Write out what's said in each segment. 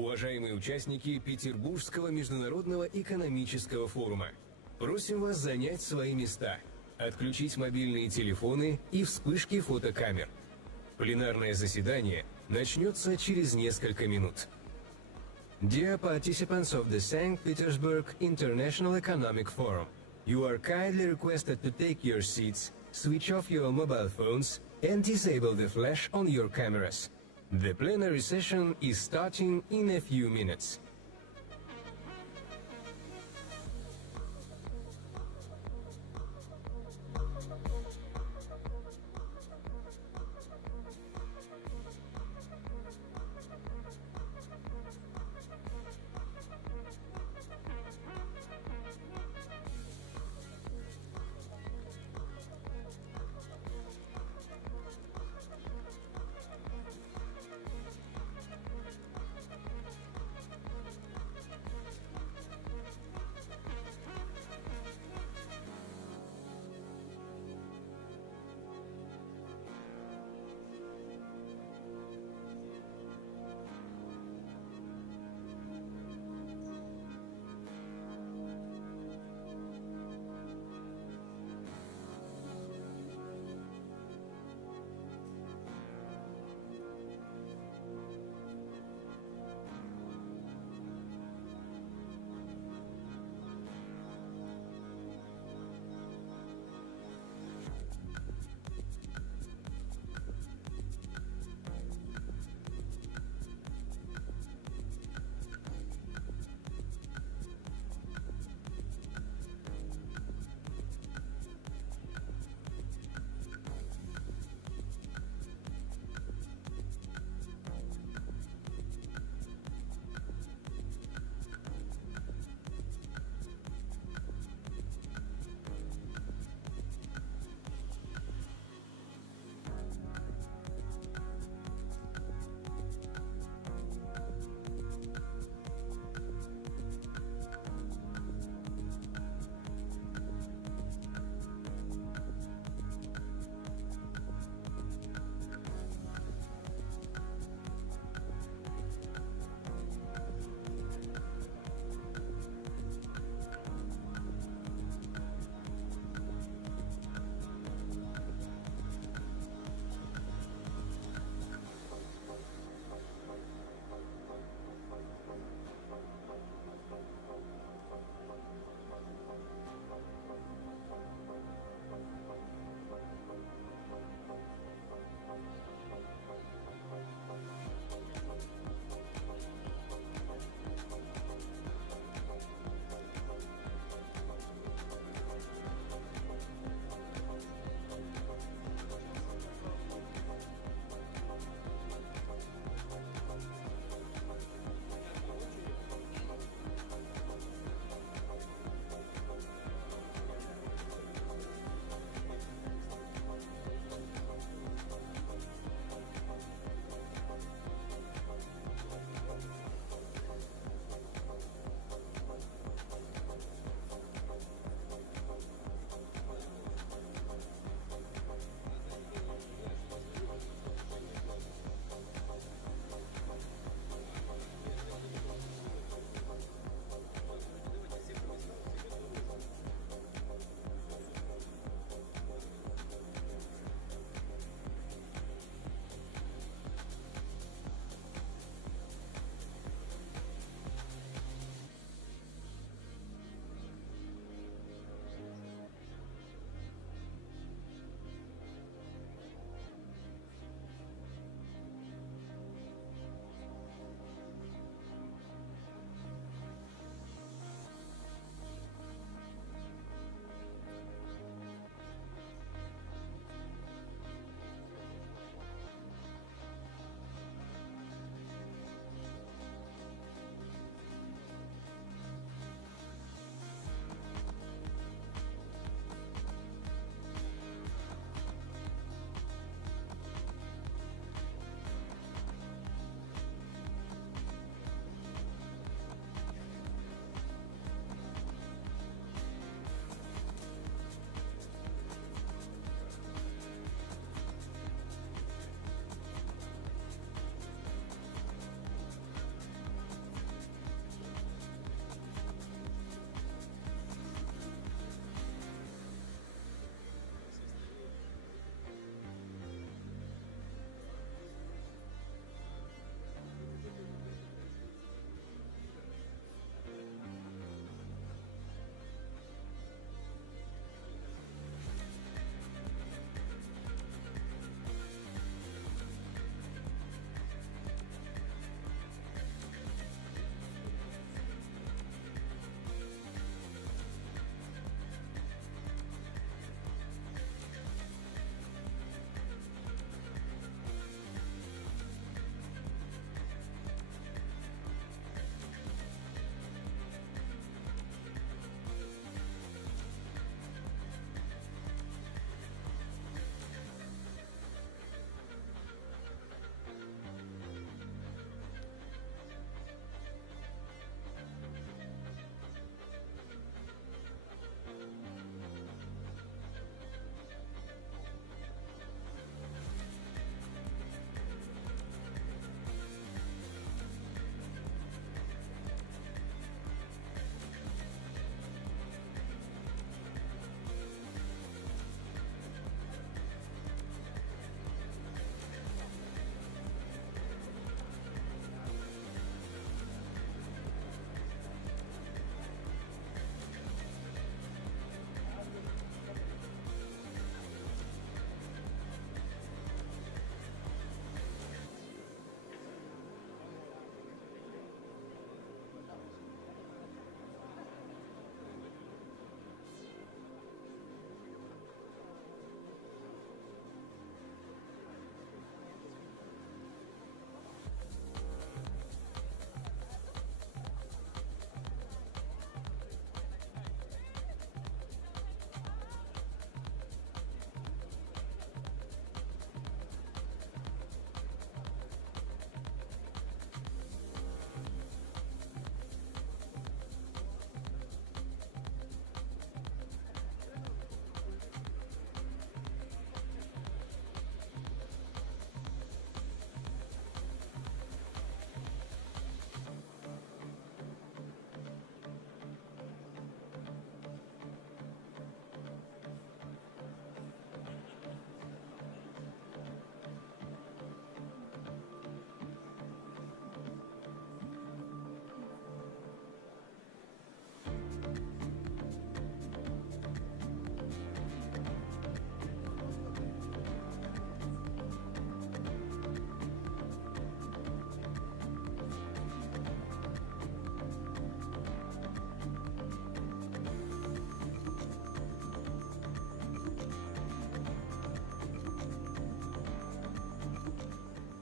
Уважаемые участники Петербургского международного экономического форума, просим вас занять свои места, отключить мобильные телефоны и вспышки фотокамер. Пленарное заседание начнется через несколько минут. Dear participants of the St. Petersburg International Economic Forum, you are kindly requested to take your seats, switch off your mobile phones, and disable the flash on your cameras. The plenary session is starting in a few minutes.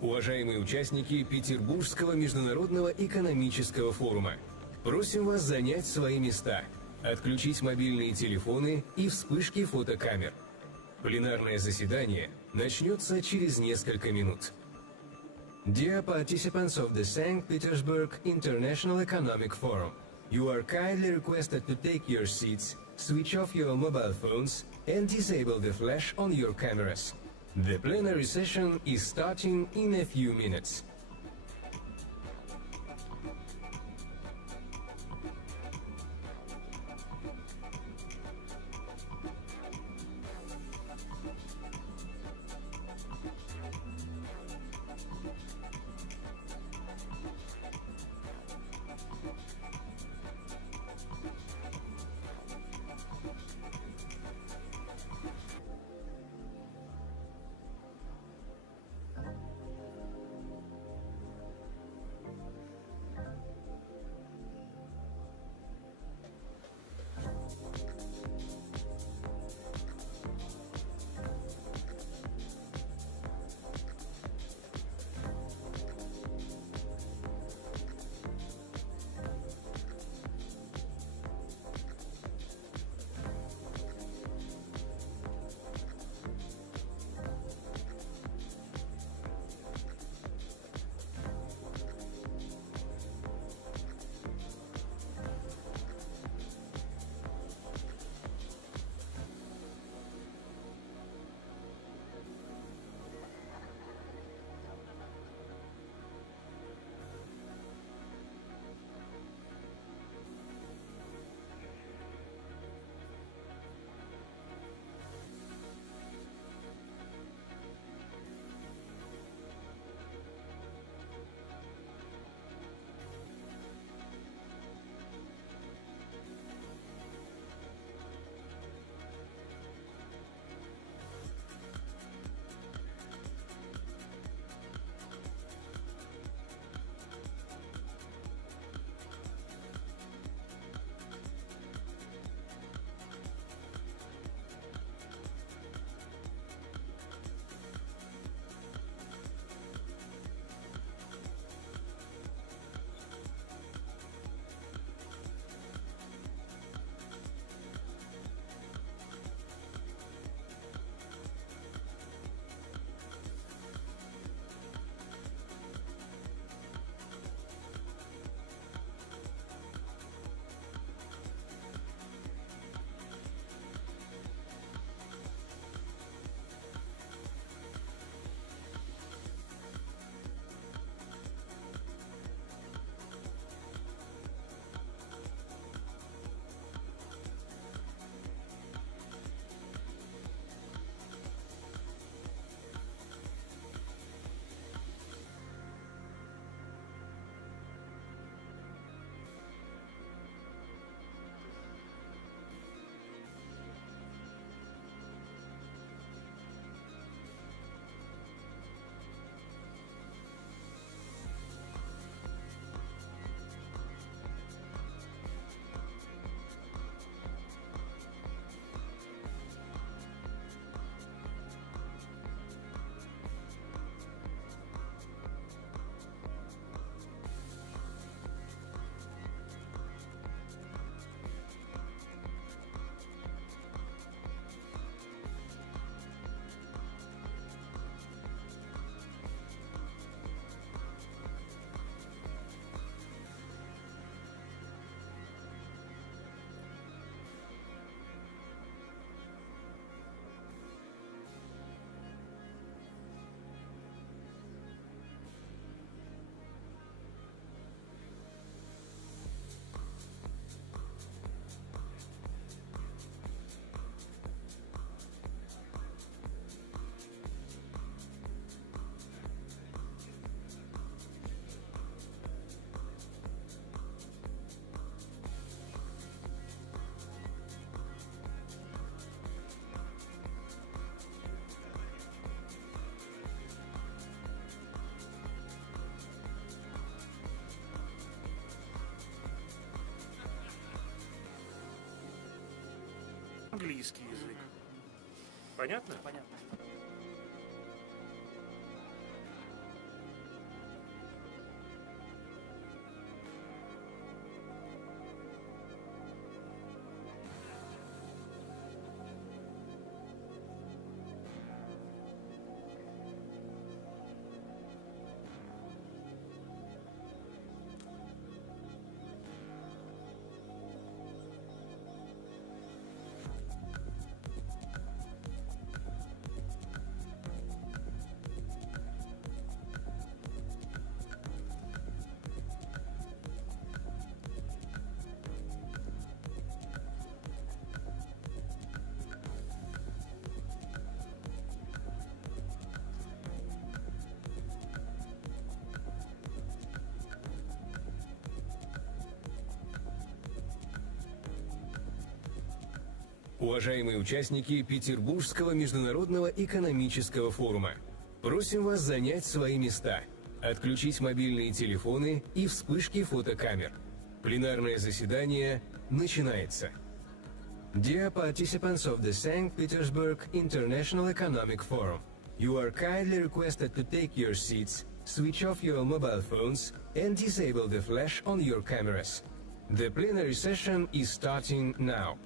Уважаемые участники Петербургского международного экономического форума, просим вас занять свои места, отключить мобильные телефоны и вспышки фотокамер. Пленарное заседание начнется через несколько минут. Dear participants of the St. Petersburg International Economic Forum, you are kindly requested to take your seats, switch off your mobile phones, and disable the flash on your cameras. The plenary session is starting in a few minutes. Английский язык. Понятно? Понятно. Уважаемые участники Петербургского международного экономического форума, просим вас занять свои места, отключить мобильные телефоны и вспышки фотокамер. Пленарное заседание начинается. Dear participants of the St. Petersburg International Economic Forum, you are kindly requested to take your seats, switch off your mobile phones, and disable the flash on your cameras. The plenary session is starting now.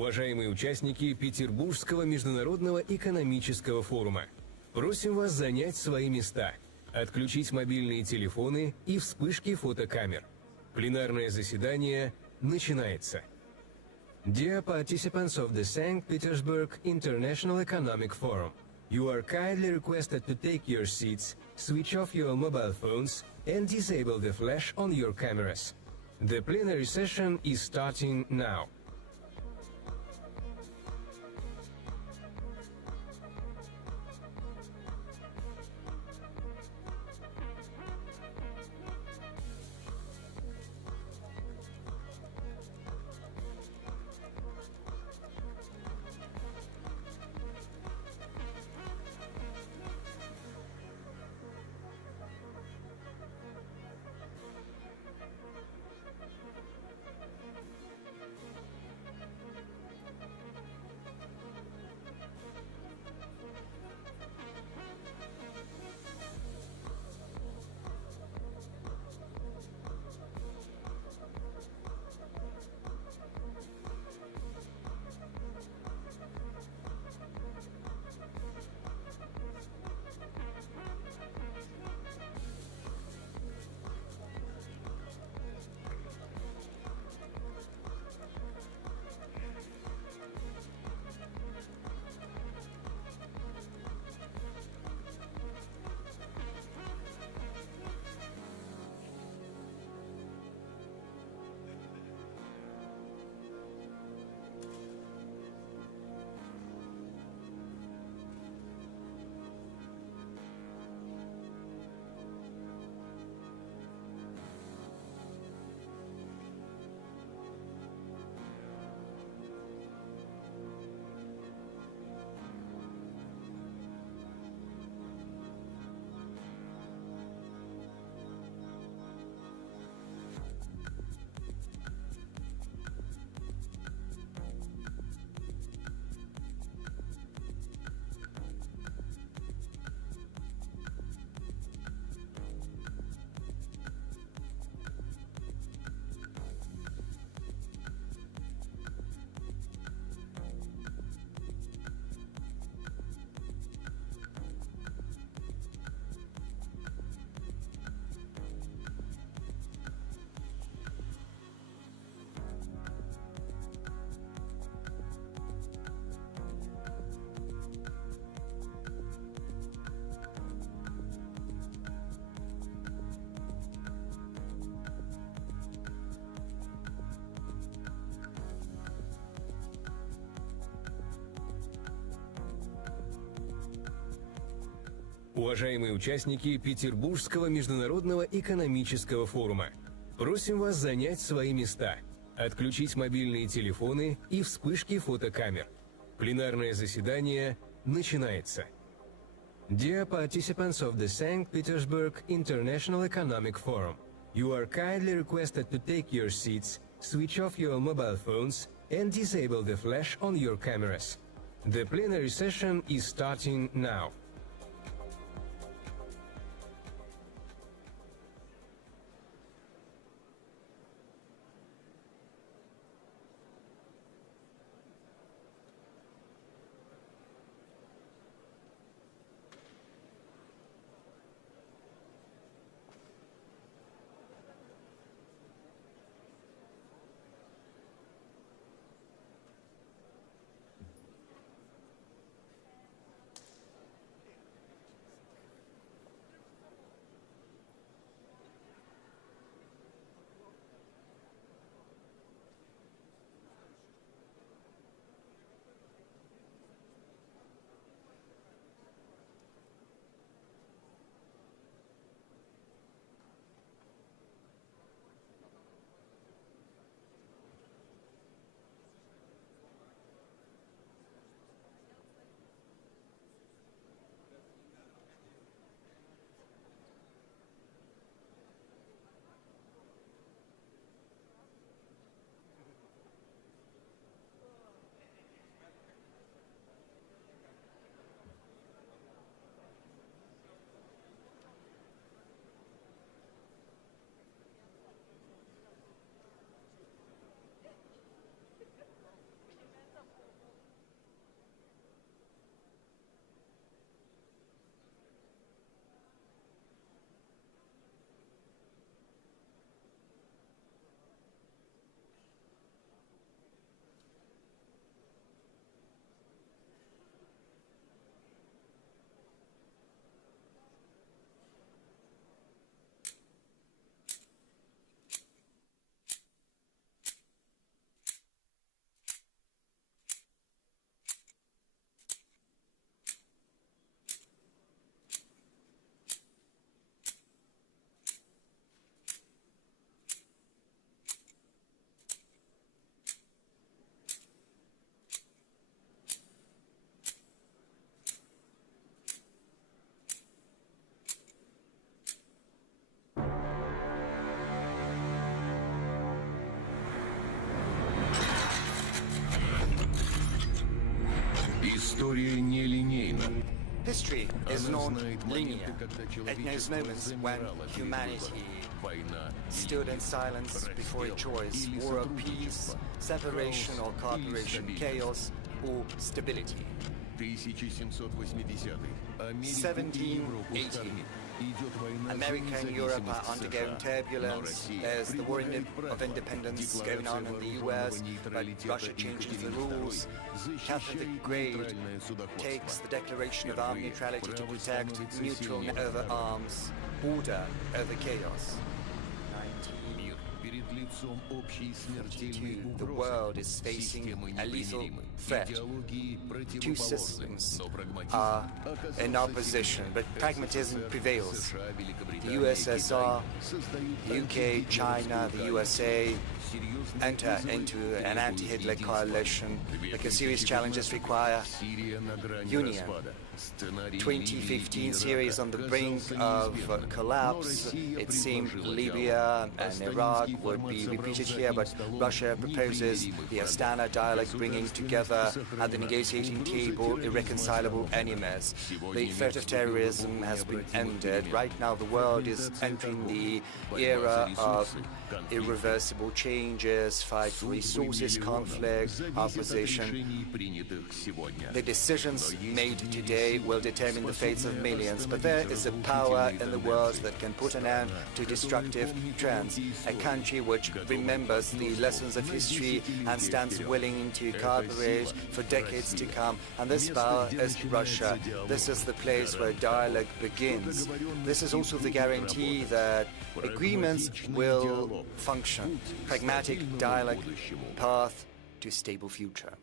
Уважаемые участники Петербургского международного экономического форума, просим вас занять свои места, отключить мобильные телефоны и вспышки фотокамер. Пленарное заседание начинается. Dear participants of the St. Petersburg International Economic Forum, you are kindly requested to take your seats, switch off your mobile phones, and disable the flash on your cameras. The plenary session is starting now. Уважаемые участники Петербургского международного экономического форума, просим вас занять свои места, отключить мобильные телефоны и вспышки фотокамер. Пленарное заседание начинается. Dear participants of the St. Petersburg International Economic Forum, you are kindly requested to take your seats, switch off your mobile phones, and disable the flash on your cameras. The plenary session is starting now. is non-linear. It knows moments when humanity stood in silence before a choice, war or peace, separation or cooperation, chaos or stability. 1780. America and Europe are undergoing turbulence. There's the war of independence going on in the US, but Russia changes the rules. Catherine the Great takes the declaration of armed neutrality to protect neutral over arms, order over chaos. 1942. The world is facing a lethal threat. Two systems are in opposition, but pragmatism prevails. The USSR, the UK, China, the USA enter into an anti-Hitler coalition because serious challenges require union. 2015 Syria is on the brink of collapse. It seemed Libya and Iraq would be repeated here, but Russia proposes the Astana dialogue, bringing together at the negotiating table irreconcilable enemies. The threat of terrorism has been ended. Right now the world is entering the era of irreversible changes, fight for resources, conflict, opposition. The decisions made today will determine the fates of millions, but there is a power in the world that can put an end to destructive trends. A country which remembers the lessons of history and stands willing to cooperate for decades to come. And this power is Russia. This is the place where dialogue begins. This is also the guarantee that agreements will function. Pragmatic dialogue, path to stable future.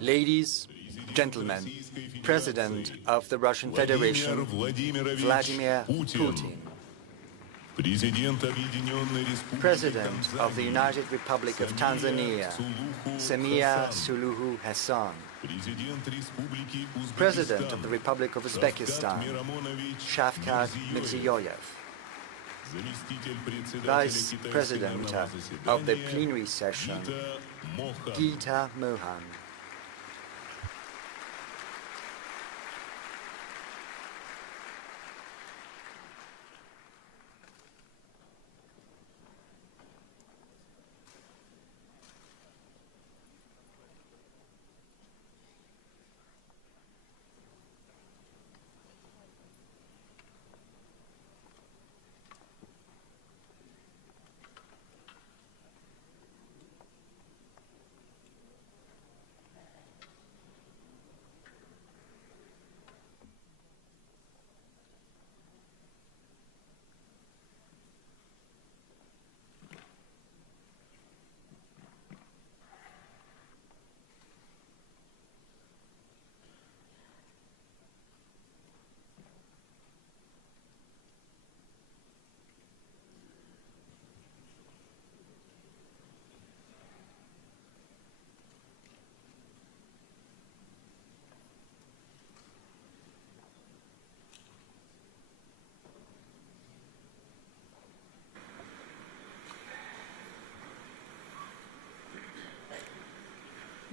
Ladies, gentlemen, President of the Russian Federation, Vladimir Putin. President of the United Republic of Tanzania, Samia Suluhu Hassan. President of the Republic of Uzbekistan, Shavkat Mirziyoyev. Vice President of the plenary session, Gita Mohan.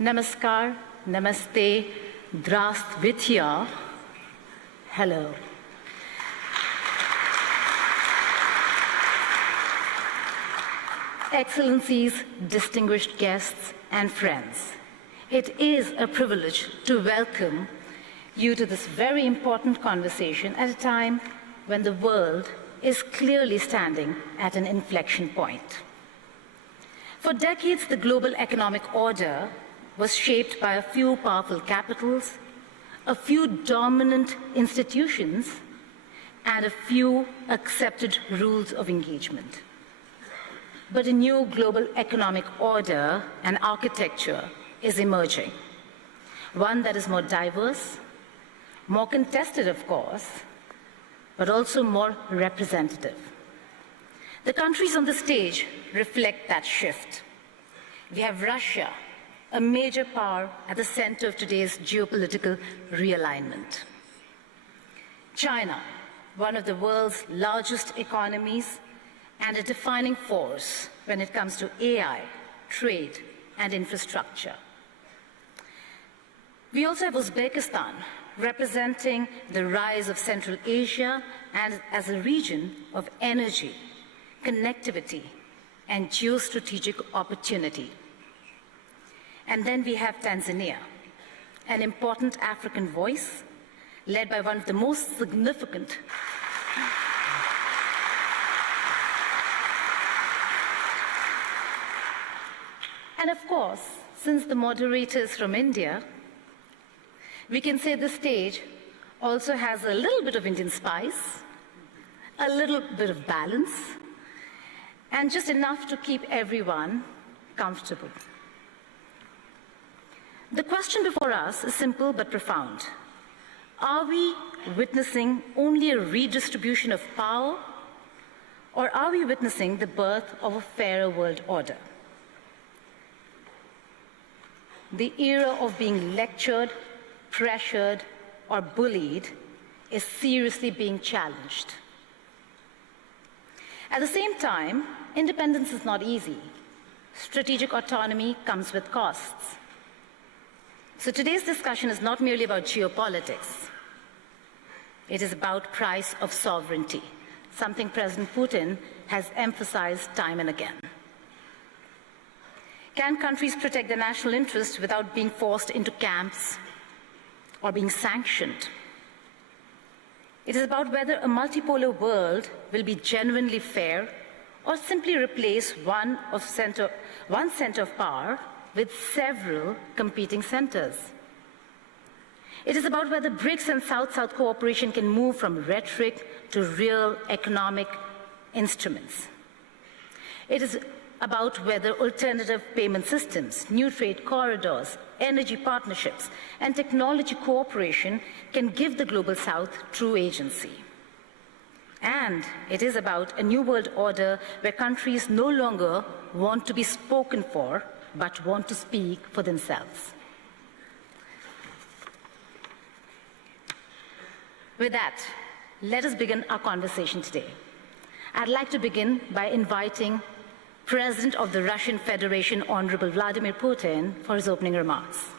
Namaskar, Namaste, Здравствуйте, hello. Excellencies, distinguished guests and friends, it is a privilege to welcome you to this very important conversation at a time when the world is clearly standing at an inflection point. For decades, the global economic order was shaped by a few powerful capitals, a few dominant institutions, and a few accepted rules of engagement. But a new global economic order and architecture is emerging, one that is more diverse, more contested, of course, but also more representative. The countries on the stage reflect that shift. We have Russia, a major power at the center of today's geopolitical realignment. China, one of the world's largest economies and a defining force when it comes to AI, trade, and infrastructure. We also have Uzbekistan, representing the rise of Central Asia and as a region of energy, connectivity, and geostrategic opportunity. And then we have Tanzania, an important African voice led by one of the most significant and of course, since the moderator is from India, we can say the stage also has a little bit of Indian spice, a little bit of balance, and just enough to keep everyone comfortable. The question before us is simple but profound. Are we witnessing only a redistribution of power, or are we witnessing the birth of a fairer world order? The era of being lectured, pressured, or bullied is seriously being challenged. At the same time, independence is not easy. Strategic autonomy comes with costs. So today's discussion is not merely about geopolitics. It is about price of sovereignty, something President Putin has emphasized time and again. Can countries protect their national interests without being forced into camps or being sanctioned? It is about whether a multipolar world will be genuinely fair or simply replace one center of power with several competing centers. It is about whether BRICS and South-South cooperation can move from rhetoric to real economic instruments. It is about whether alternative payment systems, new trade corridors, energy partnerships, and technology cooperation can give the Global South true agency. And it is about a new world order where countries no longer want to be spoken for, but want to speak for themselves. With that, let us begin our conversation today. I'd like to begin by inviting President of the Russian Federation, Honorable Vladimir Putin, for his opening remarks.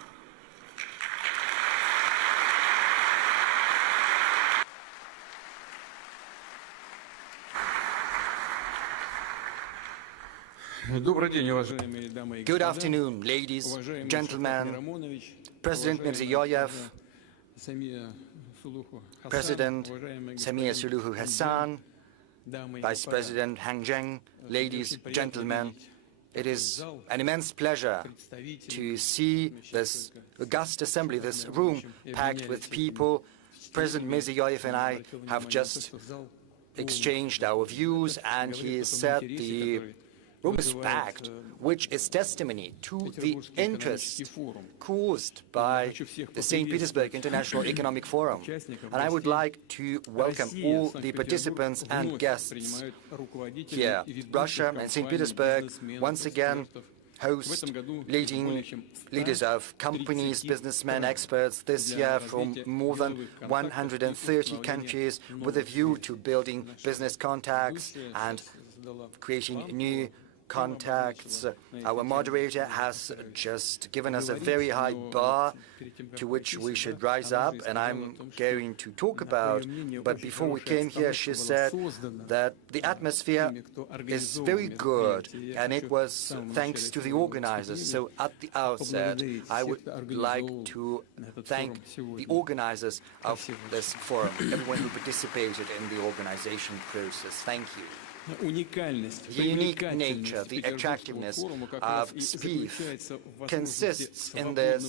Good afternoon, ladies, gentlemen, President Mirziyoyev, President Samir Suluhu Hassan, Vice President Hang Zheng, ladies, gentlemen, it is an immense pleasure to see this august assembly, this room packed with people. President Mirziyoyev and I have just exchanged our views, and he said the room is packed, which is testimony to the interest caused by the St. Petersburg International Economic Forum. And I would like to welcome all the participants and guests here. Russia and St. Petersburg once again host leaders of companies, businessmen, experts this year from more than 130 countries with a view to building business contacts and creating new contacts. Our moderator has just given us a very high bar to which we should rise up, and I'm going to talk about. But before we came here, she said that the atmosphere is very good, and it was thanks to the organizers. So at the outset, I would like to thank the organizers of this forum, everyone who participated in the organization process. Thank you. The unique nature, the attractiveness of SPIEF consists in this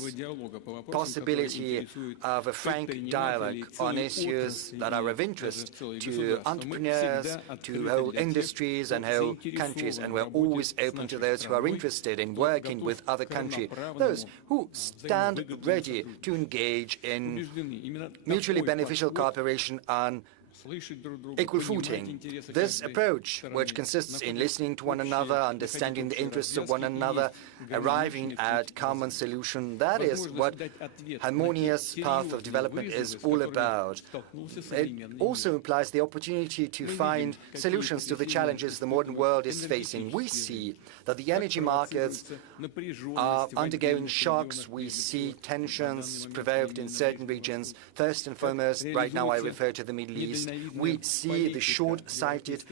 possibility of a frank dialogue on issues that are of interest to entrepreneurs, to whole industries and whole countries, and we're always open to those who are interested in working with other countries, those who stand ready to engage in mutually beneficial cooperation on equal footing. This approach, which consists in listening to one another, understanding the interests of one another, arriving at common solution, that is what harmonious path of development is all about. It also implies the opportunity to find solutions to the challenges the modern world is facing. We see that the energy markets are undergoing shocks. We see tensions provoked in certain regions. First and foremost, right now I refer to the Middle East. We see the short-sighted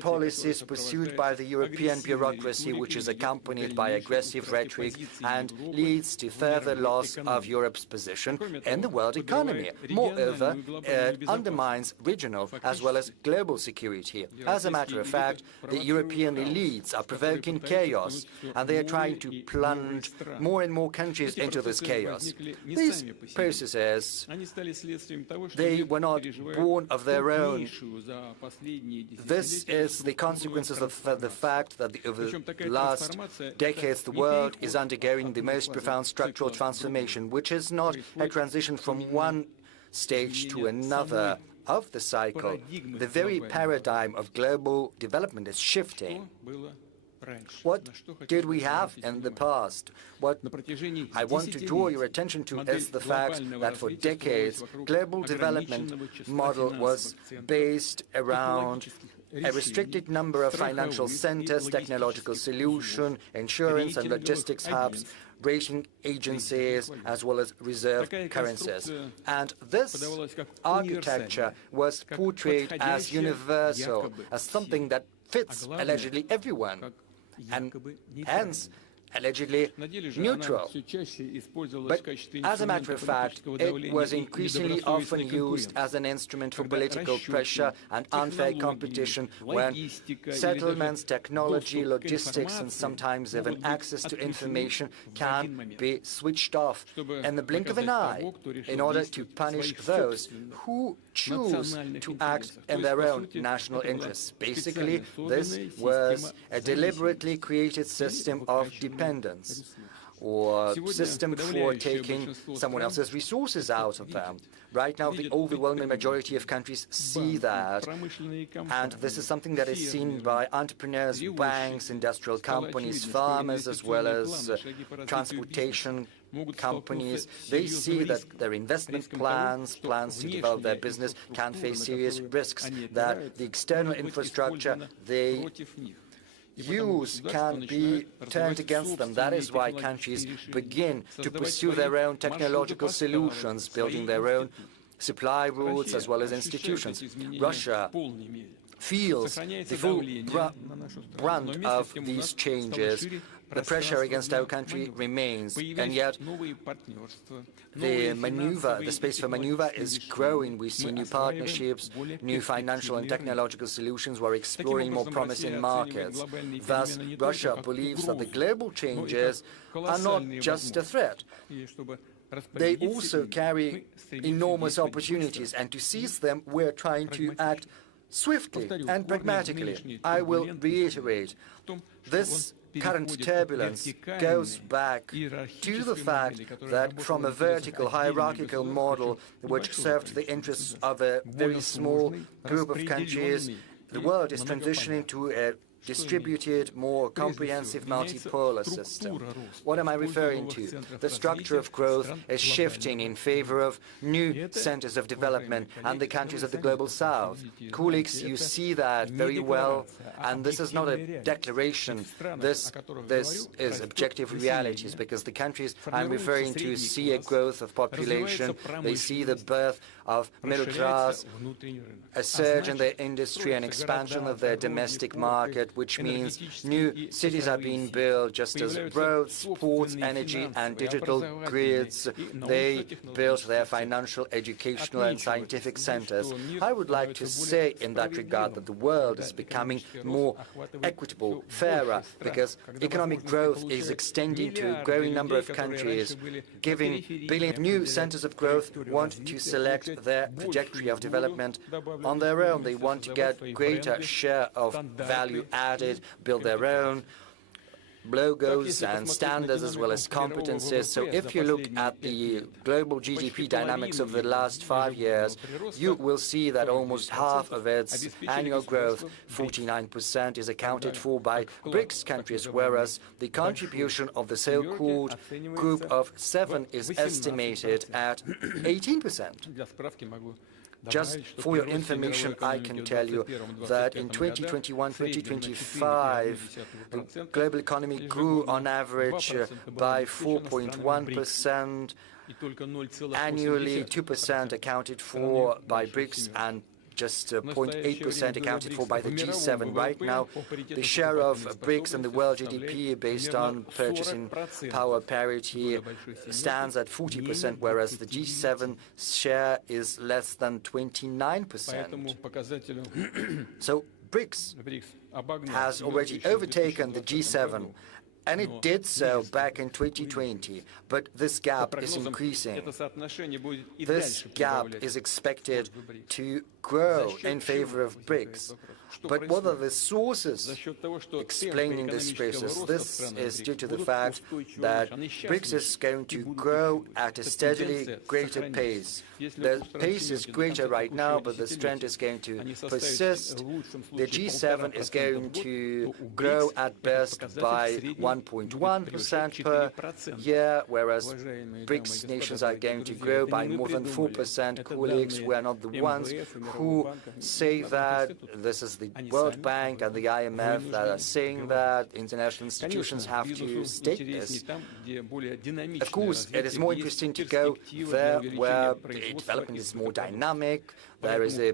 policies pursued by the European bureaucracy, which is accompanied by aggressive rhetoric and leads to further loss of Europe's position in the world economy. Moreover, it undermines regional as well as global security. As a matter of fact, the European elites are provoking chaos, and they are trying to plunge more and more countries into this chaos. These processes, they were not born of their own. This is the consequences of the fact that over the last decades the world is undergoing the most profound structural transformation, which is not a transition from one stage to another of the cycle. The very paradigm of global development is shifting. What did we have in the past? What I want to draw your attention to is the fact that for decades, global development model was based around a restricted number of financial centers, technological solution, insurance and logistics hubs, rating agencies, as well as reserve currencies. And this architecture was portrayed as universal, as something that fits allegedly everyone, and hence allegedly neutral. But as a matter of fact, it was increasingly often used as an instrument for political pressure and unfair competition when settlements, technology, logistics, and sometimes even access to information can be switched off in the blink of an eye in order to punish those who choose to act in their own national interests. Basically, this was a deliberately created system of dependence, or system for taking someone else's resources out of them. Right now, the overwhelming majority of countries see that, and this is something that is seen by entrepreneurs, banks, industrial companies, farmers, as well as transportation companies. They see that their investment plans to develop their business can face serious risks, that the external infrastructure they use can be turned against them. That is why countries begin to pursue their own technological solutions, building their own supply routes as well as institutions. Russia feels the full brunt of these changes. The pressure against our country remains, and yet the space for maneuver is growing. We see new partnerships, new financial and technological solutions. We're exploring more promising markets. Thus, Russia believes that the global changes are not just a threat. They also carry enormous opportunities, and to seize them, we're trying to act swiftly and pragmatically. I will reiterate, this current turbulence goes back to the fact that from a vertical hierarchical model which served the interests of a very small group of countries, the world is transitioning to a distributed, more comprehensive multipolar system. What am I referring to? The structure of growth is shifting in favor of new centers of development and the countries of the global south. Colleagues, you see that very well, and this is not a declaration. This is objective realities, because the countries I'm referring to see a growth of population, they see the birth of middle class, a surge in their industry and expansion of their domestic market, which means new cities are being built, just as roads, ports, energy and digital grids. They built their financial, educational and scientific centers. I would like to say in that regard that the world is becoming more equitable, fairer, because economic growth is extending to a growing number of countries, giving billions of new centers of growth want to select their trajectory of development on their own. They want to get greater share of value added, build their own logos and standards as well as competences. So if you look at the global GDP dynamics of the last 5 years, you will see that almost half of its annual growth, 49%, is accounted for by BRICS countries, whereas the contribution of the so-called Group of Seven is estimated at 18%. Just for your information, I can tell you that in 2021-2025, the global economy grew on average by 4.1%, annually 2% accounted for by BRICS and just 0.8% accounted for by the G7. Right now, the share of BRICS in the world GDP based on purchasing power parity stands at 40%, whereas the G7 share is less than 29%. So BRICS has already overtaken the G7, and it did so back in 2020, but this gap is increasing. This gap is expected to grow in favor of BRICS. But what are the sources explaining this process? This is due to the fact that BRICS is going to grow at a steadily greater pace. The pace is greater right now, but this trend is going to persist. The G7 is going to grow at best by 1.1% per year, whereas BRICS nations are going to grow by more than 4%. Colleagues, we are not the ones who say that. This is the World Bank and the IMF that are saying that. International institutions have to state this. Of course, it is more interesting to go there where development is more dynamic. There is a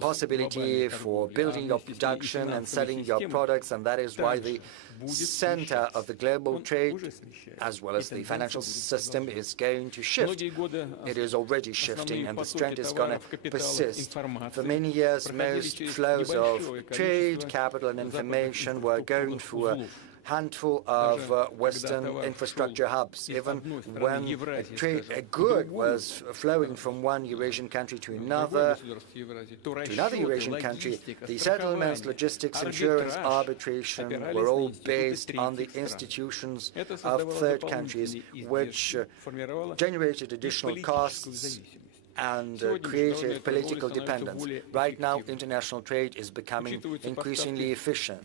possibility for building your production and selling your products, and that is why the center of the global trade, as well as the financial system, is going to shift. It is already shifting, and this trend is going to persist. For many years, most flows of trade, capital, and information were going through a handful of Western infrastructure hubs. Even when a good was flowing from one Eurasian country to another Eurasian country, the settlements, logistics, insurance, arbitration were all based on the institutions of third countries, which generated additional costs and created political dependence. Right now, international trade is becoming increasingly efficient.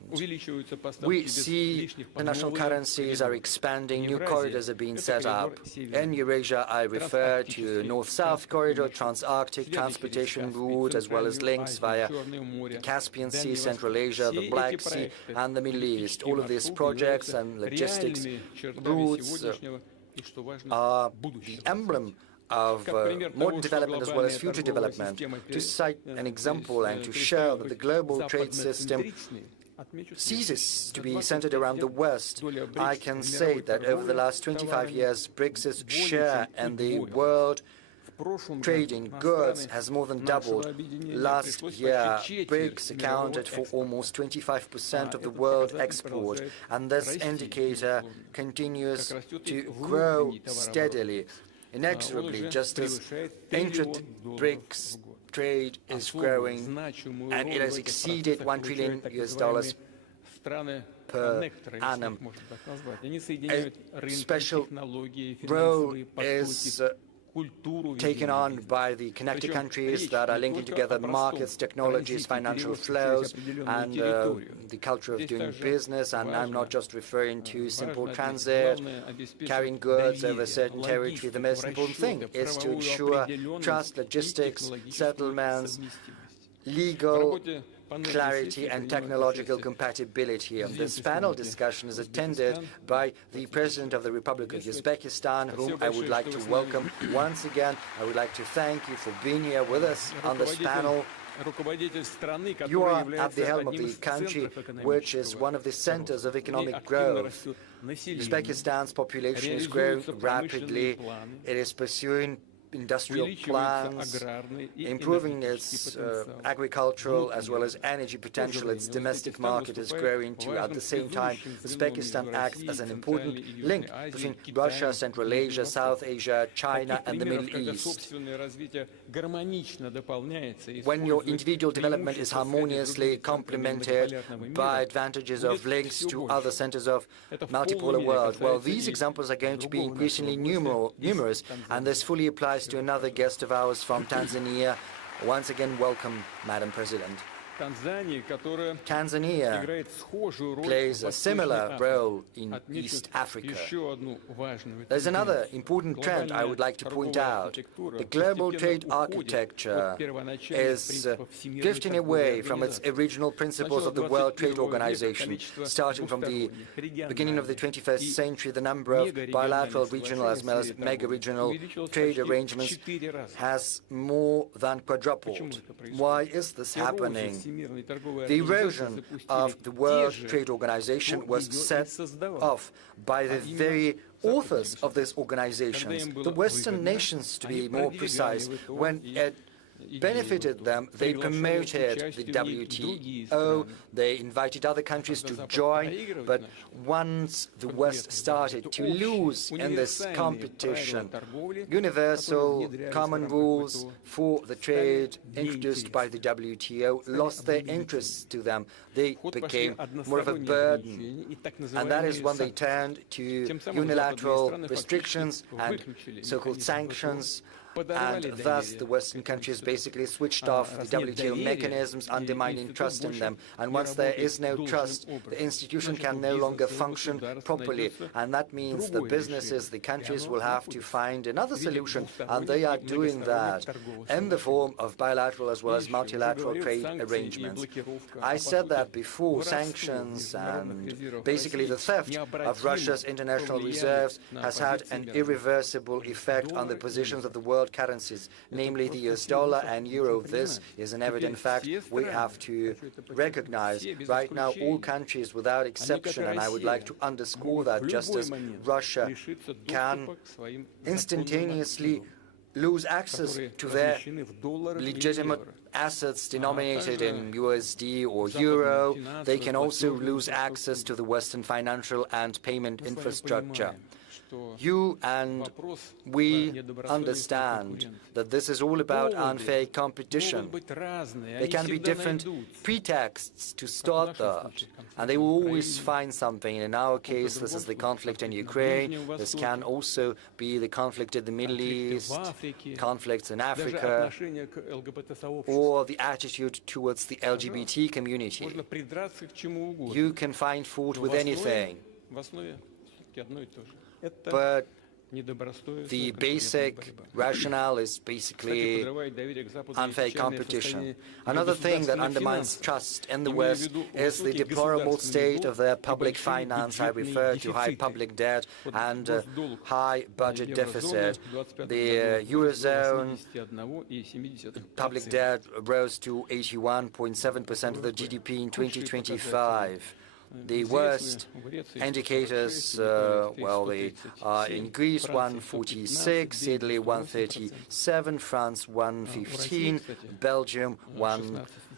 We see international currencies are expanding, new corridors are being set up. In Eurasia, I refer to North-South corridor, trans-Arctic transportation route, as well as links via the Caspian Sea, Central Asia, the Black Sea, and the Middle East. All of these projects and logistics routes are the emblem of modern development as well as future development. To cite an example and to show that the global trade system ceases to be centered around the West, I can say that over the last 25 years, BRICS' share in the world trade in goods has more than doubled. Last year, BRICS accounted for almost 25% of the world export, and this indicator continues to grow steadily, inexorably, just as intra-BRICS trade is growing, and it has exceeded $1 trillion per annum. A special role is taken on by the connected countries that are linking together markets, technologies, financial flows, and the culture of doing business. And I'm not just referring to simple transit, carrying goods over a certain territory. The most important thing is to ensure trust, logistics, settlements, legal clarity and technological compatibility. And this panel discussion is attended by the President of the Republic of Uzbekistan, whom I would like to welcome once again. I would like to thank you for being here with us on this panel. You are at the helm of the country, which is one of the centers of economic growth. Uzbekistan's population is growing rapidly. It is pursuing industrial plans, improving its agricultural as well as energy potential. Its domestic market is growing too. At the same time, Uzbekistan acts as an important link between Russia, Central Asia, South Asia, China, and the Middle East. When your individual development is harmoniously complemented by advantages of links to other centers of multipolar world, well, these examples are going to be increasingly numerous, and this fully applies to another guest of ours from Tanzania. Once again, welcome, Madam President. Tanzania plays a similar role in East Africa. There's another important trend I would like to point out. The global trade architecture is drifting away from its original principles of the World Trade Organization. Starting from the beginning of the 21st century, the number of bilateral, regional, as well as mega-regional trade arrangements has more than quadrupled. Why is this happening? The erosion of the World Trade Organization was set off by the very authors of these organizations, the Western nations to be more precise. When it benefited them, they promoted the WTO, they invited other countries to join, but once the West started to lose in this competition, universal common rules for the trade introduced by the WTO lost their interests to them. They became more of a burden, and that is when they turned to unilateral restrictions and so-called sanctions. And thus the Western countries basically switched off the WTO mechanisms, undermining trust in them. And once there is no trust, the institution can no longer function properly. And that means the businesses, the countries will have to find another solution. And they are doing that in the form of bilateral as well as multilateral trade arrangements. I said that before, sanctions and basically the theft of Russia's international reserves has had an irreversible effect on the positions of the world currencies, namely the US dollar and euro. This is an evident fact we have to recognize. Right now, all countries without exception, and I would like to underscore that, just as Russia can instantaneously lose access to their legitimate assets denominated in USD or euro, they can also lose access to the Western financial and payment infrastructure. You and we understand that this is all about unfair competition. There can be different pretexts to start that, and they will always find something. In our case, this is the conflict in Ukraine. This can also be the conflict in the Middle East, conflicts in Africa, or the attitude towards the LGBT community. You can find fault with anything. But the basic rationale is basically unfair competition. Another thing that undermines trust in the West is the deplorable state of their public finance. I refer to high public debt and high budget deficit. The Eurozone public debt rose to 81.7% of the GDP in 2025. The worst indicators, well, they are in Greece 146, Italy 137, France 115, Belgium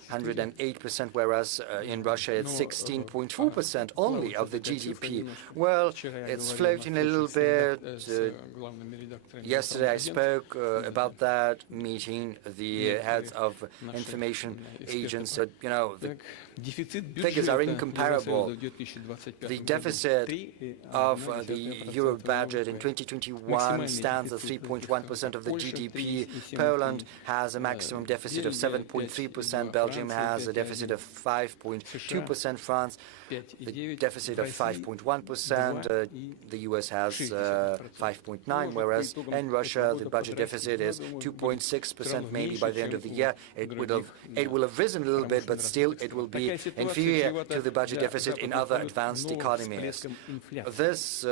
108%, whereas in Russia it's 16.4% only of the GDP. Well, it's floating a little bit. Yesterday I spoke about that, meeting the heads of information agents. But, you know, the figures are incomparable. The deficit of the Euro budget in 2021 stands at 3.1% of the GDP. Poland has a maximum deficit of 7.3%. Belgium has a deficit of 5.2%. France, the deficit of 5.1%. The US has 5.9%, whereas in Russia the budget deficit is 2.6%. Maybe by the end of the year it will have risen a little bit, but still it will be inferior to the budget deficit in other advanced economies. This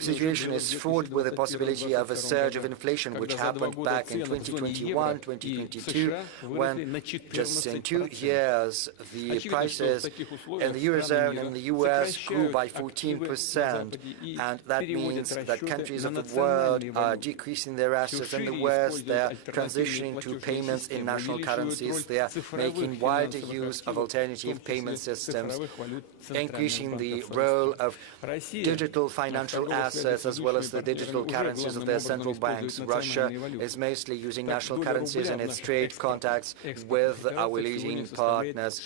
situation is fraught with the possibility of a surge of inflation, which happened back in 2021, 2022, when just in 2 years the prices in the Eurozone and the US grew by 14%, and that means that countries of the world are decreasing their assets. In the West, they are transitioning to payments in national currencies. They are making wider use of alternative payment systems, increasing the role of digital financial assets as well as the digital currencies of their central banks. Russia is mostly using national currencies in its trade contacts with our leading partners.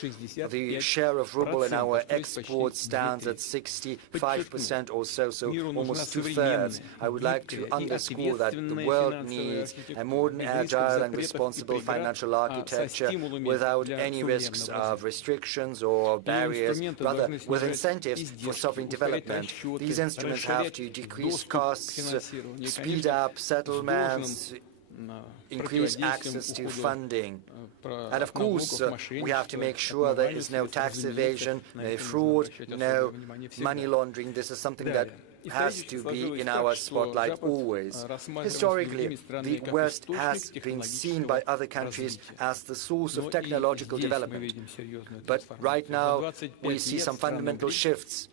The share of ruble in our exports stands at 65% or so, so almost 2/3. I would like to underscore that the world needs a modern, agile and responsible financial architecture without any risks of restrictions or barriers, rather with incentives for sovereign development. These instruments have to decrease costs, speed up settlements, increase access to funding. And of course, we have to make sure there is no tax evasion, no fraud, no money laundering. This is something that has to be in our spotlight always. Historically, the West has been seen by other countries as the source of technological development. But right now, we see some fundamental shifts.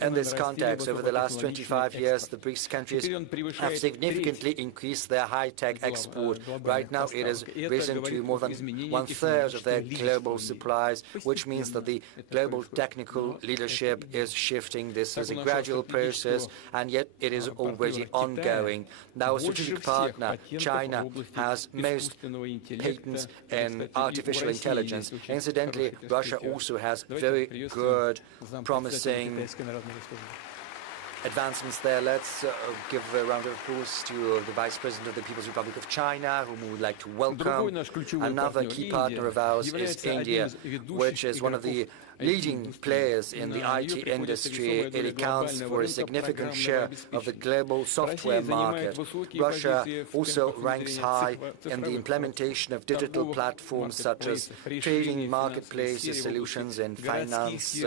In this context, over the last 25 years, the BRICS countries have significantly increased their high-tech export. Right now, it has risen to more than 1/3 of their global supplies, which means that the global technical leadership is shifting. This is a gradual process, and yet it is already ongoing. Our strategic partner, China, has most patents in artificial intelligence. Incidentally, Russia also has very good, promising advancements there. Let's give a round of applause to the Vice President of the People's Republic of China, whom we would like to welcome. Another key partner of ours is India, which is one of the leading players in the IT industry. It accounts for a significant share of the global software market. Russia also ranks high in the implementation of digital platforms such as trading, marketplaces, solutions in finance,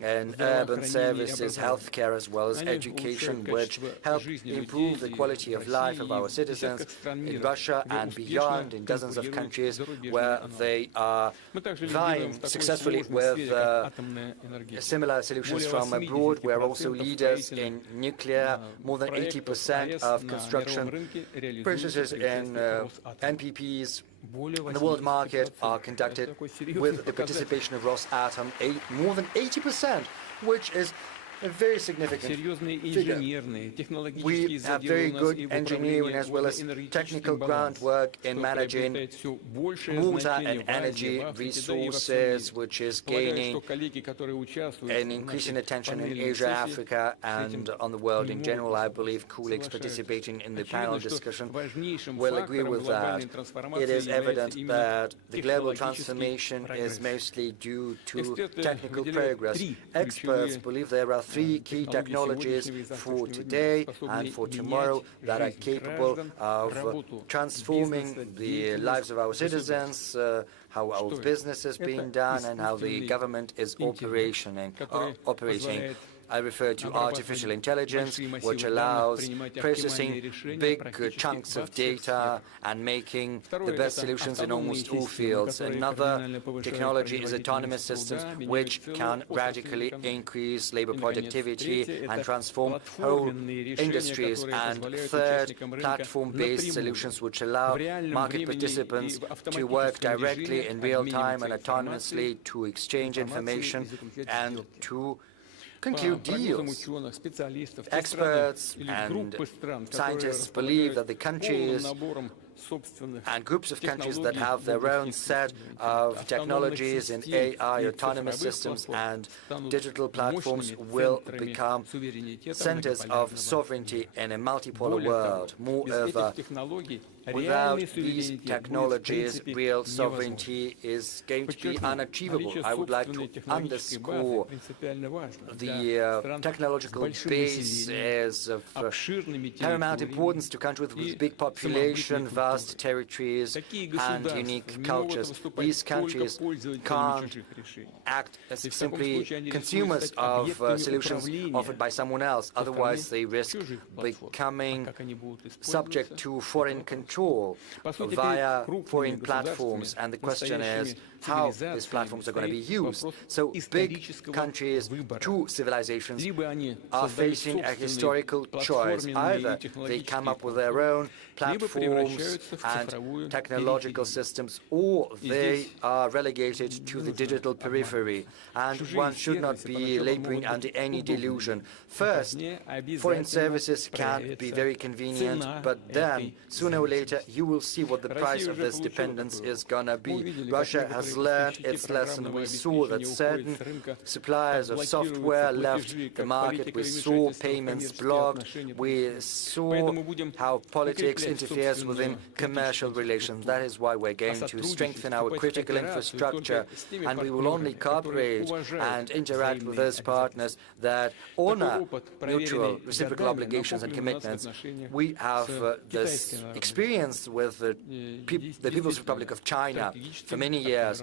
and urban services, healthcare, as well as education, which help improve the quality of life of our citizens in Russia and beyond, in dozens of countries where they are vying successfly with similar solutions from abroad. We are also leaders in nuclear. More than 80% of construction processes in NPPs in the world market are conducted with the participation of Rosatom. More than 80%, which is a very significant figure. We have very good engineering as well as technical groundwork in managing water and energy resources, which is gaining an increasing attention in Asia, Africa, and on the world in general. I believe colleagues participating in the panel discussion will agree with that. It is evident that the global transformation is mostly due to technical progress. Experts believe there are 3 key technologies for today and for tomorrow that are capable of transforming the lives of our citizens, how our business is being done, and how the government is operating. I refer to artificial intelligence, which allows processing big chunks of data and making the best solutions in almost all fields. Another technology is autonomous systems, which can radically increase labor productivity and transform whole industries. And third, platform-based solutions, which allow market participants to work directly in real time and autonomously to exchange information and to conclude deals. Experts and scientists believe that the countries and groups of countries that have their own set of technologies in AI, autonomous systems, and digital platforms will become centers of sovereignty in a multipolar world. Moreover, without these technologies, real sovereignty is going to be unachievable. I would like to underscore the technological base is of paramount importance to countries with big population, vast territories, and unique cultures. These countries can't act as simply consumers of solutions offered by someone else. Otherwise, they risk becoming subject to foreign control via foreign platforms, and the question is how these platforms are going to be used. So big countries, two civilizations, are facing a historical choice. Either they come up with their own platforms and technological systems, or they are relegated to the digital periphery. And one should not be laboring under any delusion. First, foreign services can be very convenient, but then, sooner or later, you will see what the price of this dependence is going to be. Russia has learned its lesson. We saw that certain suppliers of software left the market. We saw payments blocked. We saw how politics interferes within commercial relations. That is why we're going to strengthen our critical infrastructure, and we will only cooperate and interact with those partners that honor mutual reciprocal obligations and commitments. We have this experience with the People's Republic of China for many years.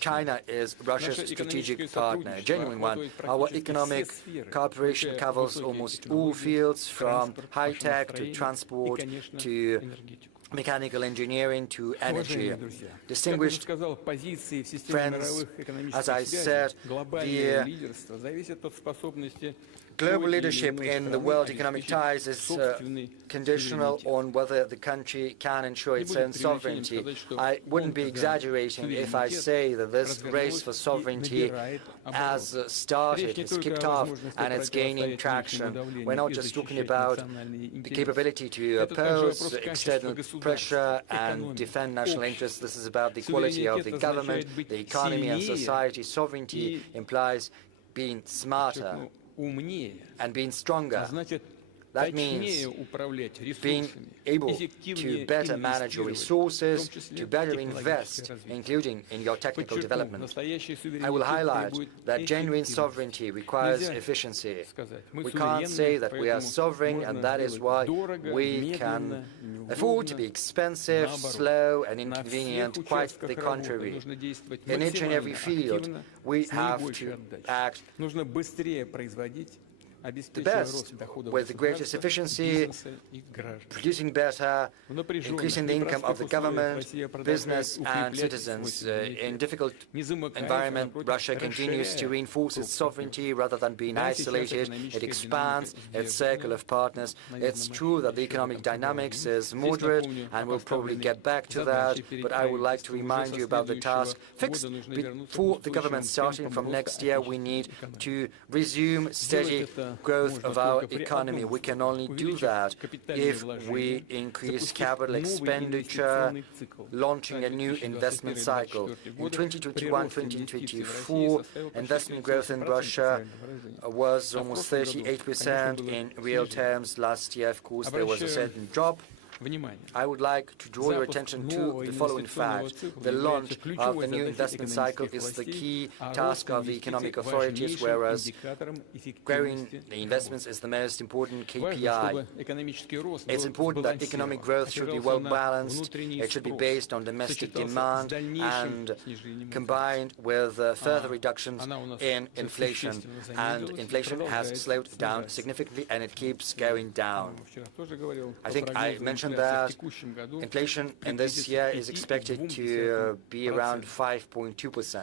China is Russia's strategic partner, a genuine one. Our economic cooperation covers almost all fields, from high-tech to transport to mechanical engineering to energy. Distinguished friends, as I said, the global leadership in the world economic ties is conditional on whether the country can ensure its own sovereignty. I wouldn't be exaggerating if I say that this race for sovereignty has started, has kicked off, and it's gaining traction. We're not just talking about the capability to oppose external pressure and defend national interests. This is about the quality of the government, the economy, and society. Sovereignty implies being smarter and being stronger. That means being able to better manage your resources, to better invest, including in your technical development. I will highlight that genuine sovereignty requires efficiency. We can't say that we are sovereign, and that is why we can afford to be expensive, slow, and inconvenient. Quite the contrary. In each and every field, we have to act the best, with the greatest efficiency, producing better, increasing the income of the government, business, and citizens. In difficult environment, Russia continues to reinforce its sovereignty rather than being isolated. It expands its circle of partners. It's true that the economic dynamics is moderate, and we'll probably get back to that, but I would like to remind you about the task fixed before the government starting from next year. We need to resume steady growth of our economy. We can only do that if we increase capital expenditure, launching a new investment cycle. In 2021-2024, investment growth in Russia was almost 38% in real terms. Last year, of course, there was a certain drop. I would like to draw your attention to the following fact. The launch of the new investment cycle is the key task of the economic authorities, whereas growing the investments is the most important KPI. It's important that economic growth should be well balanced, it should be based on domestic demand and combined with further reductions in inflation. And inflation has slowed down significantly and it keeps going down. I think I mentioned that inflation in this year is expected to be around 5.2%.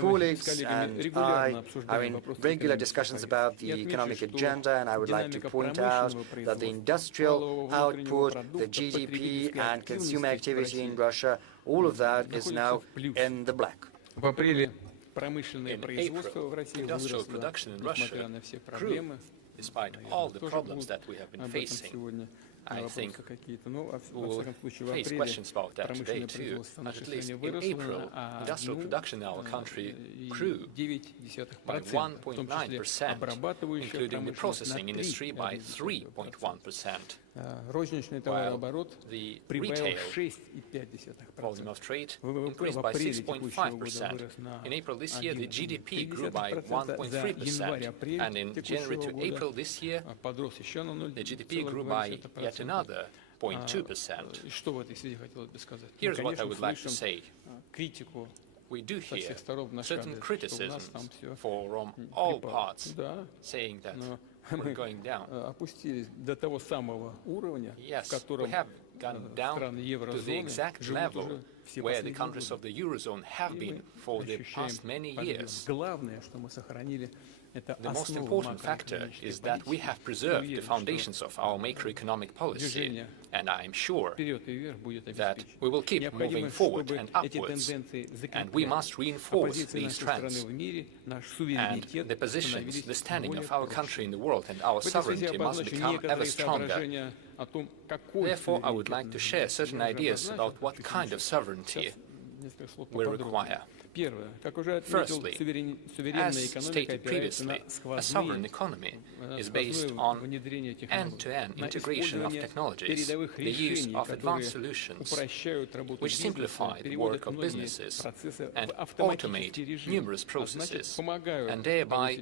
Colleagues and I are in regular discussions about the economic agenda, and I would like to point out that the industrial output, the GDP and consumer activity in Russia, all of that is now in the black. In April, industrial production in Russia grew despite all the problems that we have been facing. I think we will face questions about that today too. At least in April, industrial production in our country grew by 1.9%, including the processing industry by 3.1%. While the retail volume of trade increased by 6.5%. In April this year, the GDP grew by 1.3%, and in January to April this year, the GDP grew by yet another 0.2%. Here's what I would like to say. We do hear certain criticisms from all parts, saying that we're going down. Yes, we have gone down to the exact level where the countries of the Eurozone have been for the past many years. The most important factor is that we have preserved the foundations of our macroeconomic policy, and I am sure that we will keep moving forward and upwards, and we must reinforce these trends. And the positions, the standing of our country in the world and our sovereignty must become ever stronger. Therefore, I would like to share certain ideas about what kind of sovereignty we require. Firstly, as stated previously, a sovereign economy is based on end-to-end integration of technologies, the use of advanced solutions, which simplify the work of businesses and automate numerous processes, and thereby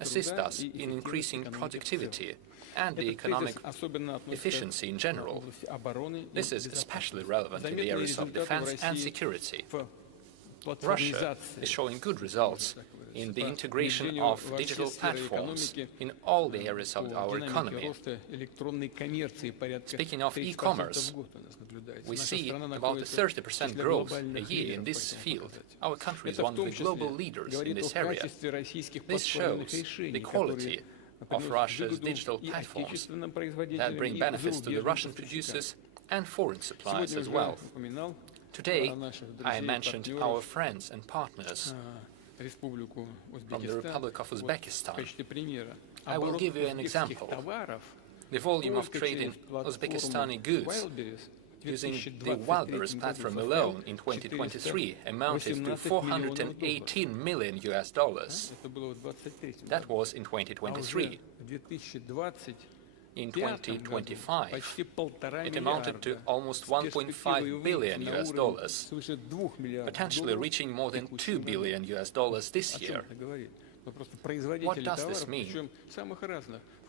assist us in increasing productivity and the economic efficiency in general. This is especially relevant in the areas of defense and security. Russia is showing good results in the integration of digital platforms in all the areas of our economy. Speaking of e-commerce, we see about a 30% growth a year in this field. Our country is one of the global leaders in this area. This shows the quality of Russia's digital platforms that bring benefits to the Russian producers and foreign suppliers as well. Today, I mentioned our friends and partners from the Republic of Uzbekistan. I will give you an example. The volume of trade in Uzbekistani goods using the Wildberries platform alone in 2023 amounted to $418 million. That was in 2023. In 2025, it amounted to almost $1.5 billion, potentially reaching more than $2 billion this year. What does this mean?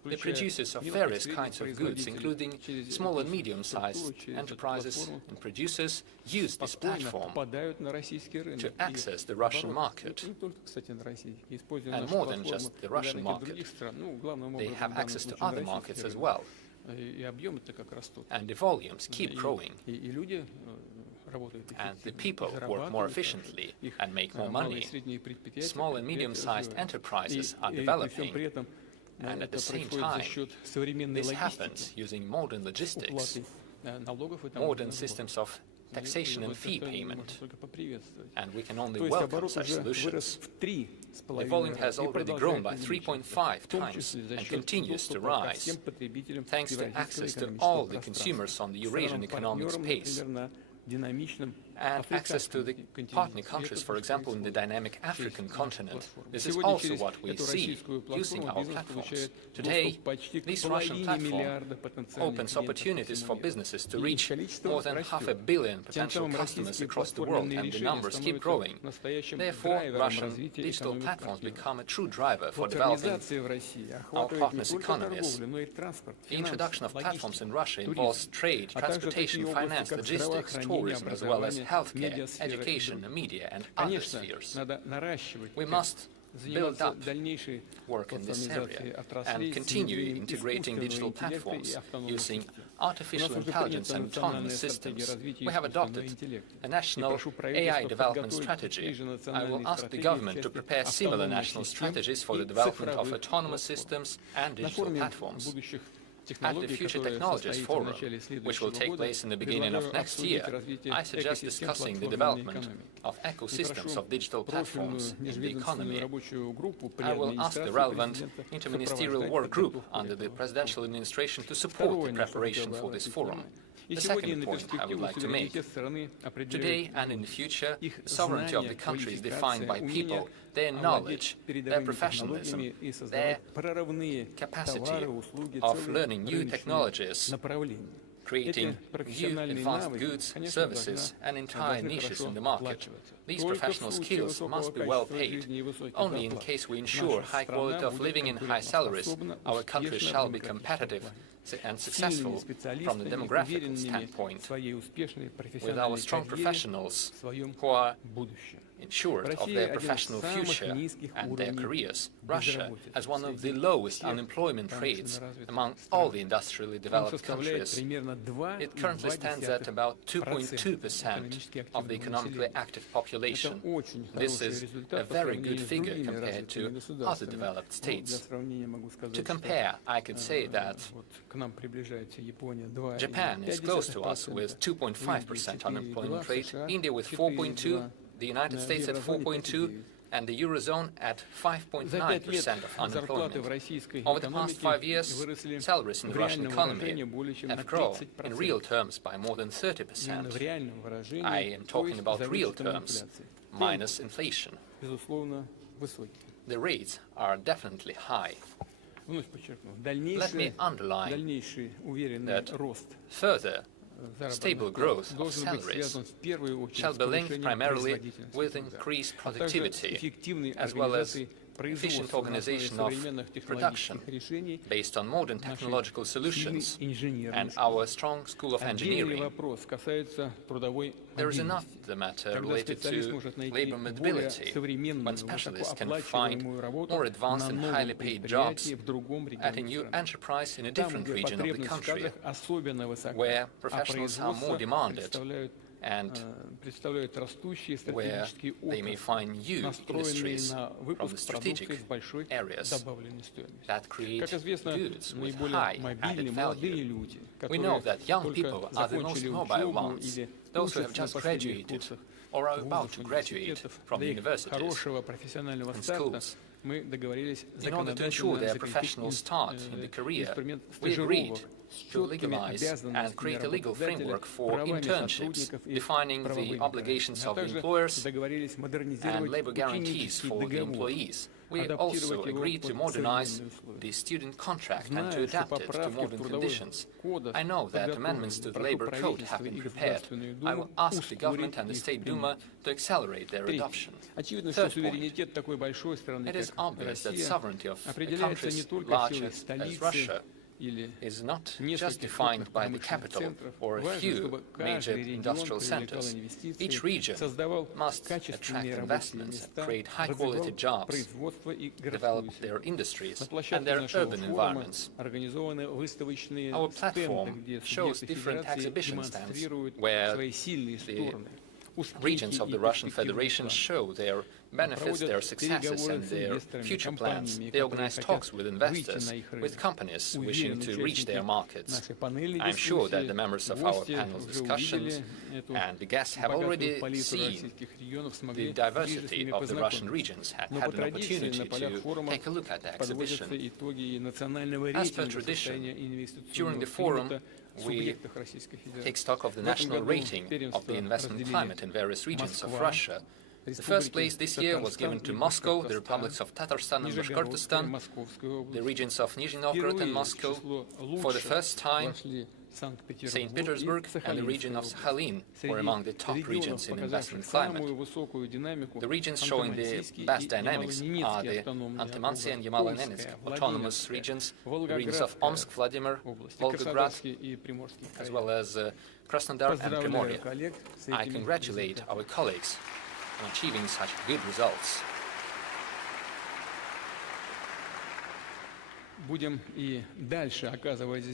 The producers of various kinds of goods, including small and medium-sized enterprises and producers, use this platform to access the Russian market. And more than just the Russian market, they have access to other markets as well. And the volumes keep growing. And the people work more efficiently and make more money. Small and medium-sized enterprises are developing. And at the same time, this happens using modern logistics, modern systems of taxation and fee payment, and we can only welcome such solutions. The volume has already grown by 3.5 times and continues to rise, thanks to access to all the consumers on the Eurasian economic space. and access to the partner countries, for example, in the dynamic African continent. This is also what we see using our platforms. Today, this Russian platform opens opportunities for businesses to reach more than 500 million potential customers across the world, and the numbers keep growing. Therefore, Russian digital platforms become a true driver for developing our partners' economies. The introduction of platforms in Russia involves trade, transportation, finance, logistics, tourism, as well as healthcare, education, media, and other spheres. We must build up work in this area and continue integrating digital platforms using artificial intelligence and autonomous systems. We have adopted a national AI development strategy. I will ask the government to prepare similar national strategies for the development of autonomous systems and digital platforms. At the Future Technologies Forum, which will take place in the beginning of next year, I suggest discussing the development of ecosystems of digital platforms in the economy. I will ask the relevant interministerial work group under the presidential administration to support the preparation for this forum. The second point I would like to make. Today and in the future, the sovereignty of the country is defined by people, their knowledge, their professionalism, their capacity of learning new technologies, creating new advanced goods, services, and entire niches in the market. These professional skills must be well paid. Only in case we ensure high quality of living and high salaries, our country shall be competitive and successful from the demographic standpoint. With our strong professionals who are ensured of their professional future and their careers, Russia has one of the lowest unemployment rates among all the industrially developed countries. It currently stands at about 2.2% of the economically active population. This is a very good figure compared to other developed states. To compare, I could say that Japan is close to us with 2.5% unemployment rate, India with 4.2%, the United States at 4.2%, and the Eurozone at 5.9% of unemployment. Over the past 5 years, salaries in the Russian economy have grown in real terms by more than 30%. I am talking about real terms, minus inflation. The rates are definitely high. Let me underline that further stable growth of salaries shall be linked primarily with increased productivity, as well as efficient organization of production based on modern technological solutions and our strong school of engineering. There is another matter related to labor mobility, when specialists can find more advanced and highly paid jobs at a new enterprise in a different region of the country, where professionals are more demanded and where they may find new industries from the strategic areas that create goods with high added value. We know that young people are the most mobile ones, those who have just graduated or are about to graduate from universities and schools. In order to ensure their professional start in the career, we agreed to legalize and create a legal framework for internships, defining the obligations of the employers and labor guarantees for the employees. We also agreed to modernize the student contract and to adapt it to modern conditions. I know that amendments to the labor code have been prepared. I will ask the government and the State Duma to accelerate their adoption. Third point, it is obvious that sovereignty of a country as large as Russia is not just defined by the capital or a few major industrial centers. Each region must attract investments and create high-quality jobs, develop their industries and their urban environments. Our platform shows different exhibition stands where the regions of the Russian Federation show their benefits, their successes and their future plans. They organize talks with investors, with companies wishing to reach their markets. I'm sure that the members of our panel's discussions and the guests have already seen the diversity of the Russian regions and had an opportunity to take a look at the exhibition. As per tradition, during the forum, we take stock of the national rating of the investment climate in various regions of Russia. The first place this year was given to Moscow, the republics of Tatarstan and Bashkortostan, the regions of Nizhny Novgorod and Moscow. For the first time, St. Petersburg and the region of Sakhalin were among the top regions in investment climate. The regions showing the best dynamics are the Antimansy and Yamal-Nenetsk autonomous regions, the regions of Omsk, Vladimir, Volgograd, as well as Krasnodar and Primorye. I congratulate our colleagues on achieving such good results.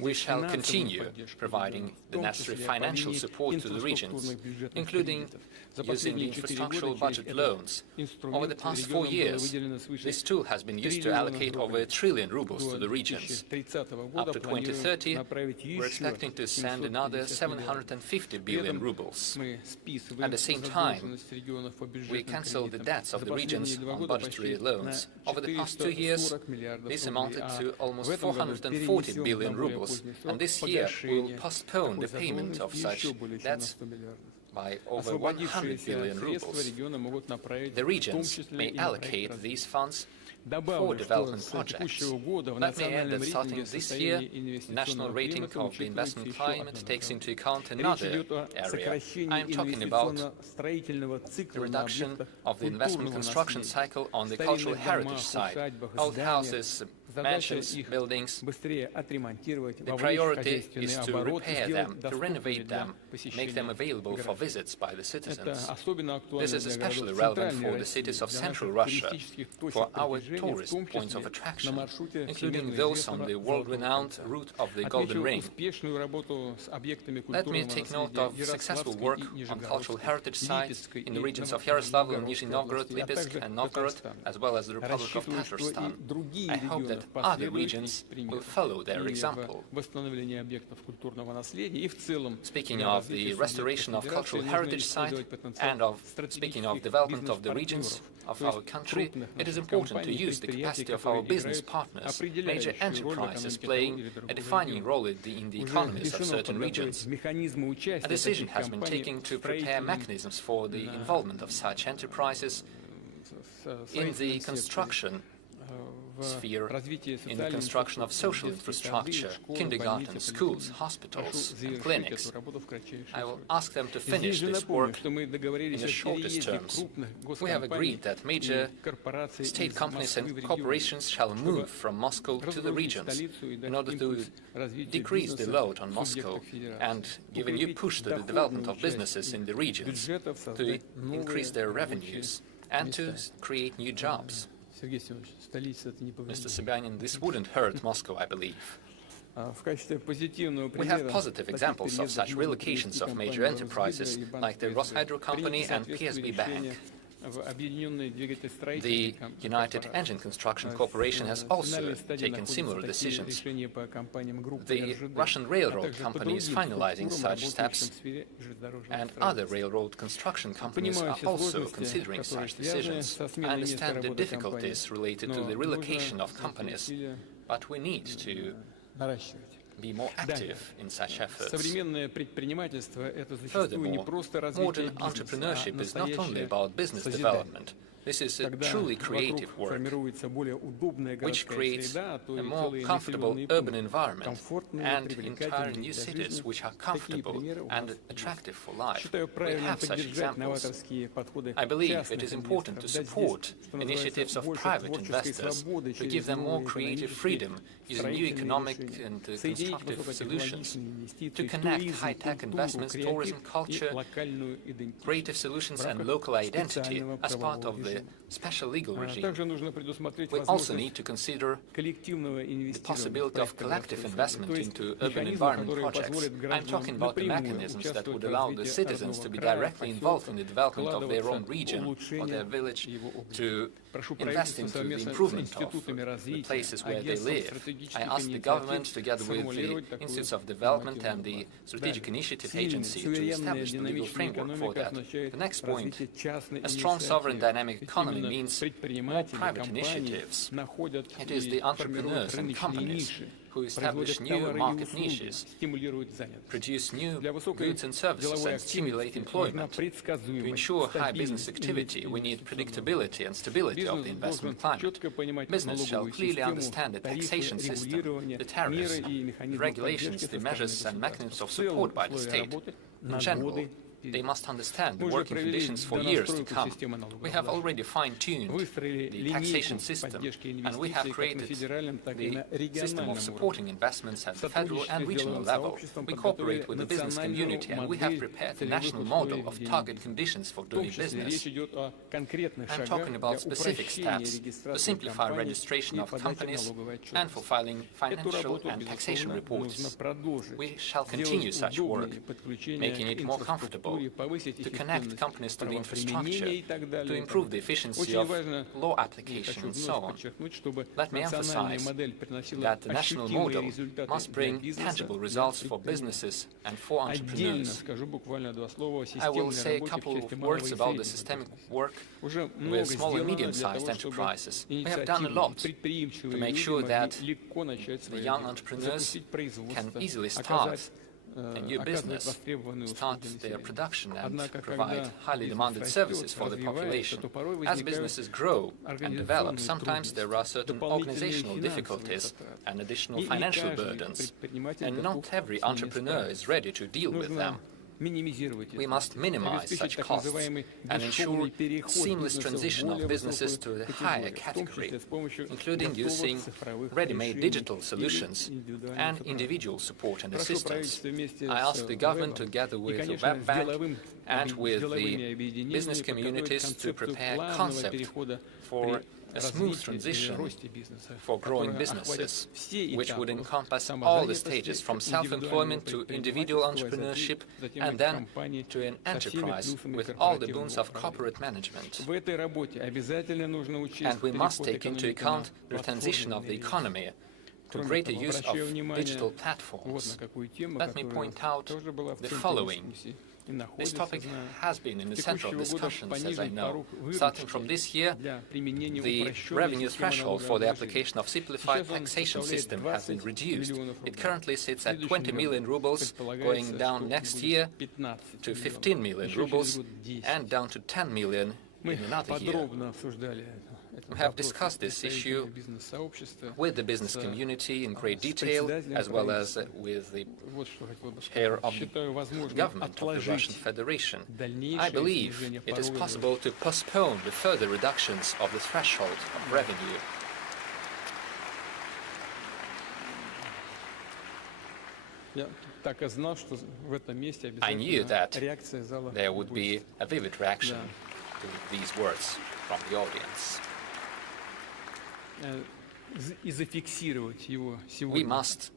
We shall continue providing the necessary financial support to the regions, including using the infrastructural budget loans. Over the past 4 years, this tool has been used to allocate over 1 trillion rubles to the regions. Up to 2030, we're expecting to send another 750 billion rubles. At the same time, we cancelled the debts of the regions on budgetary loans. Over the past 2 years, this amounted to almost 440 billion rubles, and this year we will postpone the payment of such debts by over 100 billion rubles. The regions may allocate these funds for development projects. Let me add that starting this year, the national rating of the investment climate takes into account another area. I am talking about the reduction of the investment construction cycle on the cultural heritage side. Old houses, mansions, buildings. The priority is to repair them, to renovate them, make them available for visits by the citizens. This is especially relevant for the cities of central Russia, for our tourist points of attraction, including those on the world-renowned route of the Golden Ring. Let me take note of successful work on cultural heritage sites in the regions of Yaroslavl, Nizhny Novgorod, Lipetsk and Novgorod, as well as the Republic of Tatarstan. I hope that other regions will follow their example. Speaking of the restoration of cultural heritage sites and speaking of development of the regions of our country, it is important to use the capacity of our business partners, major enterprises playing a defining role in the economies of certain regions. A decision has been taken to prepare mechanisms for the involvement of such enterprises in the construction sphere, in the construction of social infrastructure, kindergartens, schools, hospitals and clinics. I will ask them to finish this work in the shortest terms. We have agreed that major state companies and corporations shall move from Moscow to the regions in order to decrease the load on Moscow and give a new push to the development of businesses in the regions, to increase their revenues and to create new jobs. Mr. Sobyanin, this wouldn't hurt Moscow, I believe. We have positive examples of such relocations of major enterprises, like the Roshydro Company and PSB Bank. The United Engine Construction Corporation has also taken similar decisions. The Russian railroad company is finalizing such steps, and other railroad construction companies are also considering such decisions. I understand the difficulties related to the relocation of companies, but we need to be more active in such efforts. Furthermore, modern entrepreneurship is not only about business development. This is a truly creative work, which creates a more comfortable urban environment and entire new cities which are comfortable and attractive for life. We have such examples. I believe it is important to support initiatives of private investors, to give them more creative freedom using new economic and constructive solutions, to connect high-tech investments, tourism, culture, creative solutions and local identity as part of the a special legal regime. We also need to consider the possibility of collective investment into urban environment projects. I'm talking about the mechanisms that would allow the citizens to be directly involved in the development of their own region or their village, to invest into the improvement of the places where they live. I ask the government, together with the Institutes of Development and the Strategic Initiative Agency, to establish the legal framework for that. The next point, a strong, sovereign, dynamic economy means more private initiatives. It is the entrepreneurs and companies who establish new market niches, produce new goods and services, and stimulate employment. To ensure high business activity, we need predictability and stability of the investment climate. Business shall clearly understand the taxation system, the tariffs, the regulations, the measures and mechanisms of support by the state. In general, they must understand the working conditions for years to come. We have already fine-tuned the taxation system, and we have created the system of supporting investments at the federal and regional level. We cooperate with the business community, and we have prepared a national model of target conditions for doing business. I'm talking about specific steps to simplify registration of companies and for filing financial and taxation reports. We shall continue such work, making it more comfortable to connect companies to the infrastructure, to improve the efficiency of law application and so on. Let me emphasize that the national model must bring tangible results for businesses and for entrepreneurs. I will say a couple of words about the systemic work with small and medium-sized enterprises. We have done a lot to make sure that the young entrepreneurs can easily start a new business, start their production and provide highly demanded services for the population. As businesses grow and develop, sometimes there are certain organizational difficulties and additional financial burdens, and not every entrepreneur is ready to deal with them. We must minimize such costs and ensure seamless transition of businesses to a higher category, including using ready-made digital solutions and individual support and assistance. I ask the government, together with the Web Bank and with the business communities, to prepare a concept for a smooth transition for growing businesses, which would encompass all the stages from self-employment to individual entrepreneurship and then to an enterprise with all the boons of corporate management. And we must take into account the transition of the economy to greater use of digital platforms. Let me point out the following. This topic has been in the central discussions, as I know. Starting from this year, the revenue threshold for the application of simplified taxation system has been reduced. It currently sits at 20 million rubles, going down next year to 15 million rubles, and down to 10 million in another year. We have discussed this issue with the business community in great detail, as well as with the chair of the government of the Russian Federation. I believe it is possible to postpone the further reductions of the threshold of revenue. I knew that there would be a vivid reaction to these words from the audience. We must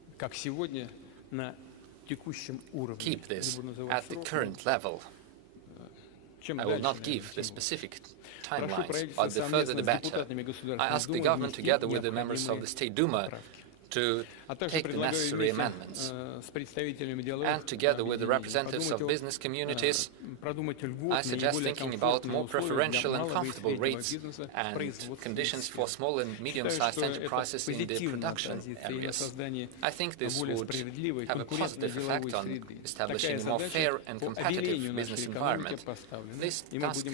keep this at the current level. I will not give the specific timelines, but the further the better. I ask the government, together with the members of the State Duma, to take the necessary amendments, and together with the representatives of business communities, I suggest thinking about more preferential and comfortable rates and conditions for small and medium-sized enterprises in the production areas. I think this would have a positive effect on establishing a more fair and competitive business environment. This task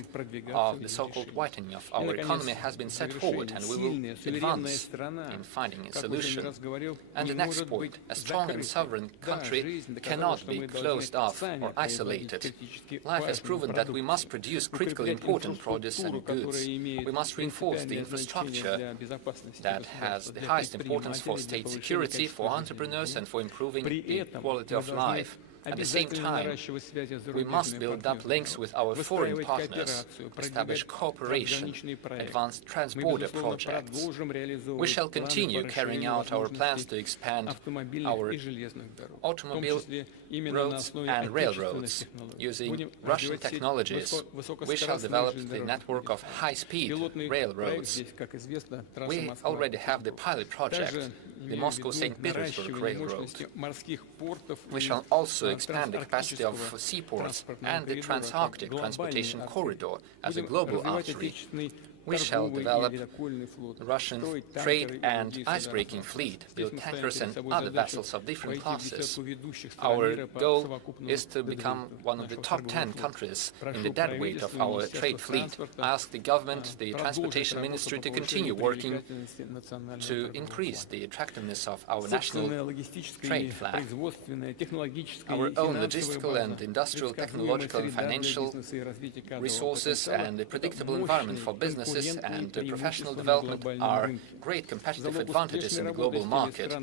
of the so-called whitening of our economy has been set forward, and we will advance in finding a solution. And the next point, a strong and sovereign country cannot be closed off or isolated. Life has proven that we must produce critically important produce and goods. We must reinforce the infrastructure that has the highest importance for state security, for entrepreneurs, and for improving the quality of life. At the same time, we must build up links with our foreign partners, establish cooperation, advance trans-border projects. We shall continue carrying out our plans to expand our automobile roads and railroads. Using Russian technologies, we shall develop the network of high-speed railroads. We already have the pilot project, the Moscow-St. Petersburg Railroad. We shall also expand the capacity of seaports and the trans-Arctic transportation corridor as a global artery. We shall develop Russian trade and ice-breaking fleet, build tankers and other vessels of different classes. Our goal is to become one of the top 10 countries in the deadweight of our trade fleet. I ask the government, the transportation ministry to continue working to increase the attractiveness of our national trade flag. Our own logistical and industrial, technological and financial resources and a predictable environment for businesses and professional development are great competitive advantages in the global market.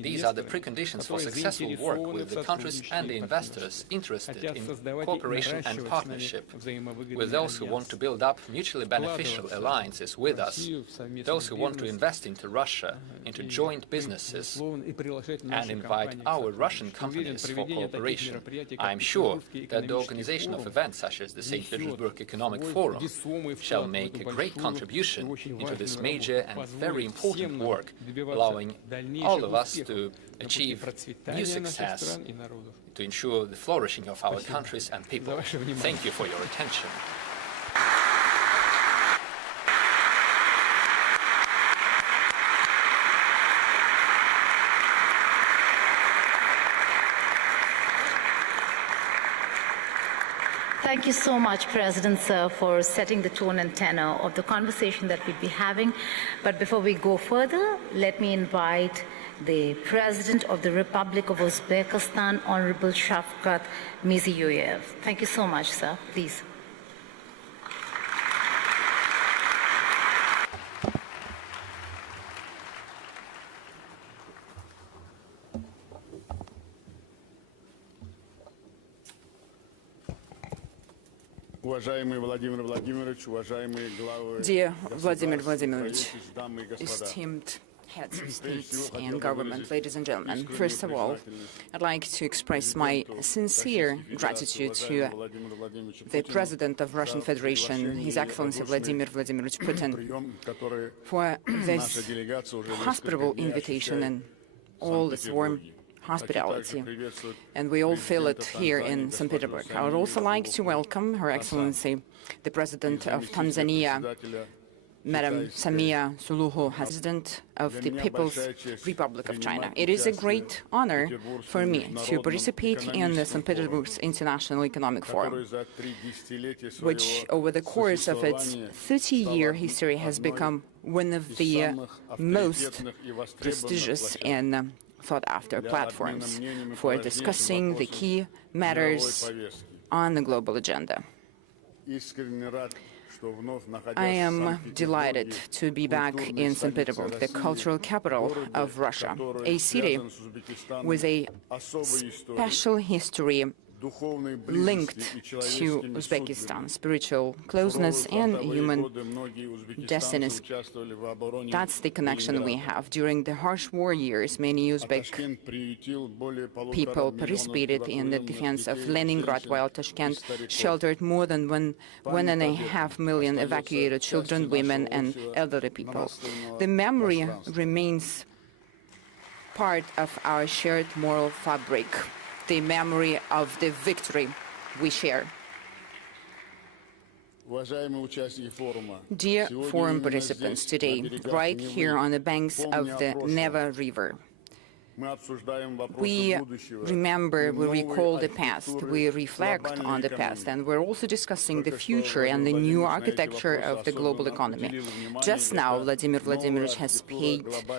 These are the preconditions for successful work with the countries and the investors interested in cooperation and partnership, with those who want to build up mutually beneficial alliances with us, those who want to invest into Russia, into joint businesses, and invite our Russian companies for cooperation. I am sure that the organization of events such as the St. Petersburg Economic Forum shall make a great contribution into this major and very important work, allowing all of us to achieve new success, to ensure the flourishing of our countries and people. Thank you for your attention. Thank you so much, President Sir, for setting the tone and tenor of the conversation that we'll be having. But before we go further, let me invite the President of the Republic of Uzbekistan, Honorable Shavkat Mirziyoyev. Thank you so much, sir. Please. Dear Vladimir Vladimirovich, esteemed heads of state and government, ladies and gentlemen, first of all, I'd like to express my sincere gratitude to the President of Russian Federation, His Excellency Vladimir Vladimirovich Putin, for this hospitable invitation and all this warm hospitality, and we all feel it here in St. Petersburg. I would also like to welcome Her Excellency, the President of Tanzania, Madam Samia Suluhu, President of the People's Republic of China. It is a great honor for me to participate in the St. Petersburg's International Economic Forum, which over the course of its 30-year history has become one of the most prestigious and sought-after platforms for discussing the key matters on the global agenda. I am delighted to be back in St. Petersburg, the cultural capital of Russia, a city with a special history linked to Uzbekistan, spiritual closeness and human destinies. That's the connection we have. During the harsh war years, many Uzbek people participated in the defense of Leningrad, while Tashkent sheltered more than 1.5 million evacuated children, women, and elderly people. The memory remains part of our shared moral fabric, the memory of the victory we share. Dear forum participants, today, right here on the banks of the Neva River, we remember, we recall the past, we reflect on the past, and we're also discussing the future and the new architecture of the global economy. Just now, Vladimir Vladimirovich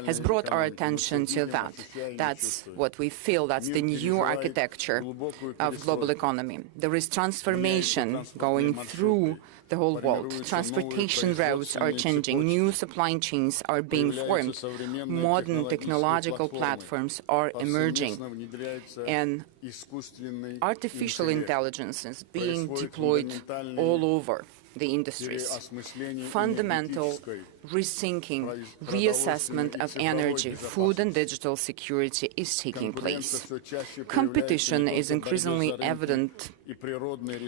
has brought our attention to that. That's what we feel, that's the new architecture of global economy. There is transformation going through the whole world. Transportation routes are changing, new supply chains are being formed, modern technological platforms platforms are emerging, and artificial intelligence is being deployed all over the industries. Fundamental rethinking, reassessment of energy, food and digital security is taking place. Competition is increasingly evident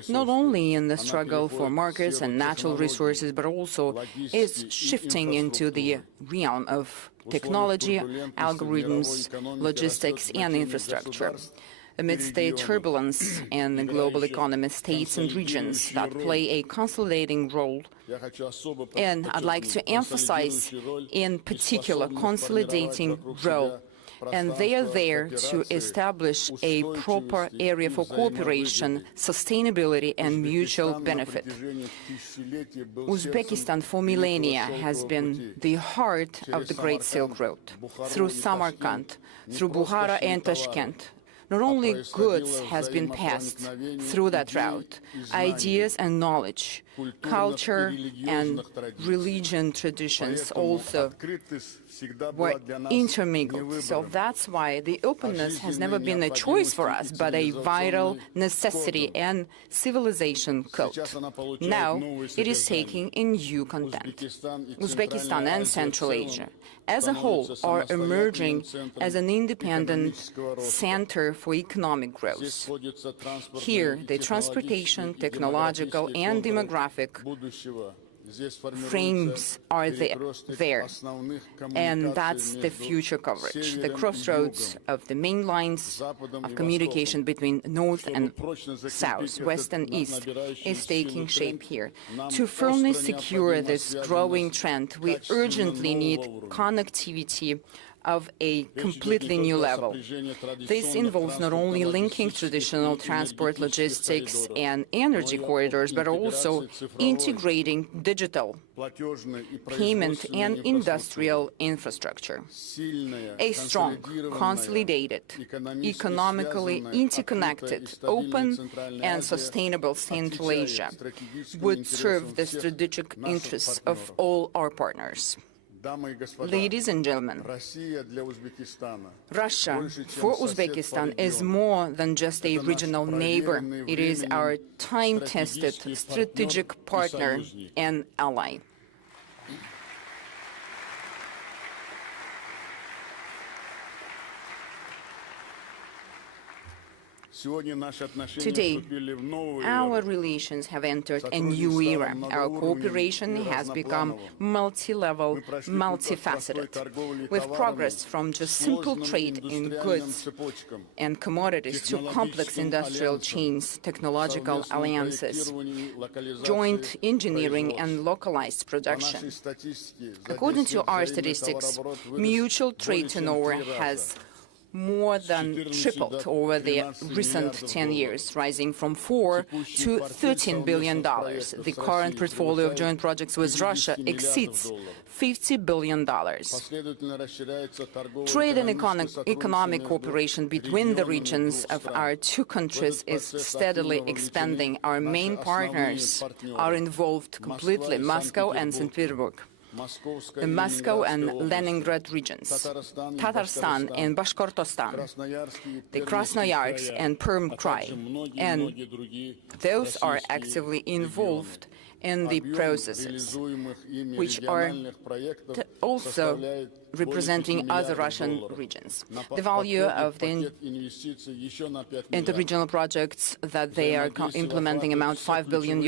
not only in the struggle for markets and natural resources, but also is shifting into the realm of technology, algorithms, logistics, and infrastructure. Amidst the turbulence in the global economy, states and regions that play a consolidating role, and I'd like to emphasize in particular consolidating role, and they are there to establish a proper area for cooperation, sustainability, and mutual benefit. Uzbekistan for millennia has been the heart of the Great Silk Road. Through Samarkand, through Bukhara and Tashkent, not only goods has been passed through that route, ideas and knowledge, culture and religion traditions also were intermingled. So that's why the openness has never been a choice for us, but a vital necessity and civilization code. Now it is taking in new content. Uzbekistan and Central Asia as a whole are emerging as an independent center for economic growth. Here, the transportation, technological, and demographic frames are there, and that's the future coverage. The crossroads of the main lines of communication between North and South, West and East is taking shape here. To firmly secure this growing trend, we urgently need connectivity of a completely new level. This involves not only linking traditional transport, logistics, and energy corridors, but also integrating digital payment and industrial infrastructure. A strong, consolidated, economically interconnected, open, and sustainable Central Asia would serve the strategic interests of all our partners. Ladies and gentlemen, Russia for Uzbekistan is more than just a regional neighbor. It is our time-tested strategic partner and ally. Today, our relations have entered a new era. Our cooperation has become multi-level, multifaceted. We've progressed from just simple trade in goods and commodities to complex industrial chains, technological alliances, joint engineering, and localized production. According to our statistics, mutual trade turnover has more than tripled over the recent 10 years, rising from $4 to $13 billion. The current portfolio of joint projects with Russia exceeds $50 billion. Trade and economic cooperation between the regions of our two countries is steadily expanding. Our main partners are involved completely, Moscow and St. Petersburg. The Moscow and Leningrad regions, Tatarstan and Bashkortostan, the Krasnoyarsk and Perm Krai, and those are actively involved in the processes, which are also representing other Russian regions. The value of the interregional projects that they are implementing amount $5 billion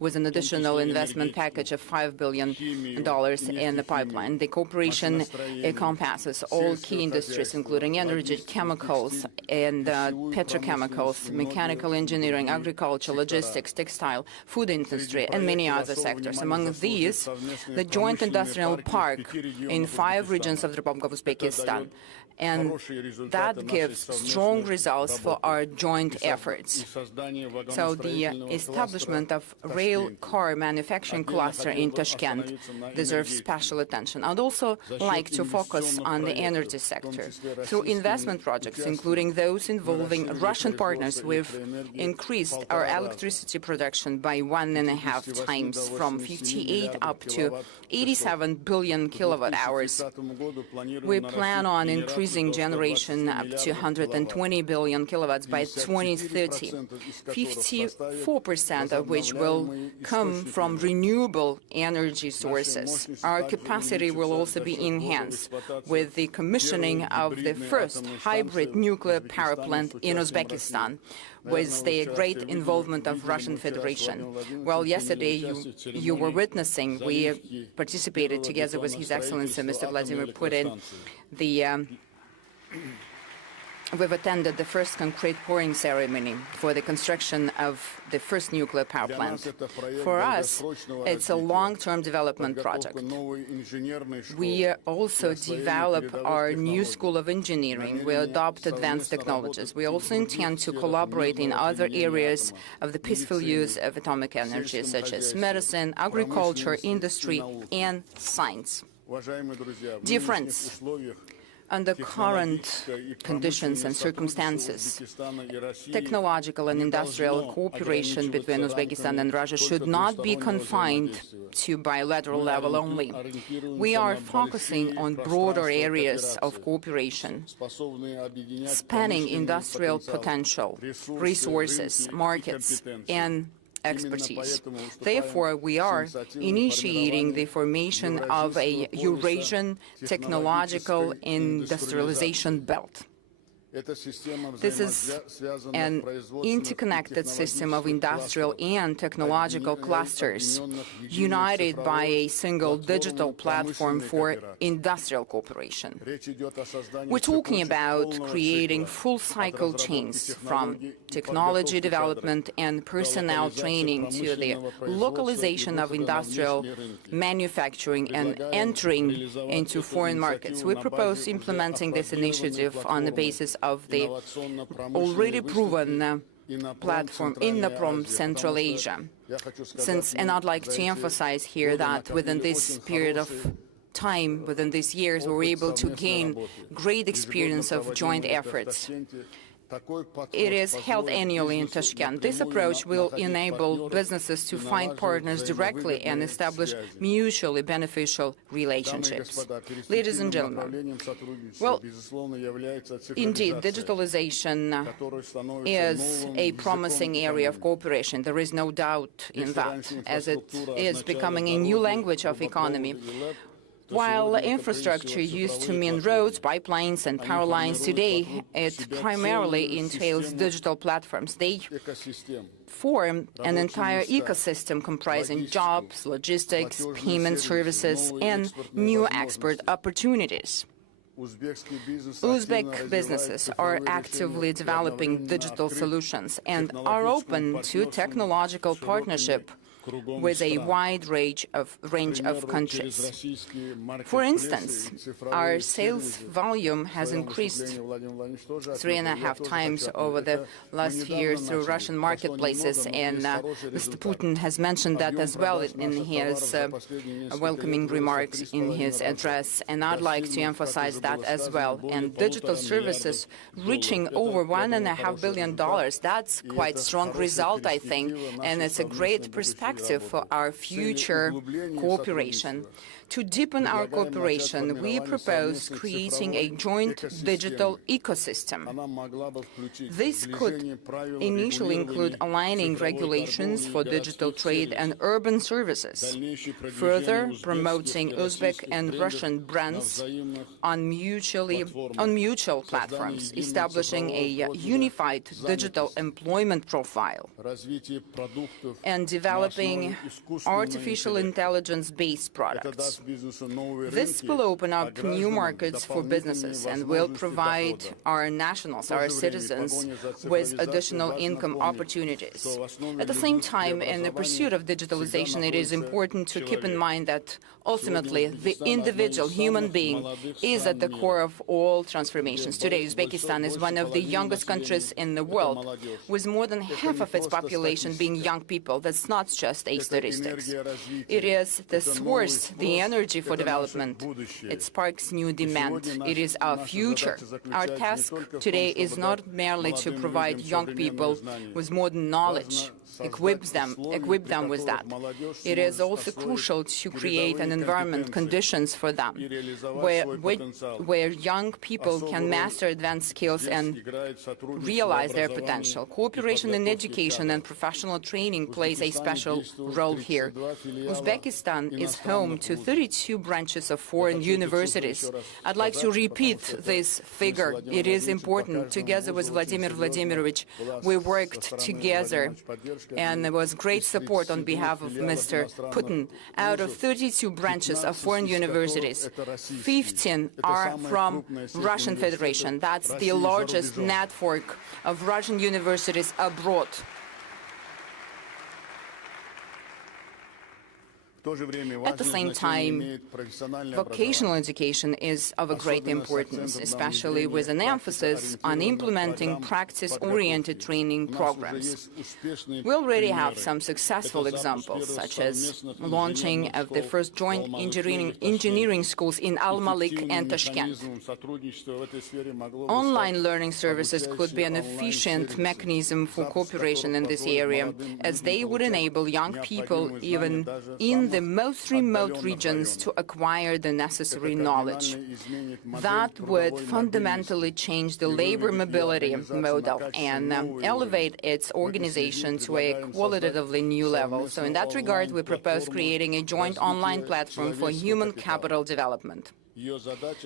with an additional investment package of $5 billion in the pipeline. The cooperation encompasses all key industries, including energy, chemicals, and petrochemicals, mechanical engineering, agriculture, logistics, textile, food industry, and many other sectors. Among these, the joint industrial park in 5 regions of the Republic of Uzbekistan, and that gives strong results for our joint efforts. So the establishment of rail car manufacturing cluster in Tashkent deserves special attention. I'd also like to focus on the energy sector. Through investment projects, including those involving Russian partners, we've increased our electricity production by 1.5 times, from 58 up to 87 billion kilowatt-hours years. We plan on increasing generation up to 120 billion kilowatts by 2030, 54% of which will come from renewable energy sources. Our capacity will also be enhanced with the commissioning of the first hybrid nuclear power plant in Uzbekistan, with the great involvement of Russian Federation. Well, yesterday you were witnessing, we participated together with His Excellency Mr. Vladimir Putin. We've attended the first concrete pouring ceremony for the construction of the first nuclear power plant. For us, it's a long-term development project. We also develop our new school of engineering. We adopt advanced technologies. We also intend to collaborate in other areas of the peaceful use of atomic energy, such as medicine, agriculture, industry, and science. Dear friends, under current conditions and circumstances, technological and industrial cooperation between Uzbekistan and Russia should not be confined to bilateral level only. We are focusing on broader areas of cooperation, spanning industrial potential, resources, markets, and expertise. Therefore, we are initiating the formation of a Eurasian technological industrialization belt. This is an interconnected system of industrial and technological clusters united by a single digital platform for industrial cooperation. We're talking about creating full-cycle chains from technology development and personnel training to the localization of industrial manufacturing and entering into foreign markets. We propose implementing this initiative on the basis of the already proven platform Innoprom Central Asia. And I'd like to emphasize here that within this period of time, within these years, we were able to gain great experience of joint efforts. It is held annually in Tashkent. This approach will enable businesses to find partners directly and establish mutually beneficial relationships. Ladies and gentlemen, well, indeed, digitalization is a promising area of cooperation. There is no doubt in that, as it is becoming a new language of economy. While infrastructure used to mean roads, pipelines, and power lines, today it primarily entails digital platforms. They form an entire ecosystem comprising jobs, logistics, payment services, and new export opportunities. Uzbek businesses are actively developing digital solutions and are open to technological partnership with a wide range of countries. For instance, our sales volume has increased 3.5 times over the last few years through Russian marketplaces, and Mr. Putin has mentioned that as well in his welcoming remarks in his address, and I'd like to emphasize that as well. And digital services reaching over $1.5 billion, that's quite a strong result, I think, and it's a great perspective for our future cooperation. To deepen our cooperation, we propose creating a joint digital ecosystem. This could initially include aligning regulations for digital trade and urban services, further promoting Uzbek and Russian brands on mutual platforms, establishing a unified digital employment profile, and developing artificial intelligence-based products. This will open up new markets for businesses and will provide our nationals, our citizens, with additional income opportunities. At the same time, in the pursuit of digitalization, it is important to keep in mind that ultimately the individual human being is at the core of all transformations. Today, Uzbekistan is one of the youngest countries in the world, with more than half of its population being young people. That's not just just a statistics. It is the source, the energy for development. It sparks new demand. It is our future. Our task today is not merely to provide young people with modern knowledge, equip them with that. It is also crucial to create an environment, conditions for them, where young people can master advanced skills and realize their potential. Cooperation in education and professional training plays a special role here. Uzbekistan is home to 32 branches of foreign universities. I'd like to repeat this figure. It is important. Together with Vladimir Vladimirovich, we worked together, and there was great support on behalf of Mr. Putin. Out of 32 branches of foreign universities, 15 are from Russian Federation. That's the largest network of Russian universities abroad. At the same time, vocational education is of a great importance, especially with an emphasis on implementing practice-oriented training programs. We already have some successful examples, such as launching of the first joint engineering schools in Almaty and Tashkent. Online learning services could be an efficient mechanism for cooperation in this area, as they would enable young people, even in the most remote regions, to acquire the necessary knowledge. That would fundamentally change the labor mobility model and elevate its organization to a qualitatively new level. So in that regard, we propose creating a joint online platform for human capital development.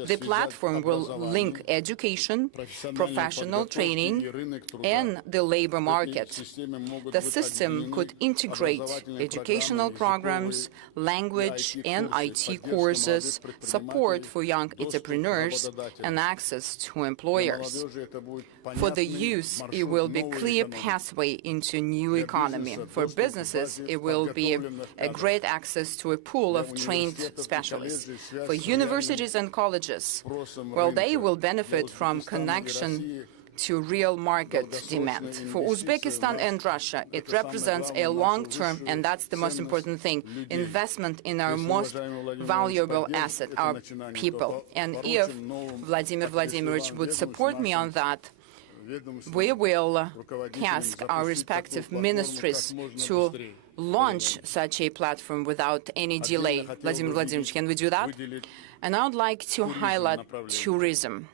The platform will link education, professional training, and the labor market. The system could integrate educational programs, language and IT courses, support for young entrepreneurs, and access to employers. For the youth, it will be a clear pathway into new economy. For businesses, it will be a great access to a pool of trained specialists. For universities and colleges, well, they will benefit from connection to real market demand. For Uzbekistan and Russia, it represents a long-term, and that's the most important thing, investment in our most valuable asset, our people. And if Vladimir Vladimirovich would support me on that, we will task our respective ministries to launch such a platform without any delay. Vladimir Vladimirovich, can we do that? And I would like to highlight tourism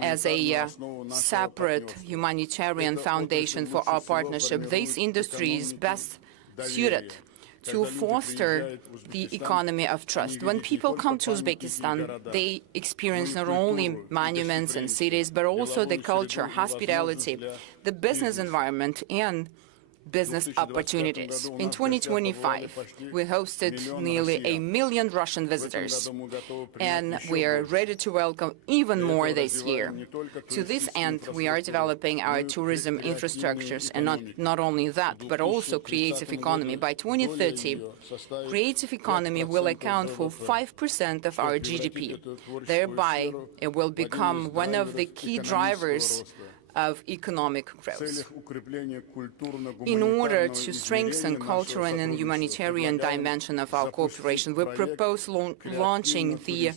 as a separate humanitarian foundation for our partnership. This industry is best suited to foster the economy of trust. When people come to Uzbekistan, they experience not only monuments and cities, but also the culture, hospitality, the business environment, and business opportunities. In 2025, we hosted nearly 1 million Russian visitors, and we are ready to welcome even more this year. To this end, we are developing our tourism infrastructures, and not only that, but also creative economy. By 2030, creative economy will account for 5% of our GDP. Thereby, it will become one of the key drivers of economic growth. In order to strengthen cultural and humanitarian dimension of our cooperation, we propose launching the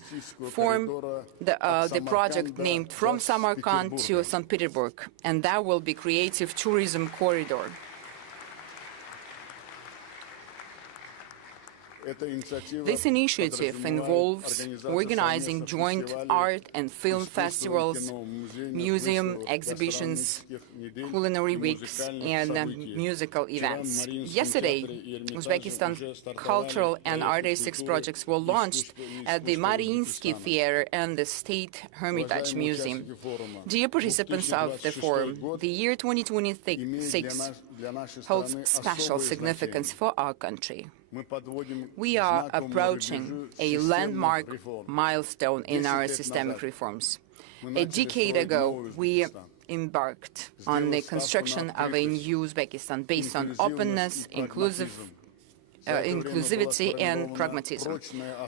project named From Samarkand to St. Petersburg, and that will be Creative Tourism Corridor. This initiative involves organizing joint art and film festivals, museum exhibitions, culinary weeks, and musical events. Yesterday, Uzbekistan's cultural and artistic projects were launched at the Mariinsky Theater and the State Hermitage Museum. Dear participants of the forum, the year 2026 holds special significance for our country. We are approaching a landmark milestone in our systemic reforms. A decade ago, we embarked on the construction of a new Uzbekistan based on openness, inclusivity and pragmatism.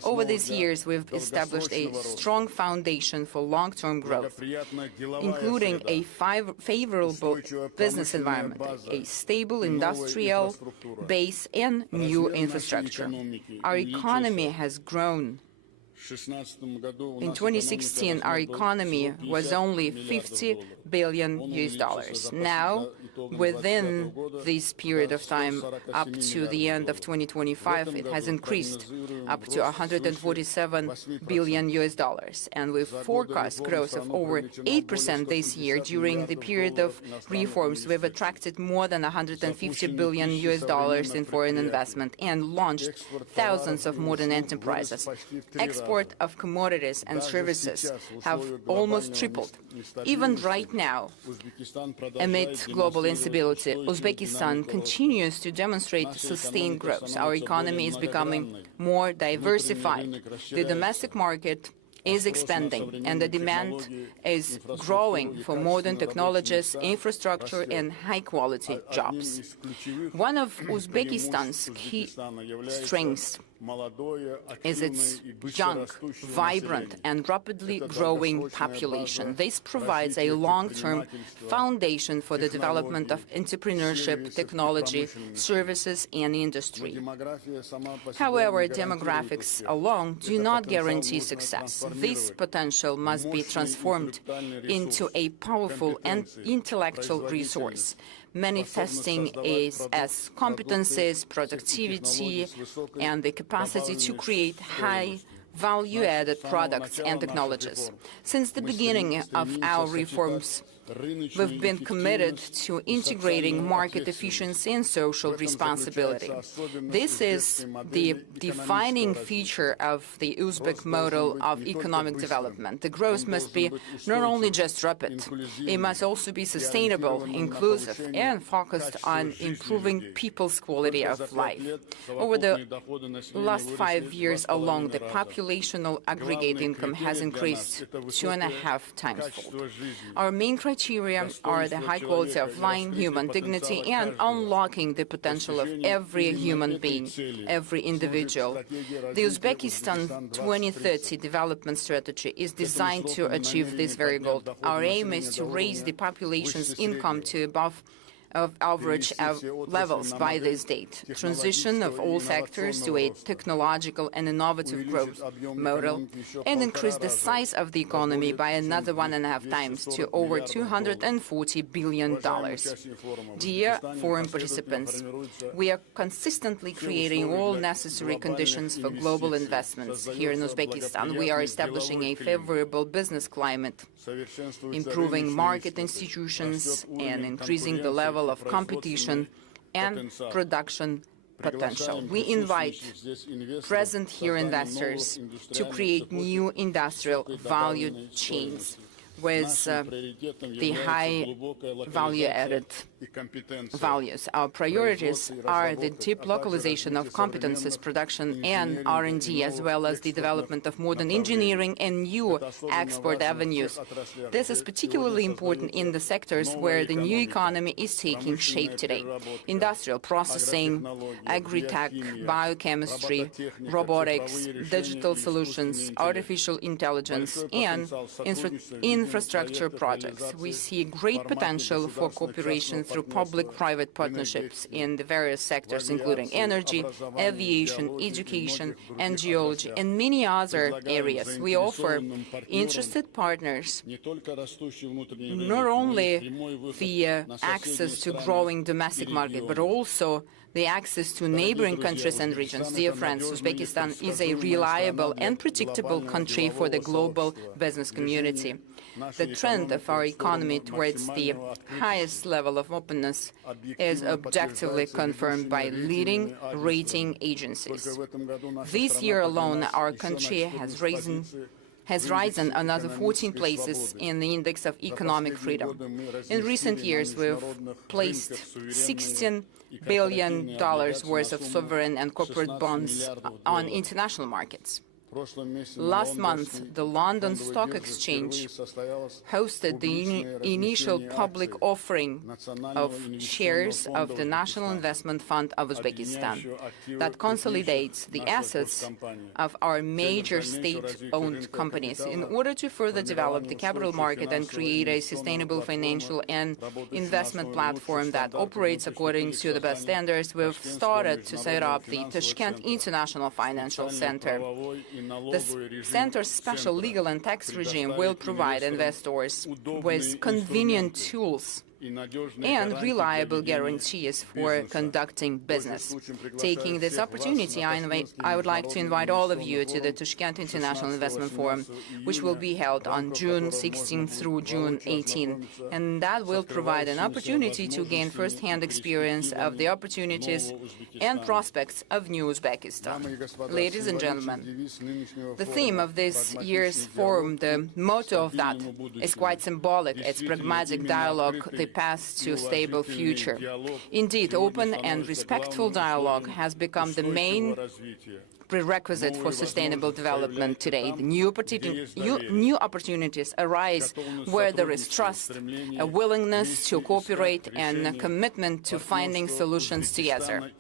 Over these years, we've established a strong foundation for long-term growth, including a favorable business environment, a stable industrial base, and new infrastructure. Our economy has grown. In 2016, our economy was only $50 billion. Now, within this period of time, up to the end of 2025, it has increased up to $147 billion. And we forecast growth of over 8% this year. During the period of reforms, we've attracted more than $150 billion in foreign investment and launched thousands of modern enterprises. Export of commodities and services have almost tripled. Even right now, amid global instability, Uzbekistan continues to demonstrate sustained growth. Our economy is becoming more diversified. The domestic market is expanding, and the demand is growing for modern technologies, infrastructure, and high-quality jobs. One of Uzbekistan's key strengths is its young, vibrant, and rapidly growing population. This provides a long-term foundation for the development of entrepreneurship, technology, services, and industry. However, demographics alone do not guarantee success. This potential must be transformed into a powerful and intellectual resource, manifesting as competencies, productivity, and the capacity to create high value-added products and technologies. Since the beginning of our reforms, we've been committed to integrating market efficiency and social responsibility. This is the defining feature of the Uzbek model of economic development. The growth must be not only just rapid, it must also be sustainable, inclusive, and focused on improving people's quality of life. Over the last 5 years alone, the populational aggregate income has increased 2.5 times fold. Our main criteria are the high quality of life, human dignity, and unlocking the potential of every human being, every individual. The Uzbekistan 2030 development strategy is designed to achieve this very goal. Our aim is to raise the population's income to above average levels by this date. Transition of all sectors to a technological and innovative growth model, and increase the size of the economy by another 1.5 times to over $240 billion. Dear foreign participants, we are consistently creating all necessary conditions for global investments here in Uzbekistan. We are establishing a favorable business climate, improving market institutions, and increasing the level of competition and production potential. We invite present here investors to create new industrial value chains with the high value-added values. Our priorities are the deep localization of competences, production, and R&D, as well as the development of modern engineering and new export avenues. This is particularly important in the sectors where the new economy is taking shape today: industrial processing, agri-tech, biochemistry, robotics, digital solutions, artificial intelligence, and infrastructure projects. We see great potential for cooperation through public-private partnerships in the various sectors, including energy, aviation, education, and geology, and many other areas. We offer interested partners not only the access to growing domestic market, but also the access to neighboring countries and regions. Dear friends, Uzbekistan is a reliable and predictable country for the global business community. The trend of our economy towards the highest level of openness is objectively confirmed by leading rating agencies. This year alone, our country has risen another 14 places in the Index of Economic Freedom. In recent years, we've placed $16 billion worth of sovereign and corporate bonds on international markets. Last month, the London Stock Exchange hosted the initial public offering of shares of the National Investment Fund of Uzbekistan that consolidates the assets of our major state-owned companies in order to further develop the capital market and create a sustainable financial and investment platform that operates according to the best standards. We've started to set up the Tashkent International Financial Center. The center's special legal and tax regime will provide investors with convenient tools and reliable guarantees for conducting business. Taking this opportunity, I would like to invite all of you to the Tashkent International Investment Forum, which will be held on June 16 through June 18, and that will provide an opportunity to gain first-hand experience of the opportunities and prospects of new Uzbekistan. Ladies and gentlemen, the theme of this year's forum, the motto of that, is quite symbolic. It's pragmatic dialogue, the path to a stable future. Indeed, open and respectful dialogue has become the main prerequisite for sustainable development today. The new opportunities arise where there is trust, a willingness to cooperate, and a commitment to finding solutions together.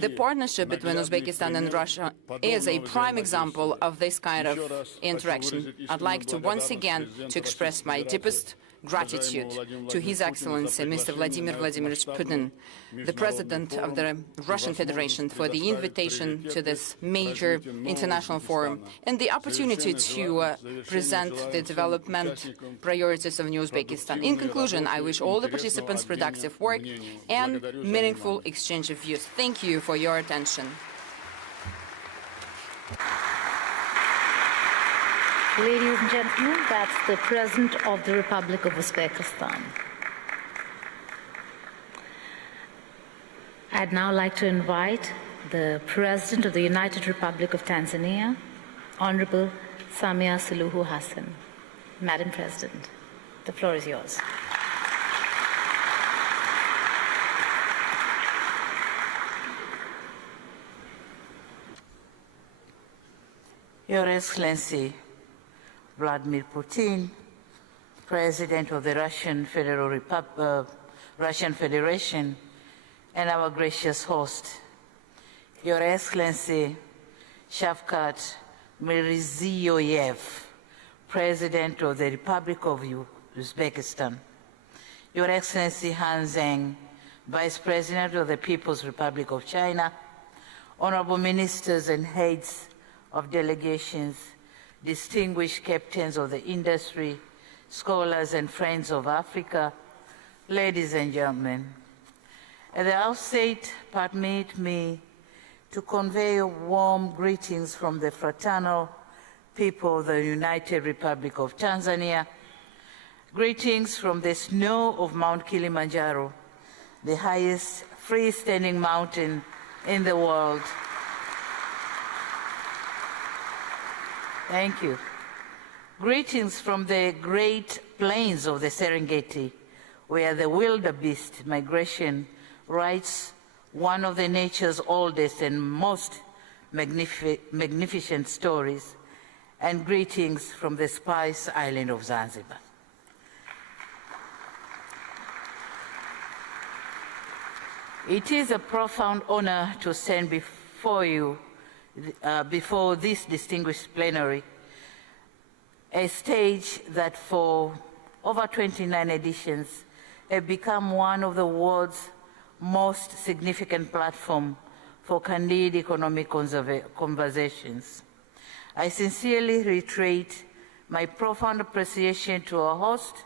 The partnership between Uzbekistan and Russia is a prime example of this kind of interaction. I'd like to once again to express my deepest gratitude to His Excellency Mr. Vladimir Vladimirovich Putin, the President of the Russian Federation, for the invitation to this major international forum and the opportunity to present the development priorities of New Uzbekistan. In conclusion, I wish all the participants productive work and meaningful exchange of views. Thank you for your attention. Ladies and gentlemen, that's the President of the Republic of Uzbekistan. I'd now like to invite the President of the United Republic of Tanzania, Honorable Samia Suluhu Hassan. Madam President, the floor is yours. Your Excellency, Vladimir Putin, President of the Russian Federation, and our gracious host, Your Excellency Shavkat Mirziyoyev, President of the Republic of Uzbekistan, Your Excellency Han Zheng, Vice President of the People's Republic of China, honorable ministers and heads of delegations, distinguished captains of the industry, scholars and friends of Africa, ladies and gentlemen. At the outset, permit me to convey warm greetings from the fraternal people of the United Republic of Tanzania, greetings from the snow of Mount Kilimanjaro, the highest freestanding mountain in the world. Thank you. Greetings from the great plains of the Serengeti, where the wildebeest migration writes one of the nature's oldest and most magnificent stories, and greetings from the Spice Island of Zanzibar. It is a profound honor to stand before you before this distinguished plenary, a stage that for over 29 editions have become one of the world's most significant platforms for candid economic conversations. I sincerely reiterate my profound appreciation to our host,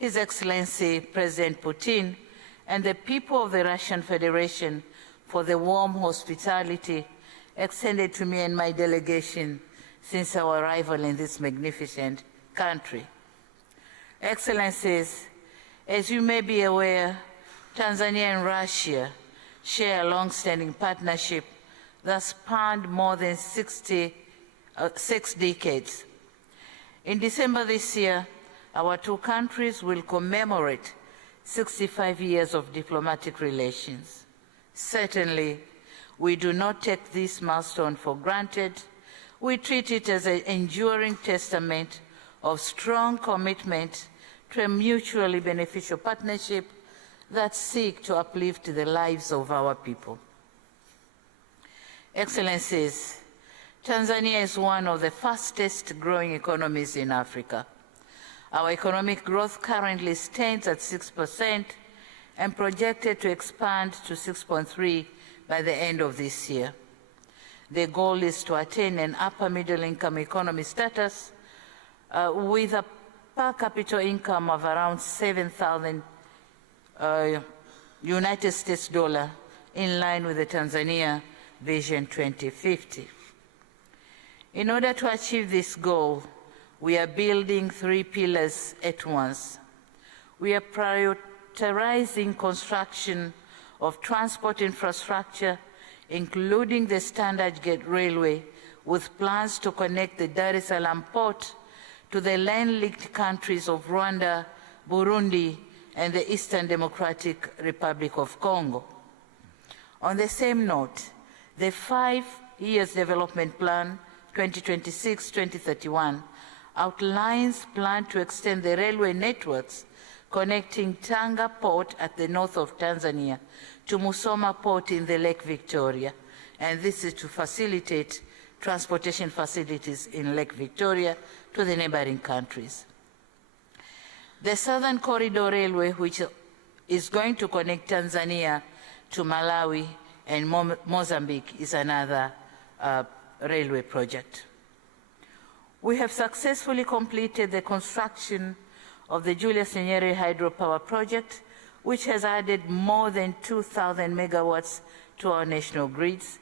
His Excellency President Putin, and the people of the Russian Federation for the warm hospitality extended to me and my delegation since our arrival in this magnificent country. Excellencies, as you may be aware, Tanzania and Russia share a long-standing partnership that spanned more than 6 decades. In December this year, our two countries will commemorate 65 years of diplomatic relations. Certainly, we do not take this milestone for granted. We treat it as an enduring testament of strong commitment to a mutually beneficial partnership that seeks to uplift the lives of our people. Excellencies, Tanzania is one of the fastest growing economies in Africa. Our economic growth currently stands at 6% and projected to expand to 6.3% by the end of this year. The goal is to attain an upper middle income economy status with a per capita income of around 7,000 United States dollar, in line with the Tanzania Vision 2050. In order to achieve this goal, we are building 3 pillars at once. We are prioritizing construction of transport infrastructure, including the standard gauge railway, with plans to connect the Dar es Salaam port to the land-linked countries of Rwanda, Burundi, and the Eastern Democratic Republic of Congo. On the same note, the 5-year development plan 2026-2031 outlines plan to extend the railway networks connecting Tanga port at the north of Tanzania to Musoma port in the Lake Victoria, and this is to facilitate transportation facilities in Lake Victoria to the neighboring countries. The Southern Corridor Railway, which is going to connect Tanzania to Malawi and Mozambique, is another railway project. We have successfully completed the construction of the Julius Nyerere hydropower project, which has added more than 2,000 megawatts to our national grids,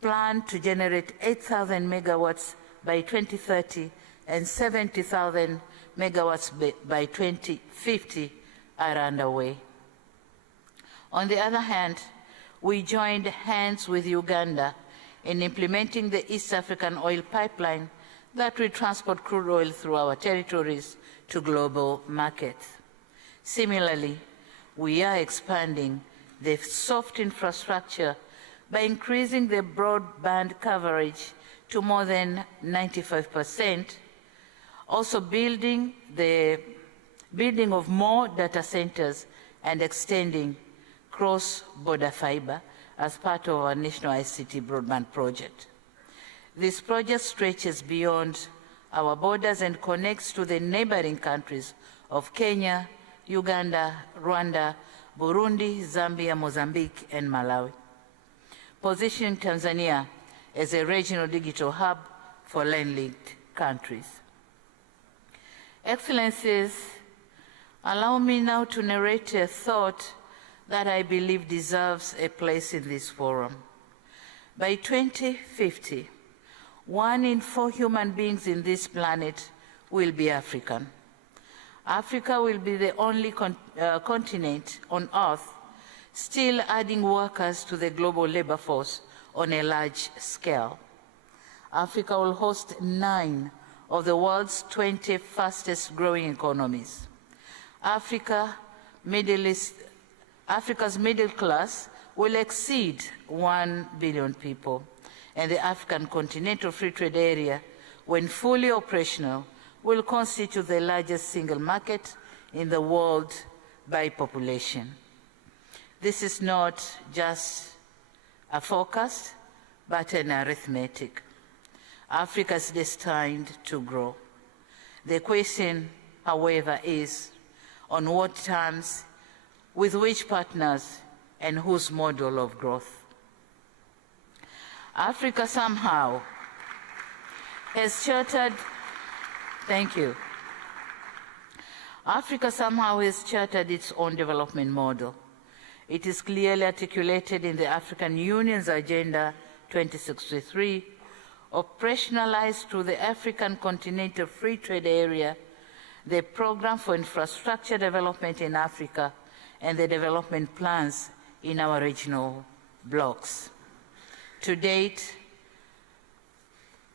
planned to generate 8,000 megawatts by 2030 and 70,000 megawatts by 2050 are underway. On the other hand, we joined hands with Uganda in implementing the East African oil pipeline that will transport crude oil through our territories to global markets. Similarly, we are expanding the soft infrastructure by increasing the broadband coverage to more than 95%, also building of more data centers and extending cross-border fiber as part of our national ICT broadband project. This project stretches beyond our borders and connects to the neighboring countries of Kenya, Uganda, Rwanda, Burundi, Zambia, Mozambique, and Malawi, positioning Tanzania as a regional digital hub for land-linked countries. Excellencies, allow me now to narrate a thought that I believe deserves a place in this forum. By 2050, 1 in 4 human beings in this planet will be African. Africa will be the only continent on Earth still adding workers to the global labor force on a large scale. Africa will host 9 of the world's 20 fastest growing economies. Africa's middle class will exceed 1 billion people, and the African Continental Free Trade Area, when fully operational, will constitute the largest single market in the world by population. This is not just a forecast, but an arithmetic. Africa is destined to grow. The question, however, is on what terms, with which partners, and whose model of growth. Africa somehow has chartered, thank you. Africa somehow has chartered its own development model. It is clearly articulated in the African Union's Agenda 2063, operationalized through the African Continental Free Trade Area, the Program for Infrastructure Development in Africa, and the development plans in our regional blocs. To date,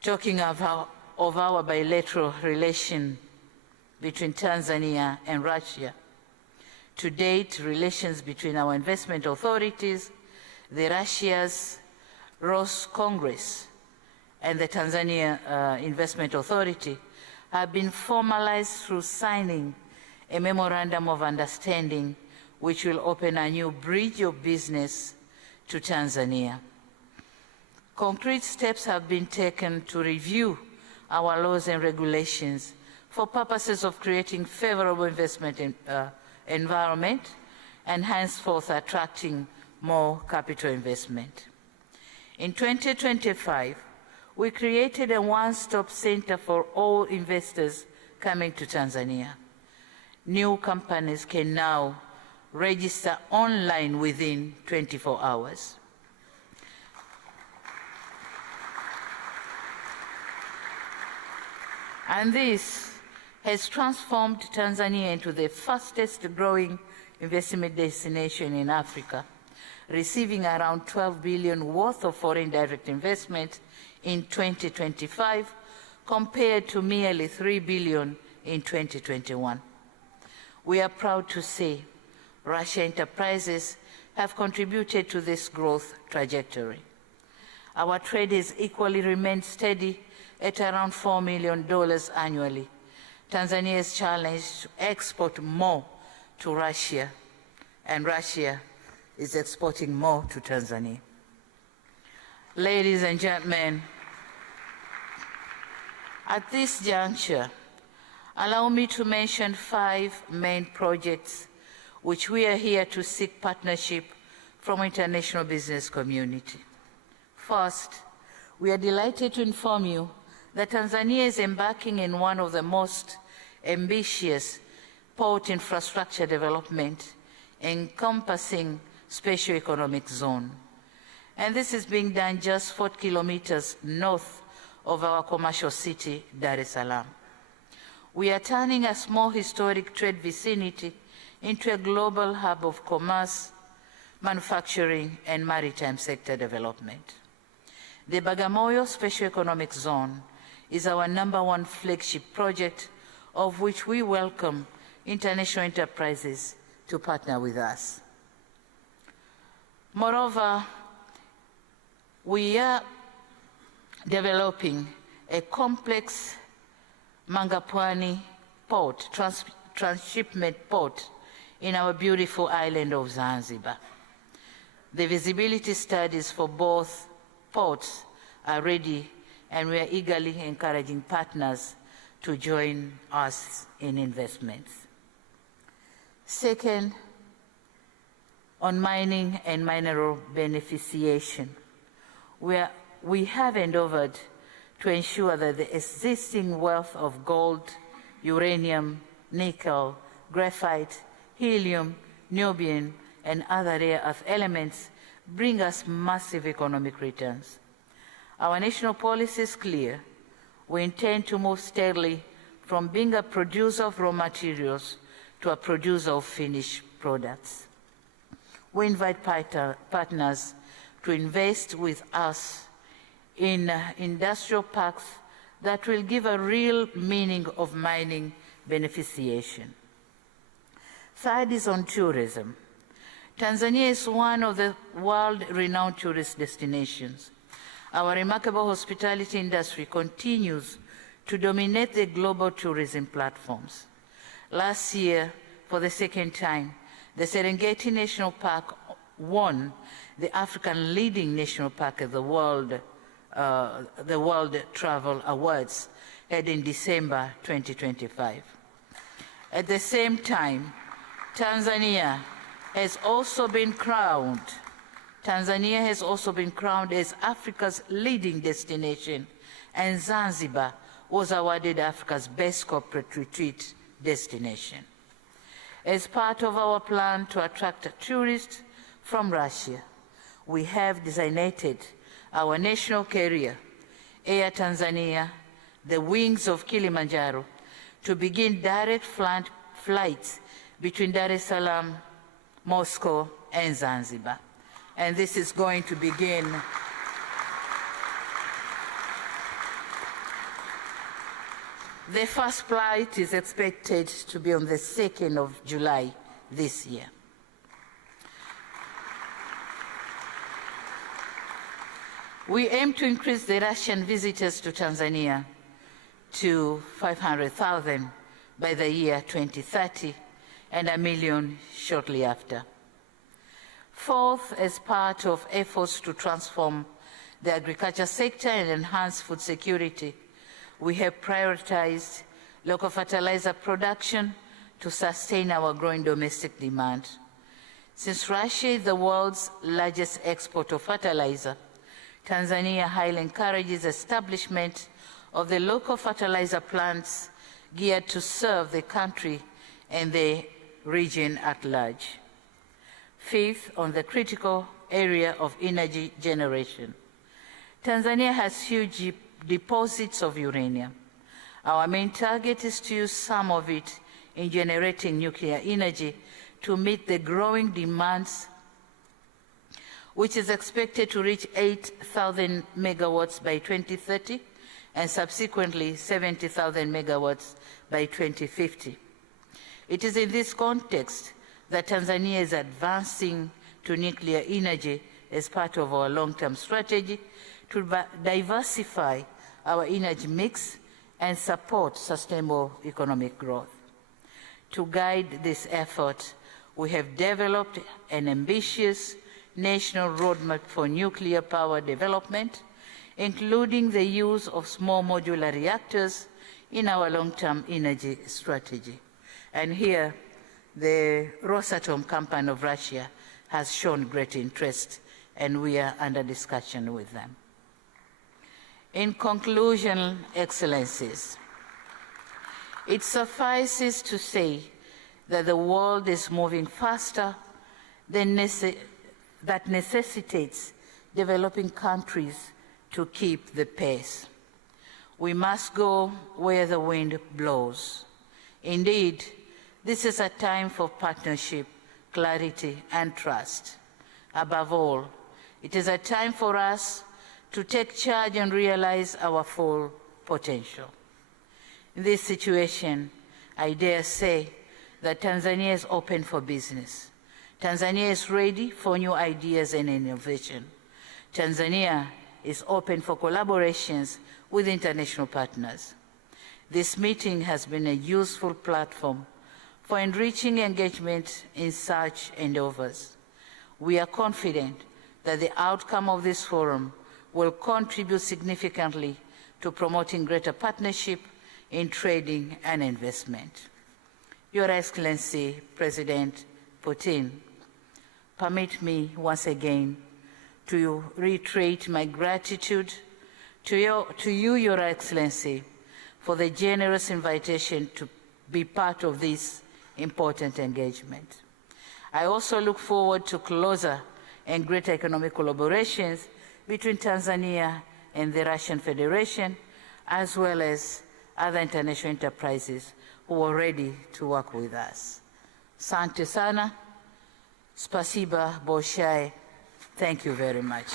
talking of our bilateral relation between Tanzania and Russia, to date, relations between our investment authorities, the Russia's Roscongress, and the Tanzania Investment Authority have been formalized through signing a memorandum of understanding which will open a new bridge of business to Tanzania. Concrete steps have been taken to review our laws and regulations for purposes of creating favorable investment environment and henceforth attracting more capital investment. In 2025, we created a one-stop center for all investors coming to Tanzania. New companies can now register online within 24 hours. And this has transformed Tanzania into the fastest growing investment destination in Africa, receiving around 12 billion worth of foreign direct investment in 2025 compared to merely 3 billion in 2021. We are proud to say Russia enterprises have contributed to this growth trajectory. Our trade has equally remained steady at around $4 million annually. Tanzania's challenge to export more to Russia, and Russia is exporting more to Tanzania. Ladies and gentlemen, at this juncture, allow me to mention 5 main projects which we are here to seek partnership from international business community. First, we are delighted to inform you that Tanzania is embarking in one of the most ambitious port infrastructure development encompassing special economic zone. And this is being done just 4 kilometers north of our commercial city, Dar es Salaam. We are turning a small historic trade vicinity into a global hub of commerce, manufacturing, and maritime sector development. The Bagamoyo Special Economic Zone is our #1 flagship project, of which we welcome international enterprises to partner with us. Moreover, we are developing a complex Mangapwani port, transshipment port in our beautiful island of Zanzibar. The visibility studies for both ports are ready, and we are eagerly encouraging partners to join us in investments. Second, on mining and mineral beneficiation, we have endeavored to ensure that the existing wealth of gold, uranium, nickel, graphite, helium, niobium, and other rare earth elements bring us massive economic returns. Our national policy is clear. We intend to move steadily from being a producer of raw materials to a producer of finished products. We invite partners to invest with us in industrial parks that will give a real meaning of mining beneficiation. Third is on tourism. Tanzania is one of the world-renowned tourist destinations. Our remarkable hospitality industry continues to dominate the global tourism platforms. Last year, for the second time, the Serengeti National Park won the African Leading National Park at the World Travel Awards held in December 2025. At the same time, Tanzania has also been crowned as Africa's leading destination, and Zanzibar was awarded Africa's best corporate retreat destination. As part of our plan to attract tourists from Russia, we have designated our national carrier, Air Tanzania, the wings of Kilimanjaro, to begin direct flights between Dar es Salaam, Moscow, and Zanzibar. And this is going to begin the first flight is expected to be on the 2nd of July this year. We aim to increase the Russian visitors to Tanzania to 500,000 by the year 2030 and 1 million shortly after. Fourth, as part of efforts to transform the agriculture sector and enhance food security, we have prioritized local fertilizer production to sustain our growing domestic demand. Since Russia is the world's largest exporter of fertilizer, Tanzania highly encourages establishment of the local fertilizer plants geared to serve the country and the region at large. Fifth, on the critical area of energy generation. Tanzania has huge deposits of uranium. Our main target is to use some of it in generating nuclear energy to meet the growing demands, which is expected to reach 8,000 megawatts by 2030 and subsequently 70,000 megawatts by 2050. It is in this context that Tanzania is advancing to nuclear energy as part of our long-term strategy to diversify our energy mix and support sustainable economic growth. To guide this effort, we have developed an ambitious national roadmap for nuclear power development, including the use of small modular reactors in our long-term energy strategy. And here, the Rosatom company of Russia has shown great interest, and we are under discussion with them. In conclusion, Excellencies, it suffices to say that the world is moving faster than that necessitates developing countries to keep the pace. We must go where the wind blows. Indeed, this is a time for partnership, clarity, and trust. Above all, it is a time for us to take charge and realize our full potential. In this situation, I dare say that Tanzania is open for business. Tanzania is ready for new ideas and innovation. Tanzania is open for collaborations with international partners. This meeting has been a useful platform for enriching engagement in such endeavors. We are confident that the outcome of this forum will contribute significantly to promoting greater partnership in trading and investment. Your Excellency, President Putin, permit me once again to reiterate my gratitude to you, Your Excellency, for the generous invitation to be part of this important engagement. I also look forward to closer and greater economic collaborations between Tanzania and the Russian Federation, as well as other international enterprises who are ready to work with us. Asante sana, spasiba bolshai. Thank you very much.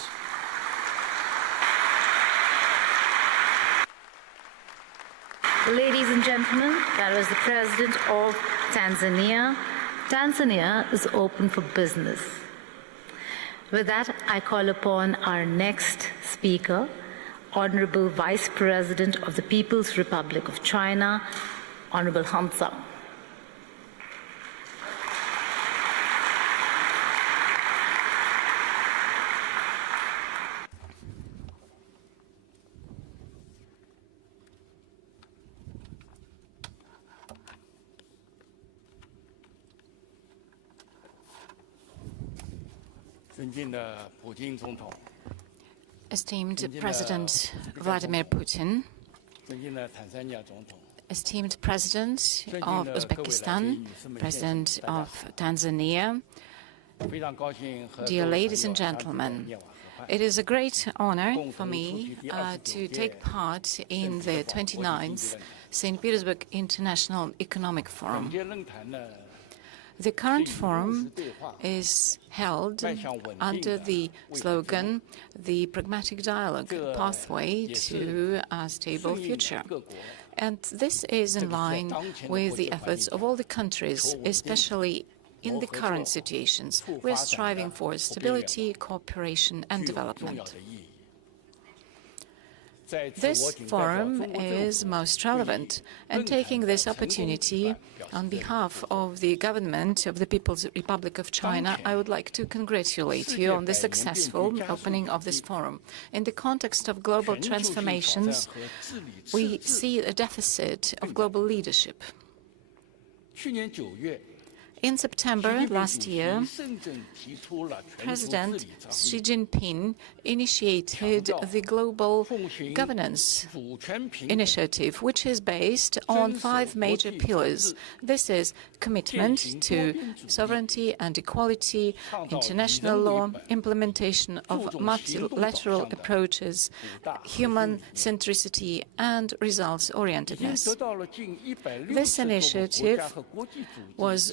Ladies and gentlemen, that was the President of Tanzania. Tanzania is open for business. With that, I call upon our next speaker, Honorable Vice President of the People's Republic of China, Honorable Han Zhang. Esteemed President Vladimir Putin, esteemed President of Uzbekistan, President of Tanzania, dear ladies and gentlemen, it is a great honor for me to take part in the 29th St. Petersburg International Economic Forum. The current forum is held under the slogan, the pragmatic dialogue pathway to a stable future. And this is in line with the efforts of all the countries, especially in the current situations. We are striving for stability, cooperation, and development. This forum is most relevant, and taking this opportunity on behalf of the government of the People's Republic of China, I would like to congratulate you on the successful opening of this forum. In the context of global transformations, we see a deficit of global leadership. In September last year, President Xi Jinping initiated the Global Governance Initiative, which is based on 5 major pillars. This is commitment to sovereignty and equality, international law, implementation of multilateral approaches, human centricity, and results-orientedness. This initiative was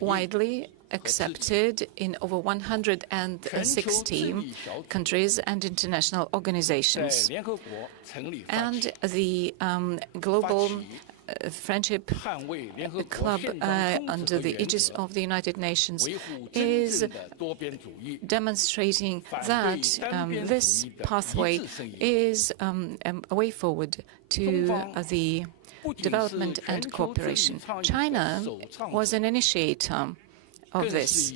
widely accepted in over 160 countries and international organizations. And the Global Friendship Club under the aegis of the United Nations is demonstrating that this pathway is a way forward to the development and cooperation. China was an initiator of this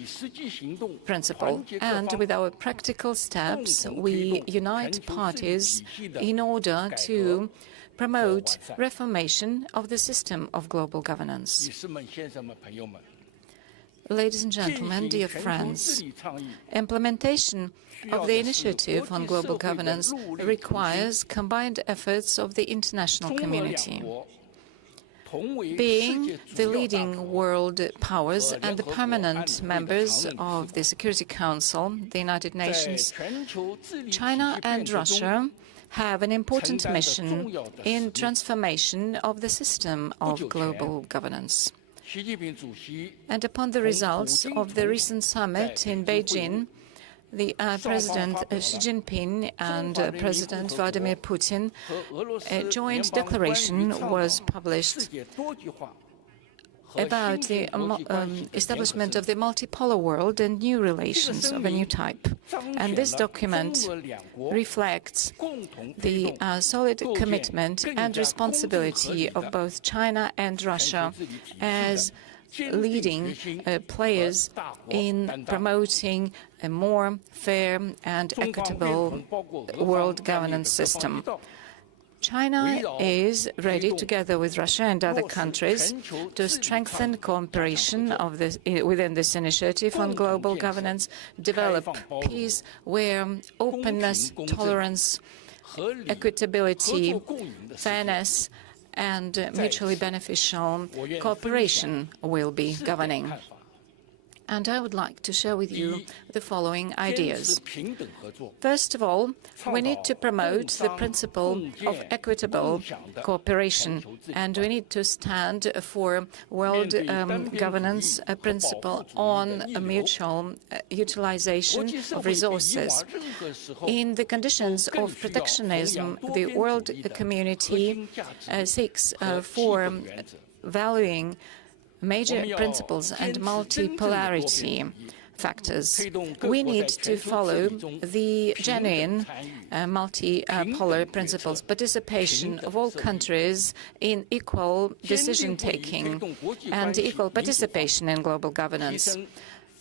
principle, and with our practical steps, we unite parties in order to promote reformation of the system of global governance. Ladies and gentlemen, dear friends, implementation of the initiative on global governance requires combined efforts of the international community. Being the leading world powers and the permanent members of the Security Council, the United Nations, China and Russia have an important mission in transformation of the system of global governance. And upon the results of the recent summit in Beijing, the President Xi Jinping and President Vladimir Putin, a joint declaration was published about the establishment of the multipolar world and new relations of a new type. And this document reflects the solid commitment and responsibility of both China and Russia as leading players in promoting a more fair and equitable world governance system. China is ready, together with Russia and other countries, to strengthen cooperation within this initiative on global governance, develop peace where openness, tolerance, equitability, fairness, and mutually beneficial cooperation will be governing. And I would like to share with you the following ideas. First of all, we need to promote the principle of equitable cooperation, and we need to stand for world governance principle on a mutual utilization of resources. In the conditions of protectionism, the world community seeks for valuing major principles and multipolarity factors. We need to follow the genuine multipolar principles, participation of all countries in equal decision-taking and equal participation in global governance.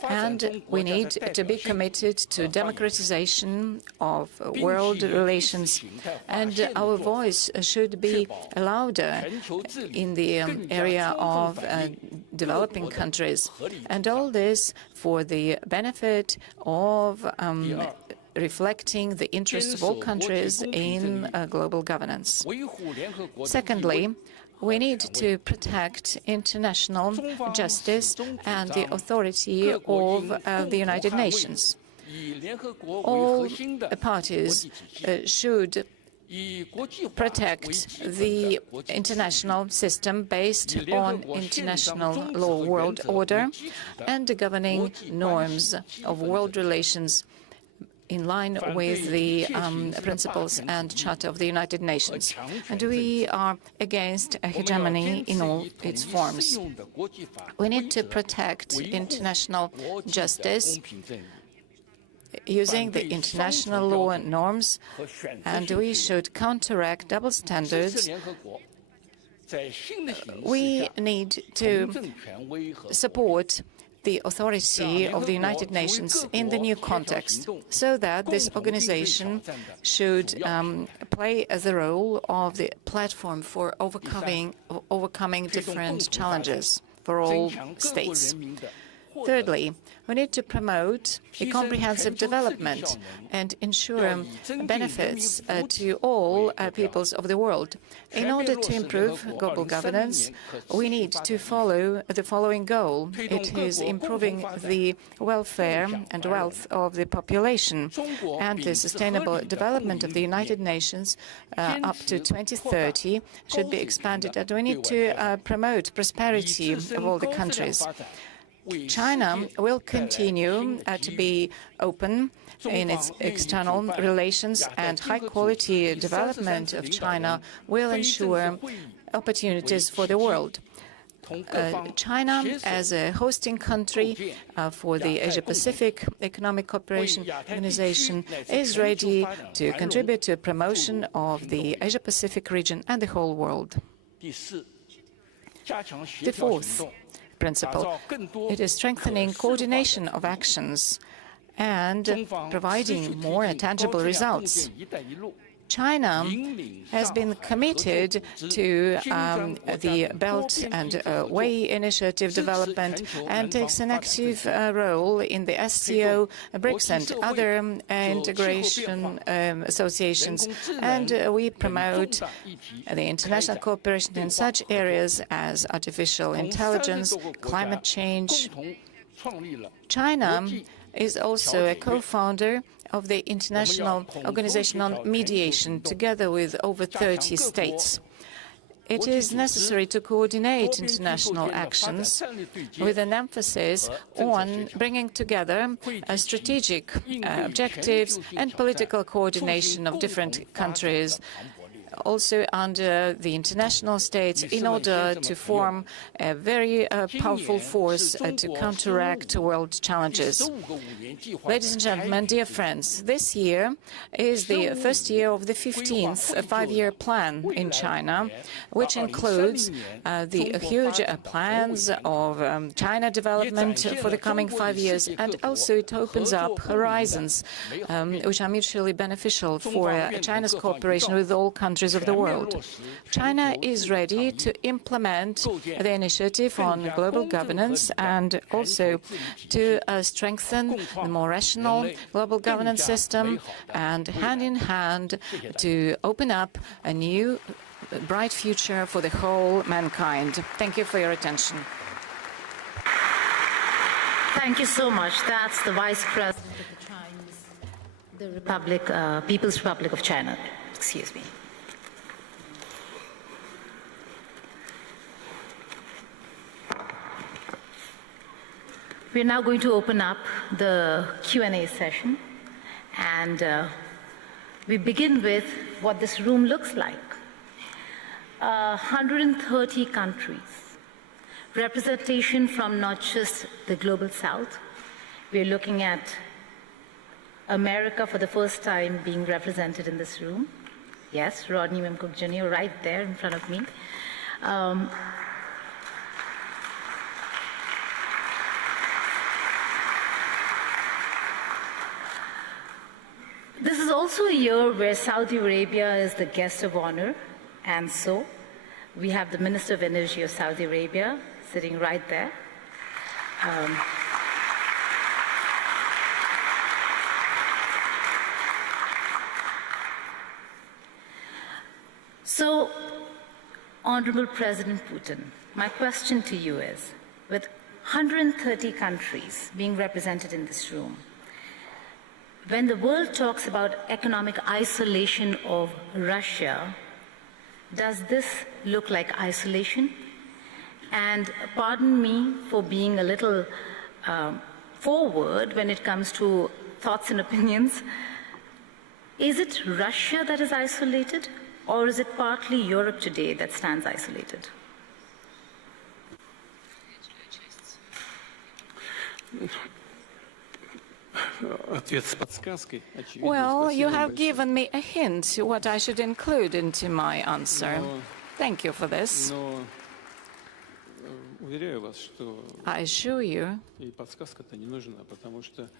And we need to be committed to democratization of world relations, and our voice should be louder in the area of developing countries, and all this for the benefit of reflecting the interests of all countries in global governance. Secondly, we need to protect international justice and the authority of the United Nations. All parties should protect the international system based on international law, world order, and the governing norms of world relations in line with the principles and Charter of the United Nations. And we are against a hegemony in all its forms. We need to protect international justice using the international law and norms, and we should counteract double standards. We need to support the authority of the United Nations in the new context, so that this organization should play the role of the platform for overcoming different challenges for all states. Thirdly, we need to promote a comprehensive development and ensure benefits to all peoples of the world. In order to improve global governance, we need to follow the following goal. It is improving the welfare and wealth of the population, and the sustainable development of the United Nations up to 2030 should be expanded, and we need to promote prosperity of all the countries. China will continue to be open in its external relations, and high-quality development of China will ensure opportunities for the world. China, as a hosting country for the Asia-Pacific Economic Cooperation Organization, is ready to contribute to promotion of the Asia-Pacific region and the whole world. The fourth principle, it is strengthening coordination of actions and providing more tangible results. China has been committed to the Belt and Way Initiative development and takes an active role in the SCO, BRICS and other integration associations, and we promote the international cooperation in such areas as artificial intelligence, climate change. China is also a co-founder of the International Organization on Mediation, together with over 30 states. It is necessary to coordinate international actions with an emphasis on bringing together strategic objectives and political coordination of different countries, also under the international states, in order to form a very powerful force to counteract world challenges. Ladies and gentlemen, dear friends, this year is the first year of the 15th five-year plan in China, which includes the huge plans of China development for the coming 5 years, and also it opens up horizons which are mutually beneficial for China's cooperation with all countries of the world. China is ready to implement the initiative on global governance and also to strengthen the more rational global governance system, and hand in hand to open up a new bright future for the whole mankind. Thank you for your attention. Thank you so much. That's the Vice President of the Republic, People's Republic of China. Excuse me. We're now going to open up the Q&A session, and we begin with what this room looks like. 130 countries, representation from not just the global south. We're looking at America for the first time being represented in this room. Yes, Rodney Cook Jr. right there in front of me. This is also a year where Saudi Arabia is the guest of honor, and so we have the Minister of Energy of Saudi Arabia sitting right there. So, Honorable President Putin, my question to you is, with 130 countries being represented in this room, when the world talks about economic isolation of Russia, does this look like isolation? And pardon me for being a little forward when it comes to thoughts and opinions. Is it Russia that is isolated, or is it partly Europe today that stands isolated? Well, you have given me a hint what I should include into my answer. Thank you for this. I assure you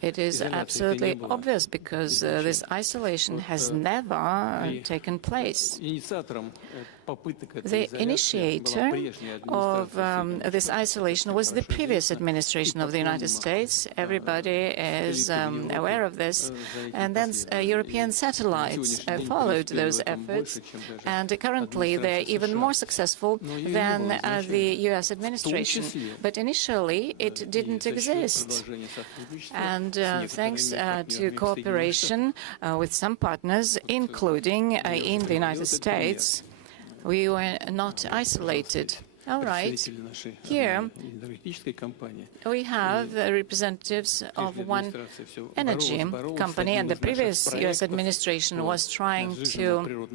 it is absolutely obvious because this isolation has never taken place. The initiator of this isolation was the previous administration of the United States. Everybody is aware of this. And then European satellites followed those efforts. And currently they're even more successful than the US administration. But initially it didn't exist. And thanks to cooperation with some partners, including in the United States, we were not isolated. All right. Here we have representatives of one energy company, and the previous US administration was trying to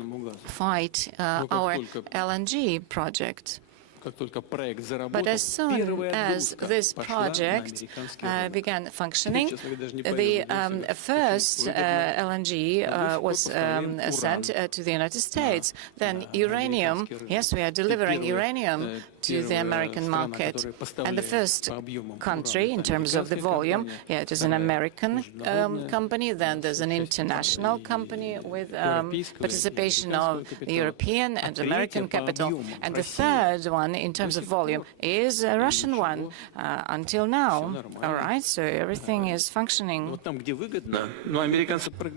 fight our LNG project. But as soon as this project began functioning, the first LNG was sent to the United States. Then uranium, yes, we are delivering uranium to the American market. And the first country, in terms of the volume, yeah, it is an American company. Then there's an international company with participation of the European and American capital. And the third one, in terms of volume, is a Russian one until now. All right, so everything is functioning.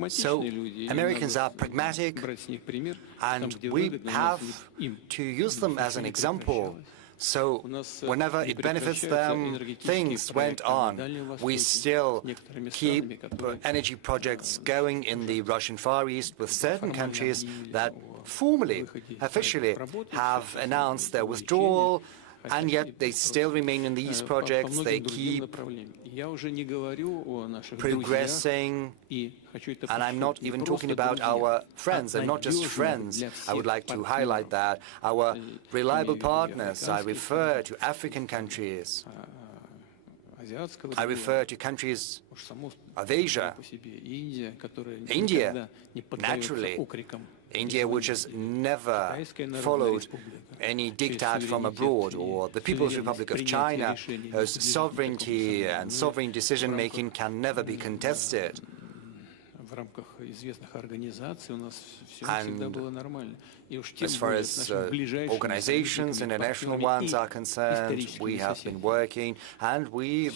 So Americans are pragmatic, and we have to use them as an example. So whenever it benefits them, things went on. We still keep energy projects going in the Russian Far East with certain countries that formally, officially have announced their withdrawal, and yet they still remain in these projects. They keep progressing, and I'm not even talking about our friends. They're not just friends. I would like to highlight that. Our reliable partners, I refer to African countries. I refer to countries of Asia, India, naturally. India, which has never followed any diktat from abroad, or the People's Republic of China, whose sovereignty and sovereign decision-making can never be contested. And as far as organizations, international ones are concerned, we have been working, and we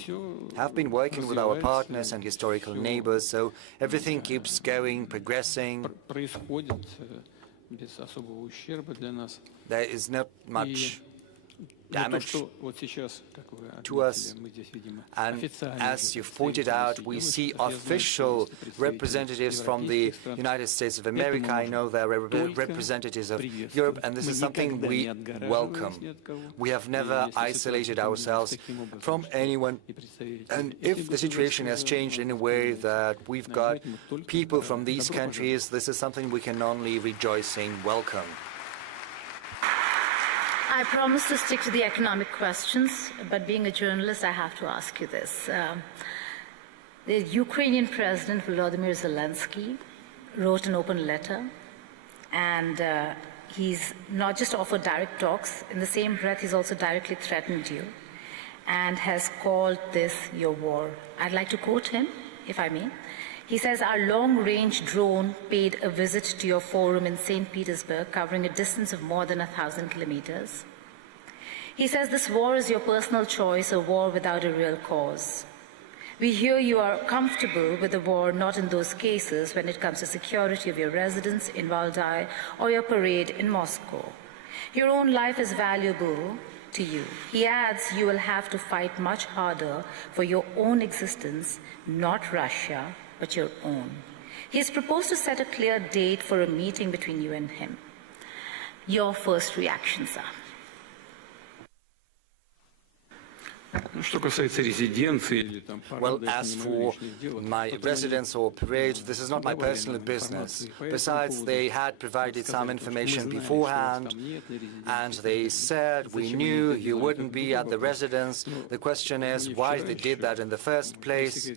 have been working with our partners and historical neighbors, so everything keeps going, progressing. There is not much damage to us, and as you've pointed out, we see official representatives from the United States of America. I know there are representatives of Europe, and this is something we welcome. We have never isolated ourselves from anyone, and if the situation has changed in a way that we've got people from these countries, this is something we can only rejoicing welcome. I promise to stick to the economic questions, but being a journalist, I have to ask you this. The Ukrainian President Volodymyr Zelensky wrote an open letter, and he's not just offered direct talks. In the same breath, he's also directly threatened you and has called this your war. I'd like to quote him, if I may. He says, "Our long-range drone paid a visit to your forum in St. Petersburg, covering a distance of more than 1,000 kilometers. He says, this war is your personal choice, a war without a real cause. We hear you are comfortable with the war, not in those cases when it comes to security of your residence in Valdai or your parade in Moscow. Your own life is valuable to you." He adds, "You will have to fight much harder for your own existence, not Russia, but your own." He has proposed to set a clear date for a meeting between you and him. Your first reaction, sir? Well, as for my residence or parade, this is not my personal business. Besides, they had provided some information beforehand, and they said, we knew you wouldn't be at the residence. The question is why they did that in the first place.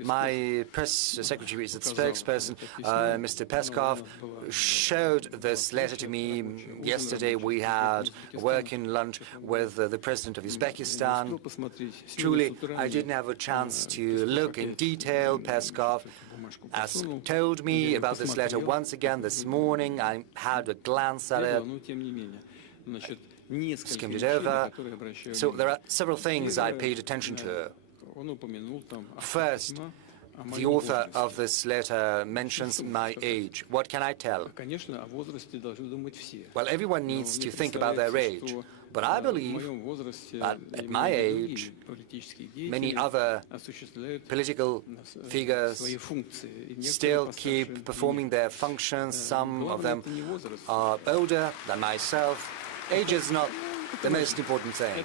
My press secretary, the spokesperson, Mr. Peskov, showed this letter to me yesterday. We had a working lunch with the president of Uzbekistan. Truly, I didn't have a chance to look in detail. Peskov has told me about this letter once again this morning. I had a glance at it, skimmed it over. So there are several things I paid attention to. First, the author of this letter mentions my age. What can I tell? Well, everyone needs to think about their age. But I believe that at my age, many other political figures still keep performing their functions. Some of them are older than myself. Age is not the most important thing.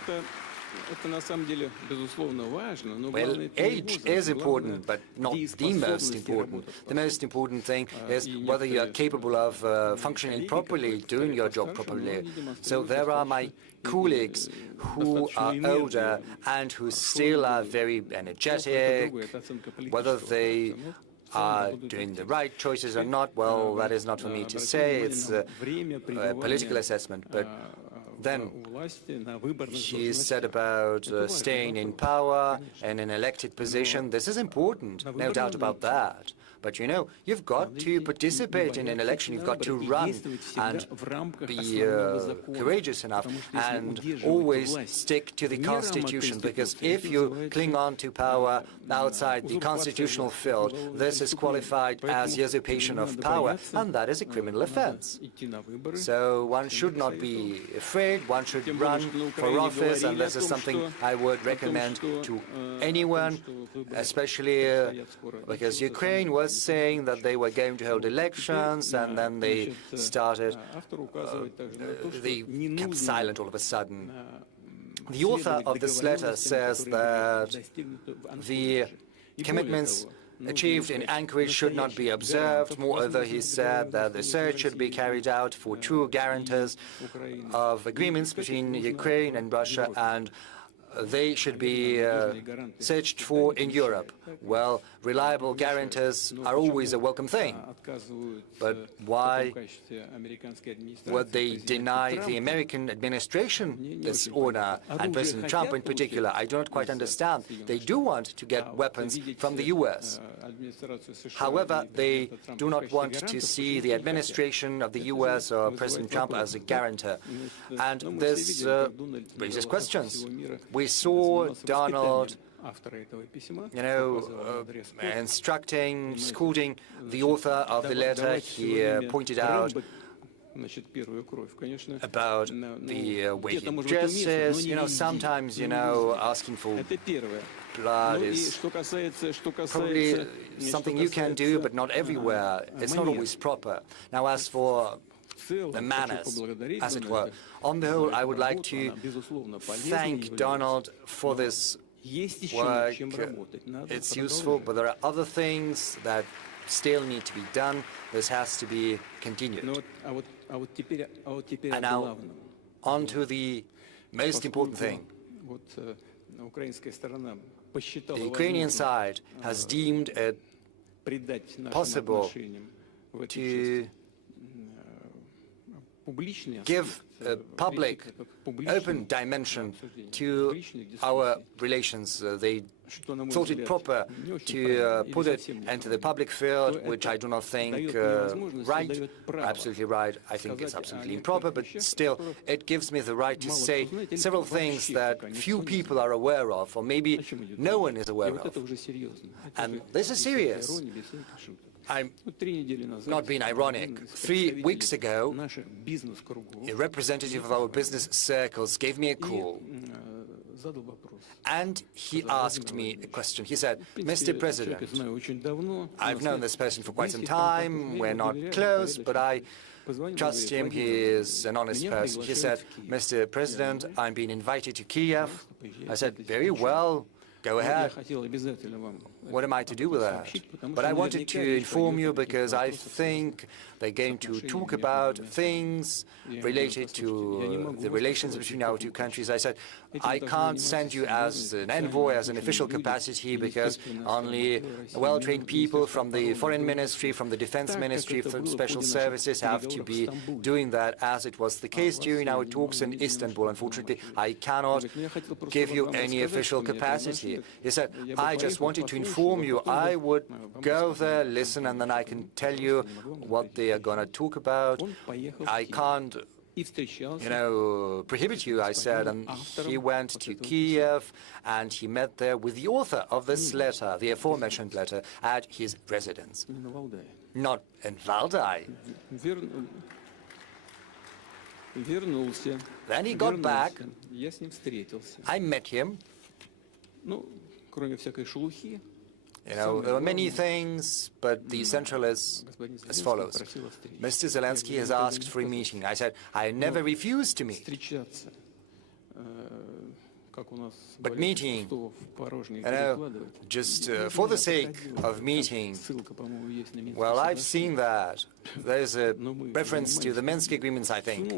Well, age is important, but not the most important. The most important thing is whether you are capable of functioning properly, doing your job properly. So there are my colleagues who are older and who still are very energetic. Whether they are doing the right choices or not, well, that is not for me to say. It's a political assessment. But then he said about staying in power and an elected position. This is important, no doubt about that. But, you know, you've got to participate in an election. You've got to run and be courageous enough and always stick to the Constitution, because if you cling on to power outside the constitutional field, this is qualified as usurpation of power, and that is a criminal offense. So one should not be afraid. One should run for office, and this is something I would recommend to anyone, especially because Ukraine was saying that they were going to hold elections, and then they started, they kept silent all of a sudden. The author of this letter says that the commitments achieved in Anchorage should not be observed. Moreover, he said that the search should be carried out for true guarantors of agreements between Ukraine and Russia, and they should be searched for in Europe. Well, reliable guarantors are always a welcome thing. But why would they deny the American administration this honor, and President Trump in particular? I do not quite understand. They do want to get weapons from the U.S. However, they do not want to see the administration of the U.S. or President Trump as a guarantor. And this raises questions. We saw Donald, you know, instructing, scolding the author of the letter. He pointed out about the way he dresses. You know, sometimes, you know, asking for blood is probably something you can do, but not everywhere. It's not always proper. Now, as for the manners, as it were, on the whole, I would like to thank Donald for this work. It's useful, but there are other things that still need to be done. This has to be continued. And now, on to the most important thing. The Ukrainian side has deemed it possible to give a public, open dimension to our relations. They thought it proper to put it into the public field, which I do not think right, absolutely right. I think it's absolutely improper, but still, it gives me the right to say several things that few people are aware of, or maybe no one is aware of. And this is serious. I'm not being ironic. 3 weeks ago, a representative of our business circles gave me a call And he asked me a question. He said, Mr. President, I've known this person for quite some time. We're not close, but I trust him. He is an honest person. He said, Mr. President, I'm being invited to Kiev. I said, very well. Go ahead. What am I to do with that? But I wanted to inform you because I think they're going to talk about things related to the relations between our two countries. I said, I can't send you as an envoy, as an official capacity, because only well-trained people from the Foreign Ministry, from the Defense Ministry, from Special Services have to be doing that, as it was the case during our talks in Istanbul. Unfortunately, I cannot give you any official capacity. He said, I just wanted to inform you. I would go there, listen, and then I can tell you what they are going to talk about. I can't, prohibit you, I said. And he went to Kiev, and he met there with the author of this letter, the aforementioned letter, at his residence. Not in Valdai. Then he got back. I met him. There were many things, but the essential is as follows. Mr. Zelensky has asked for a meeting. I said, I never refused to meet. But meeting, just for the sake of meeting, well, I've seen that. There's a reference to the Minsk agreements, I think.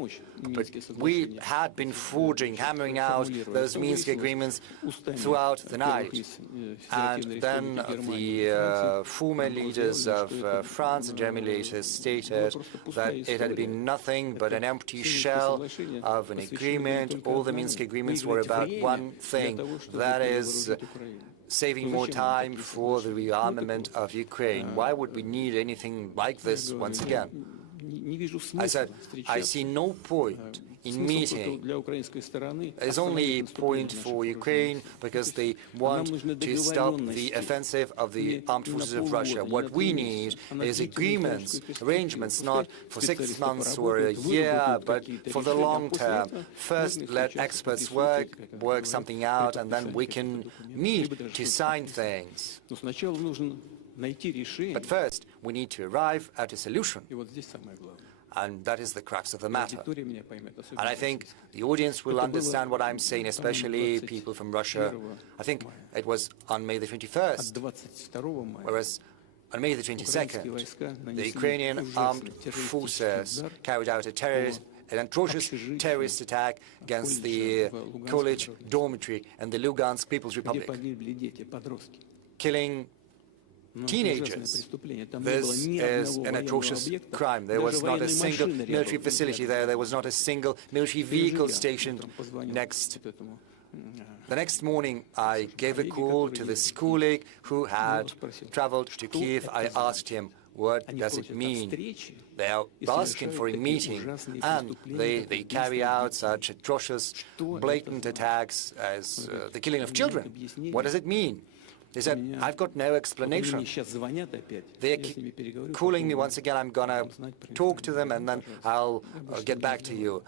But we had been forging, hammering out those Minsk agreements throughout the night. And then the former leaders of France and Germany later stated that it had been nothing but an empty shell of an agreement. All the Minsk agreements were about one thing, that is saving more time for the rearmament of Ukraine. Why would we need anything like this once again? I said, I see no point in meeting. There's only a point for Ukraine because they want to stop the offensive of the armed forces of Russia. What we need is agreements, arrangements, not for 6 months or a year, but for the long term. First, let experts work something out, and then we can meet to sign things. But first, we need to arrive at a solution. And that is the crux of the matter. And I think the audience will understand what I'm saying, especially people from Russia. I think it was on May the 21st, whereas on May the 22nd, the Ukrainian armed forces carried out an atrocious terrorist attack against the college dormitory in the Lugansk People's Republic, killing teenagers. This is an atrocious crime. There was not a single military facility there. There was not a single military vehicle stationed next. The next morning, I gave a call to this colleague who had traveled to Kiev. I asked him, what does it mean? They are asking for a meeting, and they carry out such atrocious, blatant attacks as the killing of children. What does it mean? They said, I've got no explanation. They're calling me once again. I'm going to talk to them, and then I'll get back to you.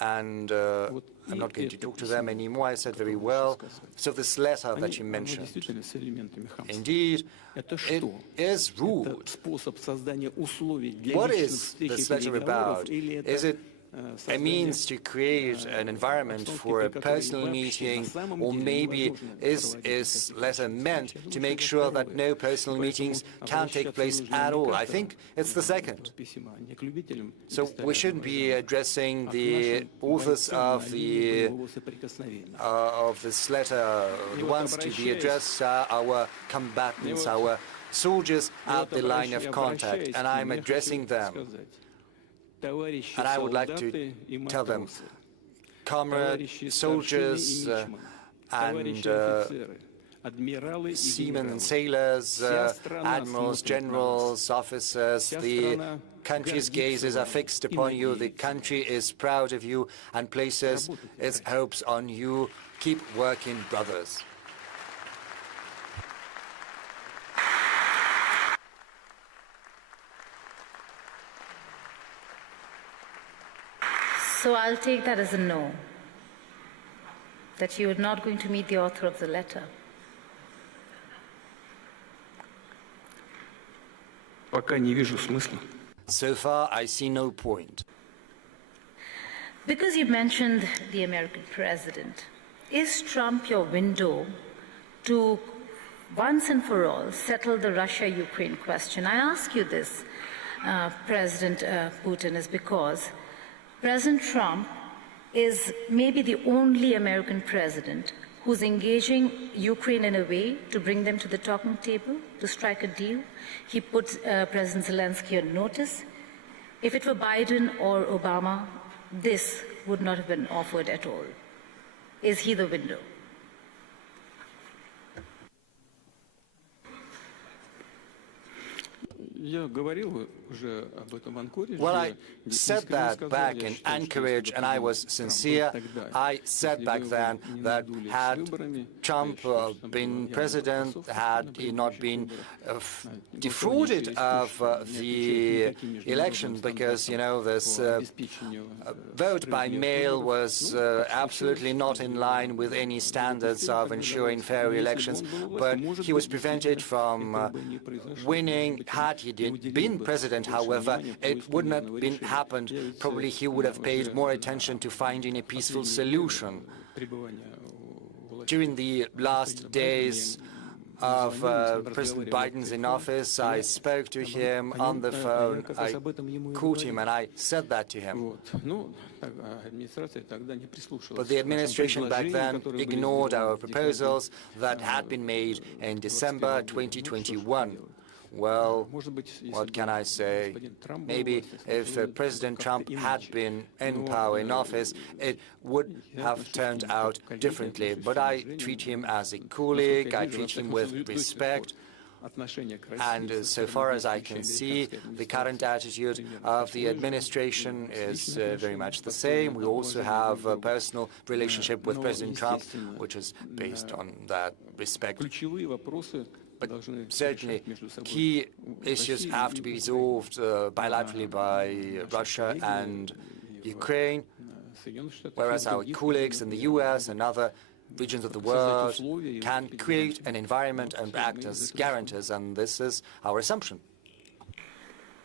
And I'm not going to talk to them anymore. I said, very well. So this letter that you mentioned, indeed, it is rude. What is this letter about? Is it a means to create an environment for a personal meeting, or maybe is letter meant to make sure that no personal meetings can take place at all? I think it's the second. So we shouldn't be addressing the authors of this letter. The ones to be addressed are our combatants, our soldiers at the line of contact, and I'm addressing them. And I would like to tell them, comrades, soldiers, and seamen and sailors, admirals, generals, officers, the country's gazes are fixed upon you. The country is proud of you and places its hopes on you. Keep working, brothers. So I'll take that as a no. that you were not going to meet the author of the letter? Пока не вижу смысла. So far, I see no point. Because you mentioned the American president, is Trump your window to once and for all settle the Russia-Ukraine question? I ask you this, President Putin, is because President Trump is maybe the only American president who's engaging Ukraine in a way to bring them to the talking table, to strike a deal. He put President Zelensky on notice. If it were Biden or Obama, this would not have been offered at all. Is he the window? Well, I said that back in Anchorage, and I was sincere. I said back then that had Trump been president, had he not been defrauded of the election, because, you know, this vote by mail was absolutely not in line with any standards of ensuring fair elections, but he was prevented from winning. Had he been president, however, it would not have happened. Probably he would have paid more attention to finding a peaceful solution. During the last days of President Biden's in office, I spoke to him on the phone. I called him and I said that to him. But the administration back then ignored our proposals that had been made in December 2021. Well, what can I say? Maybe if President Trump had been in power, in office, it would have turned out differently. But I treat him as a colleague, I treat him with respect. And so far as I can see, the current attitude of the administration is very much the same. We also have a personal relationship with President Trump, which is based on that respect. But certainly, key issues have to be resolved bilaterally by Russia and Ukraine, whereas our colleagues in the US and other regions of the world can create an environment and act as guarantors, and this is our assumption.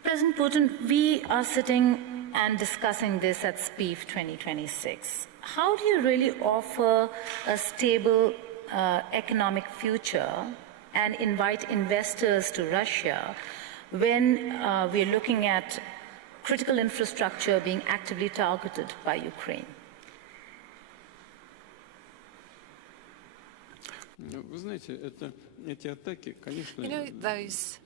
President Putin, we are sitting and discussing this at SPIEF 2026. How do you really offer a stable economic future and invite investors to Russia when we're looking at critical infrastructure being actively targeted by Ukraine? You know, those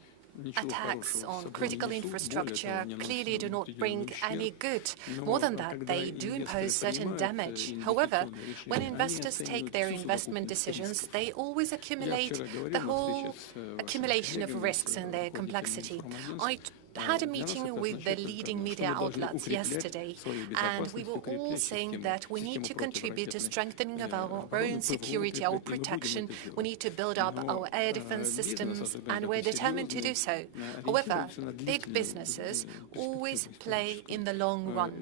attacks on critical infrastructure clearly do not bring any good. More than that, they do impose certain damage. However, when investors take their investment decisions, they always accumulate the whole accumulation of risks and their complexity. I had a meeting with the leading media outlets yesterday, and we were all saying that we need to contribute to strengthening of our own security, our protection. We need to build up our air defense systems, and we're determined to do so. However, big businesses always play in the long run.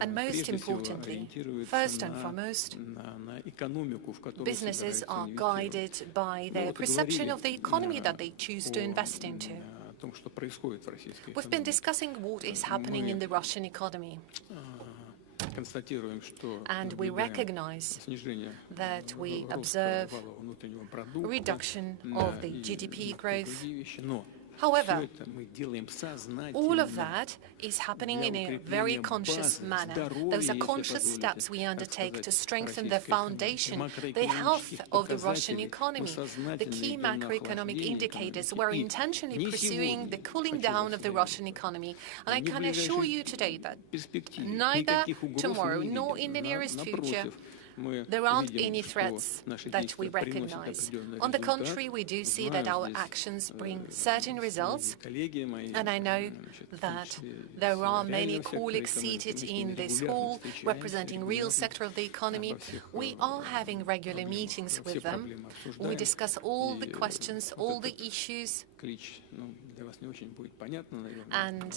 And most importantly, first and foremost, businesses are guided by their perception of the economy that they choose to invest into. We've been discussing what is happening in the Russian economy. And we recognize that we observe a reduction of the GDP growth. However, all of that is happening in a very conscious manner. Those are conscious steps we undertake to strengthen the foundation, the health of the Russian economy. The key macroeconomic indicators were intentionally pursuing the cooling down of the Russian economy. And I can assure you today that neither tomorrow nor in the nearest future there aren't any threats that we recognize. On the contrary, we do see that our actions bring certain results, and I know that there are many colleagues seated in this hall representing real sector of the economy. We are having regular meetings with them. We discuss all the questions, all the issues And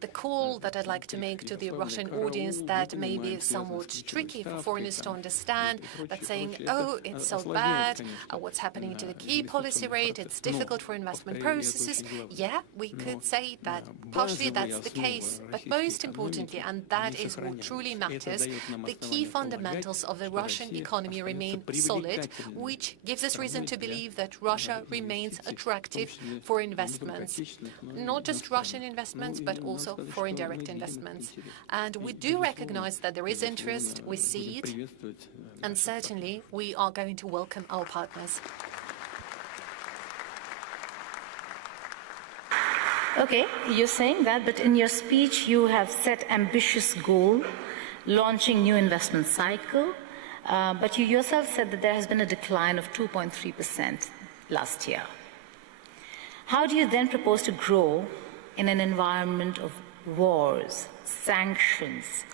the call that I'd like to make to the Russian audience that may be somewhat tricky for foreigners to understand, that saying, oh, it's so bad, what's happening to the key policy rate, it's difficult for investment processes. Yeah, we could say that partially that's the case, but most importantly, and that is what truly matters, the key fundamentals of the Russian economy remain solid, which gives us reason to believe that Russia remains attractive for investments. Not just Russian investments, but also foreign direct investments. And we do recognize that there is interest, we see it, and certainly we are going to welcome our partners. Okay, you're saying that, but in your speech you have set ambitious goal, launching new investment cycle, but you yourself said that there has been a decline of 2.3% last year. How do you then propose to grow in an environment of wars, sanctions,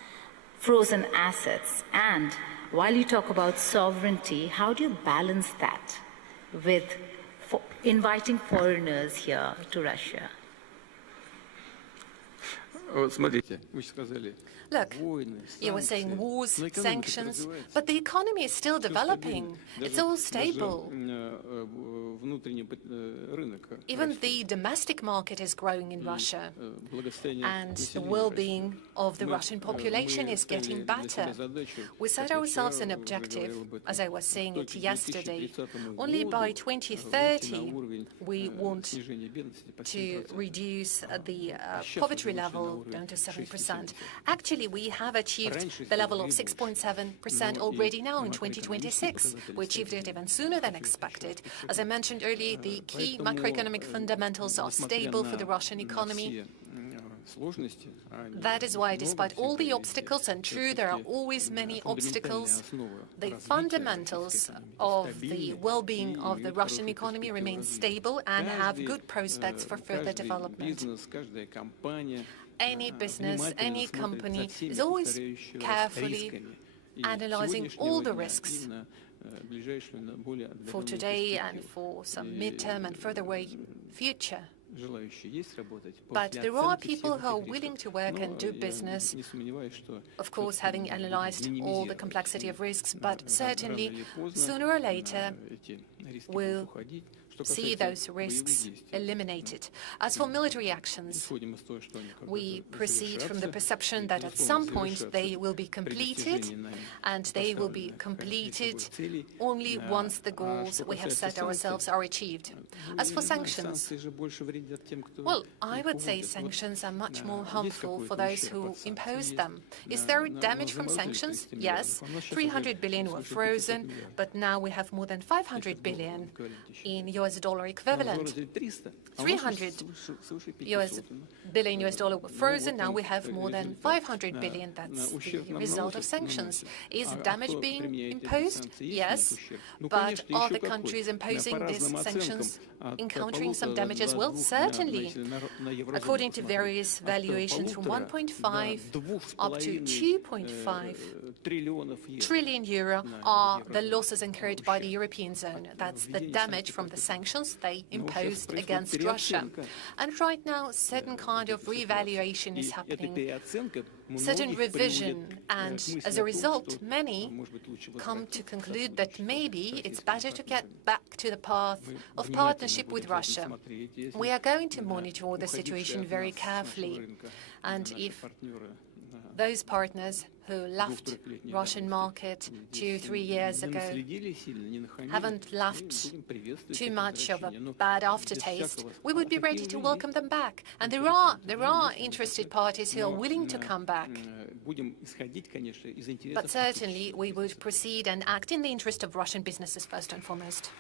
frozen assets, and while you talk about sovereignty, how do you balance that with inviting foreigners here to Russia? Look, you were saying wars, sanctions, but the economy is still developing. It's all stable. Even the domestic market is growing in Russia, and the well-being of the Russian population is getting better. We set ourselves an objective, as I was saying it yesterday. Only by 2030, we want to reduce the poverty level down to 7%. Actually, we have achieved the level of 6.7% already now in 2026. We achieved it even sooner than expected. As I mentioned earlier, the key macroeconomic fundamentals are stable for the Russian economy. That is why, despite all the obstacles, and true, there are always many obstacles, the fundamentals of the well-being of the Russian economy remain stable and have good prospects for further development. Any business, any company is always carefully analyzing all the risks for today and for some midterm and further away future. But there are people who are willing to work and do business, of course, having analyzed all the complexity of risks, but certainly, sooner or later, we'll see those risks eliminated. As for military actions, we proceed from the perception that at some point they will be completed, and they will be completed only once the goals we have set ourselves are achieved. As for sanctions, well, I would say sanctions are much more harmful for those who impose them. Is there damage from sanctions? Yes. 300 billion were frozen, but now we have more than 500 billion in US dollar equivalent. 300 billion US dollar were frozen, now we have more than 500 billion. That's the result of sanctions. Is damage being imposed? Yes. But are the countries imposing these sanctions encountering some damage as well? Certainly. According to various valuations, from 1.5 up to 2.5 trillion euro are the losses incurred by the European zone. That's the damage from the sanctions they imposed against Russia. And right now, certain kind of revaluation is happening, certain revision, and as a result, many come to conclude that maybe it's better to get back to the path of partnership with Russia. We are going to monitor the situation very carefully, and if those partners who left Russian market 2-3 years ago haven't left too much of a bad aftertaste, we would be ready to welcome them back. And there are interested parties who are willing to come back. But certainly we would proceed and act in the interest of Russian businesses first and foremost.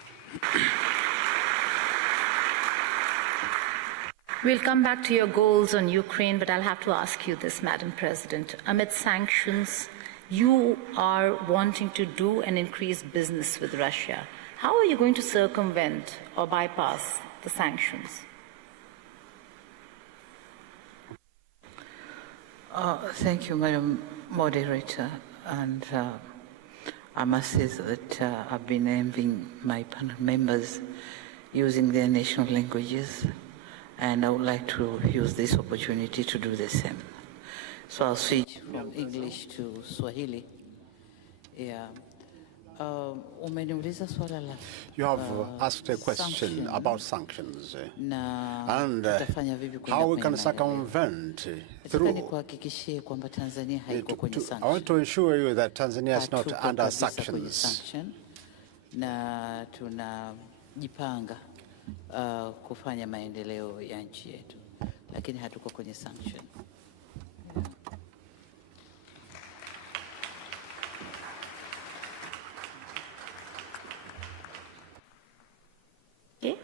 We'll come back to your goals on Ukraine, but I'll have to ask you this, Madam President. Amid sanctions, you are wanting to do and increase business with Russia. How are you going to circumvent or bypass the sanctions? Thank you, Madam Moderator. And I must say that I've been envying my panel members using their national languages, and I would like to use this opportunity to do the same. So I'll switch from English to Swahili. Yeah. You have asked a question about sanctions and how we can circumvent through. I want to assure you that Tanzania is not under sanctions. Na tunajipanga kufanya maendeleo ya nchi yetu, lakini hatuko kwenye sanction. Okay.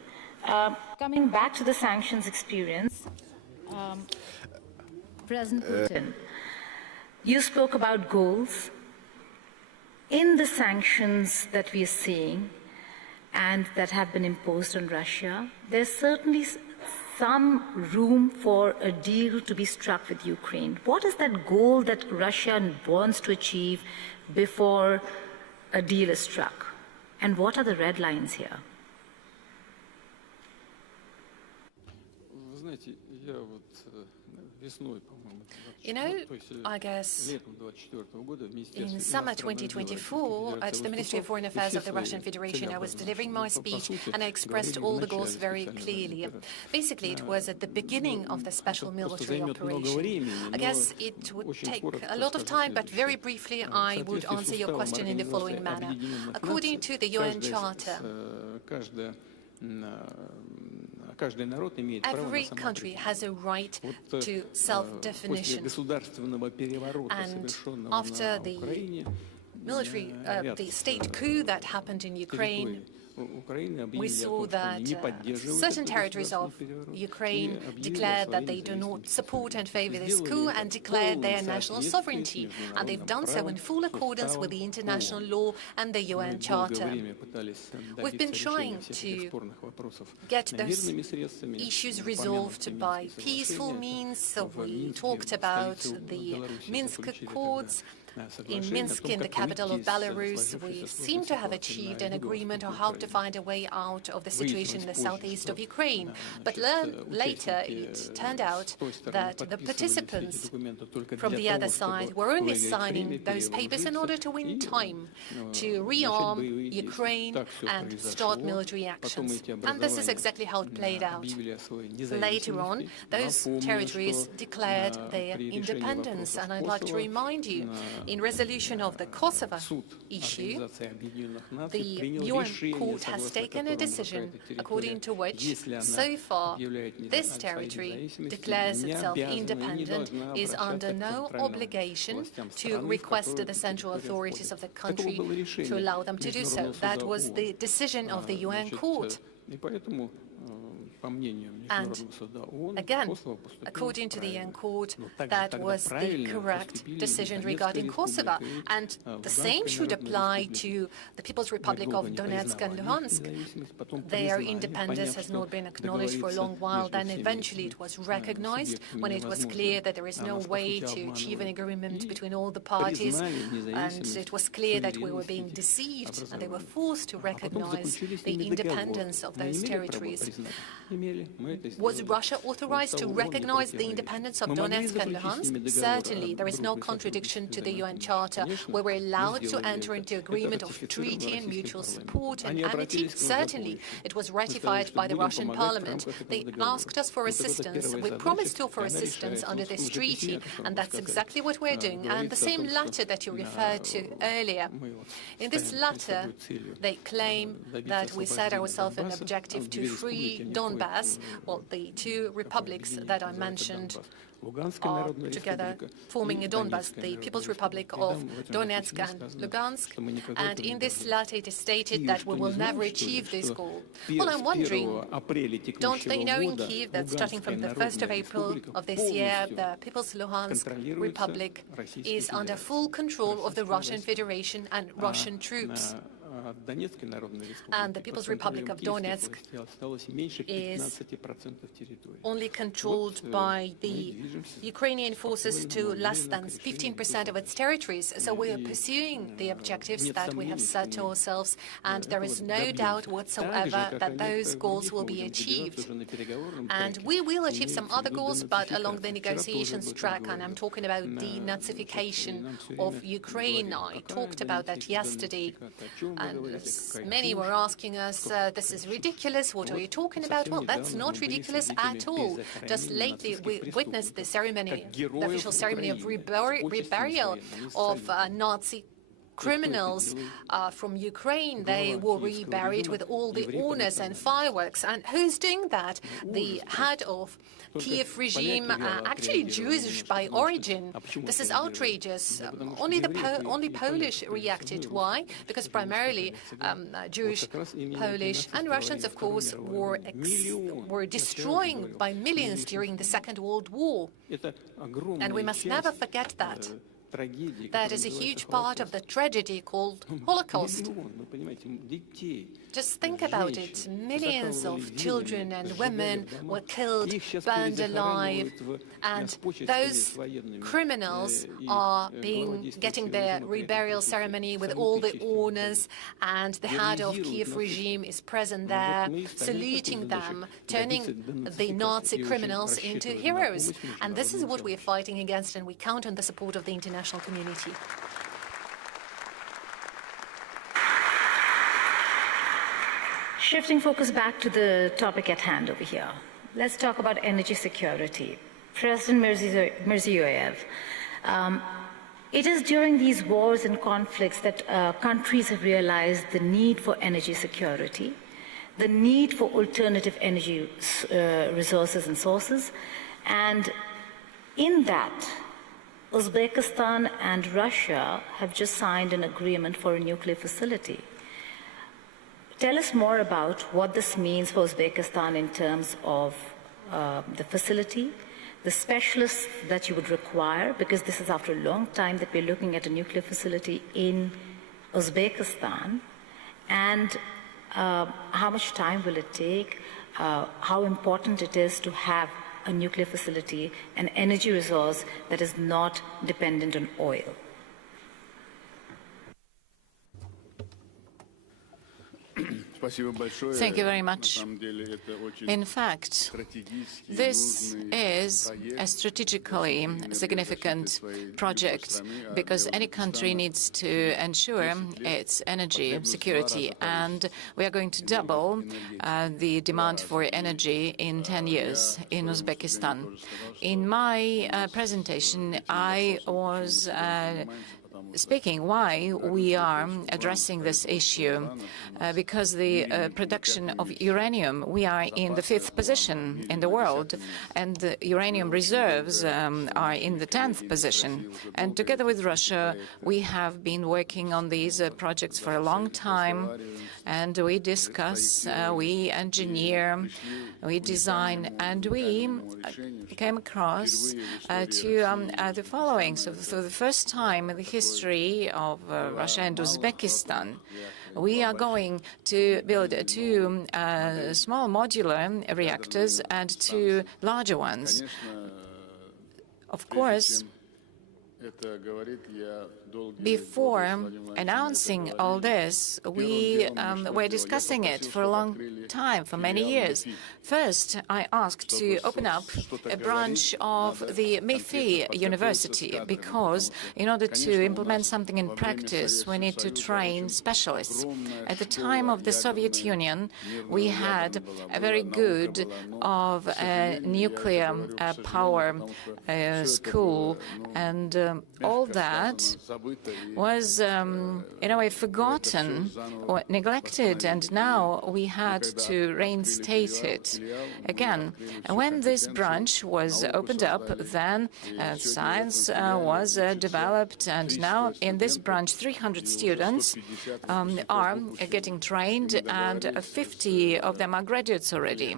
Coming back to the sanctions experience, President Putin, you spoke about goals. In the sanctions that we are seeing and that have been imposed on Russia, there's certainly some room for a deal to be struck with Ukraine. What is that goal that Russia wants to achieve before a deal is struck? And what are the red lines here? You know, I guess in summer 2024, at the Ministry of Foreign Affairs of the Russian Federation, I was delivering my speech and I expressed all the goals very clearly. Basically, it was at the beginning of the special military operation. I guess it would take a lot of time, but very briefly, I would answer your question in the following manner. According to the UN Charter, every country has a right to self-definition. And after the military, the state coup that happened in Ukraine, we saw that certain territories of Ukraine declared that they do not support and favor this coup and declared their national sovereignty. And they've done so in full accordance with the international law and the UN Charter. We've been trying to get those issues resolved by peaceful means. So we talked about the Minsk Accords. In Minsk, in the capital of Belarus, we seem to have achieved an agreement on how to find a way out of the situation in the southeast of Ukraine. But later it turned out that the participants from the other side were only signing those papers in order to win time to rearm Ukraine and start military actions. And this is exactly how it played out. Later on, those territories declared their independence. And I'd like to remind you, in resolution of the Kosovo issue, the UN court has taken a decision according to which, so far, this territory declares itself independent, is under no obligation to request the central authorities of the country to allow them to do so. That was the decision of the UN court. And again, according to the UN court, that was the correct decision regarding Kosovo. And the same should apply to the People's Republic of Donetsk and Luhansk. Their independence has not been acknowledged for a long while. Then eventually it was recognized when it was clear that there is no way to achieve an agreement between all the parties. And it was clear that we were being deceived and they were forced to recognize the independence of those territories. Was Russia authorized to recognize the independence of Donetsk and Luhansk? Certainly, there is no contradiction to the UN Charter. We were allowed to enter into agreement of treaty and mutual support and amity. Certainly, it was ratified by the Russian parliament. They asked us for assistance. We promised to offer assistance under this treaty, and that's exactly what we're doing. And the same letter that you referred to earlier. In this letter, they claim that we set ourselves an objective to free Donbass, well, the two republics that I mentioned are together forming a Donbass, the People's Republic of Donetsk and Lugansk. And in this letter it is stated that we will never achieve this goal. Well, I'm wondering, don't they know in Kyiv that starting from the 1st of April of this year, the People's Luhansk Republic is under full control of the Russian Federation and Russian troops? And the People's Republic of Donetsk is only controlled by the Ukrainian forces to less than 15% of its territories. So we are pursuing the objectives that we have set to ourselves, and there is no doubt whatsoever that those goals will be achieved. And we will achieve some other goals, but along the negotiations track, and I'm talking about denazification of Ukraine. I talked about that yesterday, and many were asking us, this is ridiculous, what are you talking about? Well, that's not ridiculous at all. Just lately we witnessed the ceremony, the official ceremony of reburial of Nazi criminals from Ukraine. They were reburied with all the honors and fireworks. And who's doing that? The head of Kiev regime, actually Jewish by origin. This is outrageous. Only Polish reacted. Why? Because primarily Jewish, Polish, and Russians, of course, were destroying by millions during the Second World War. And we must never forget that. That is a huge part of the tragedy called Holocaust. Just think about it. Millions of children and women were killed, burned alive, and those criminals are getting their reburial ceremony with all the honors, and the head of Kiev regime is present there, saluting them, turning the Nazi criminals into heroes. And this is what we are fighting against, and we count on the support of the international community. Shifting focus back to the topic at hand over here, let's talk about energy security. President Mirziyoyev, it is during these wars and conflicts that countries have realized the need for energy security, the need for alternative energy resources and sources, and in that, Uzbekistan and Russia have just signed an agreement for a nuclear facility. Tell us more about what this means for Uzbekistan in terms of the facility, the specialists that you would require, because this is after a long time that we're looking at a nuclear facility in Uzbekistan, and how much time will it take, how important it is to have a nuclear facility, an energy resource that is not dependent on oil. Thank you very much. In fact, this is a strategically significant project because any country needs to ensure its energy security, and we are going to double the demand for energy in 10 years in Uzbekistan. In my presentation, I was speaking why we are addressing this issue, because the production of uranium, we are in the 5th position in the world, and the uranium reserves are in the 10th position. And together with Russia, we have been working on these projects for a long time, and we discuss, we engineer, we design, and we came across to the following. So for the first time in the history of Russia and Uzbekistan, we are going to build 2 small modular reactors and 2 larger ones. Of course, before announcing all this, we were discussing it for a long time, for many years. First, I asked to open up a branch of the MIFI University, because in order to implement something in practice, we need to train specialists. At the time of the Soviet Union, we had a very good nuclear power school, and all that was in a way forgotten or neglected, and now we had to reinstate it again. When this branch was opened up, then science was developed, and now in this branch 300 students are getting trained, and 50 of them are graduates already.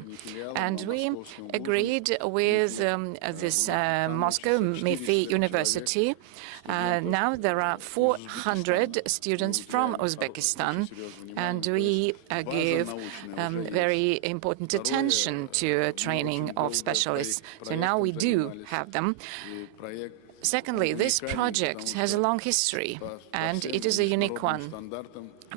And we agreed with this Moscow MIFI University University. Now there are 400 students from Uzbekistan, and we give very important attention to training of specialists. So now we do have them. Secondly, this project has a long history, and it is a unique one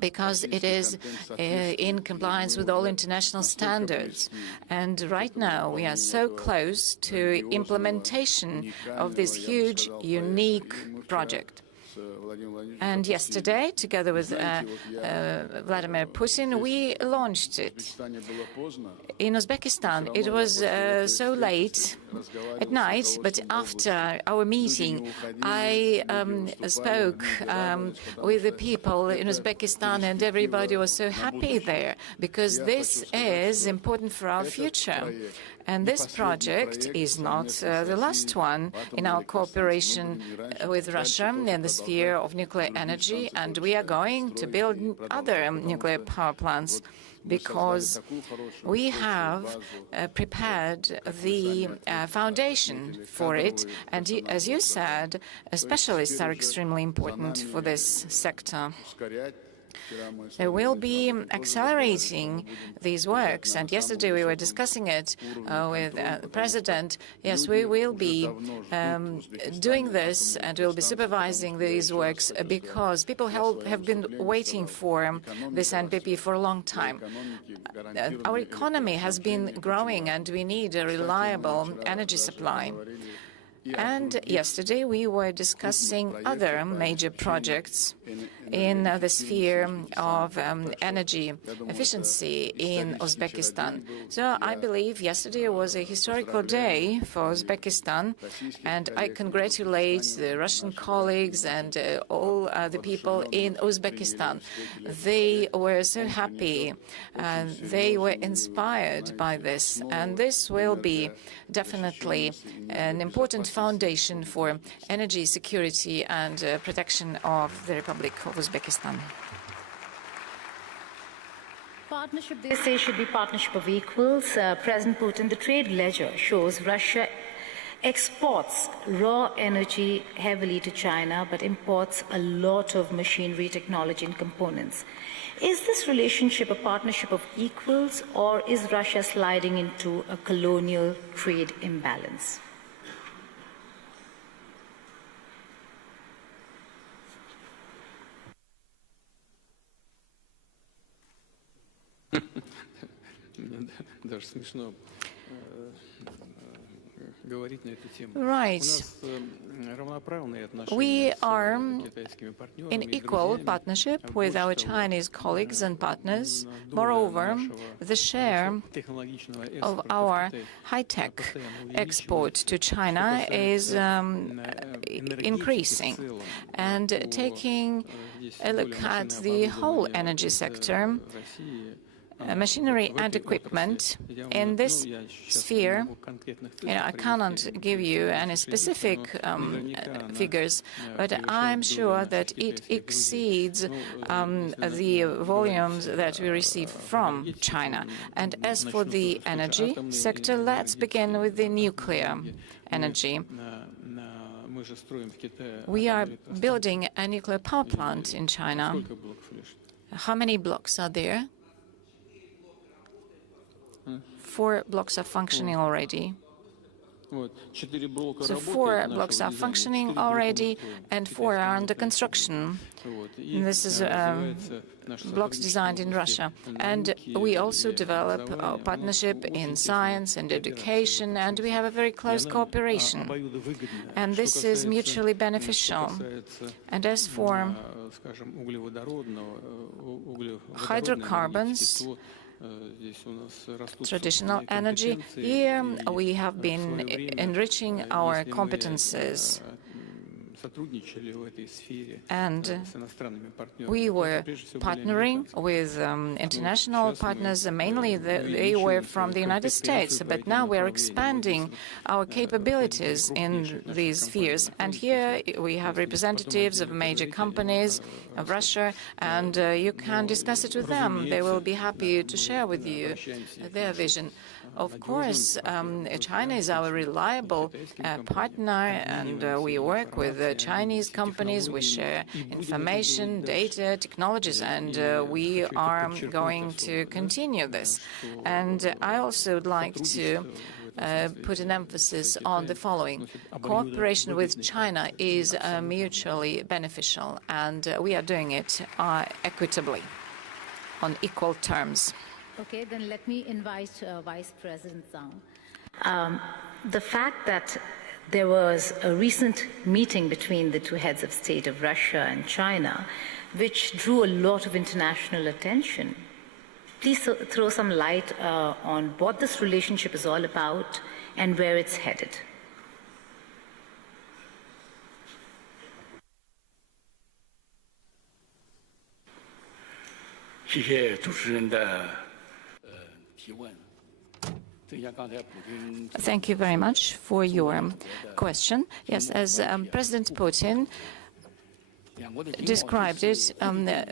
because it is in compliance with all international standards. And right now we are so close to implementation of this huge, unique project. And yesterday, together with Vladimir Putin, we launched it. In Uzbekistan, it was so late at night, but after our meeting, I spoke with the people in Uzbekistan, and everybody was so happy there, because this is important for our future. And this project is not the last one in our cooperation with Russia in the sphere of nuclear energy, and we are going to build other nuclear power plants because we have prepared the foundation for it. And as you said, specialists are extremely important for this sector. We'll be accelerating these works, and yesterday we were discussing it with the President. Yes, we will be doing this, and we'll be supervising these works because people have been waiting for this NPP for a long time. Our economy has been growing, and we need a reliable energy supply. And yesterday we were discussing other major projects in the sphere of energy efficiency in Uzbekistan. So I believe yesterday was a historical day for Uzbekistan, and I congratulate the Russian colleagues and all the people in Uzbekistan. They were so happy, and they were inspired by this, and this will be definitely an important foundation for energy security and protection of the Republic of Uzbekistan. Partnership, they say, should be partnership of equals. President Putin, the trade ledger shows Russia exports raw energy heavily to China, but imports a lot of machinery, technology, and components. Is this relationship a partnership of equals, or is Russia sliding into a colonial trade imbalance? Right. We are in equal partnership with our Chinese colleagues and partners. Moreover, the share of our high-tech export to China is increasing. And taking a look at the whole energy sector, machinery and equipment in this sphere, I cannot give you any specific figures, but I'm sure that it exceeds the volumes that we receive from China. And as for the energy sector, let's begin with the nuclear energy. We are building a nuclear power plant in China. How many blocks are there? 4 blocks are functioning already. So 4 blocks are functioning already, and 4 are under construction. This is blocks designed in Russia. And we also develop our partnership in science and education, and we have a very close cooperation. And this is mutually beneficial. And as for hydrocarbons, traditional energy, here we have been enriching our competences. And we were partnering with international partners, mainly they were from the United States, but now we are expanding our capabilities in these spheres. And here we have representatives of major companies of Russia, and you can discuss it with them. They will be happy to share with you their vision. Of course, China is our reliable partner, and we work with Chinese companies. We share information, data, technologies, and we are going to continue this. And I also would like to put an emphasis on the following. Cooperation with China is mutually beneficial, and we are doing it equitably, on equal terms. Okay, then let me invite Vice President Zhang. The fact that there was a recent meeting between the two heads of state of Russia and China, which drew a lot of international attention. Please throw some light on what this relationship is all about and where it's headed. Thank you very much for your question. Yes, as President Putin described it,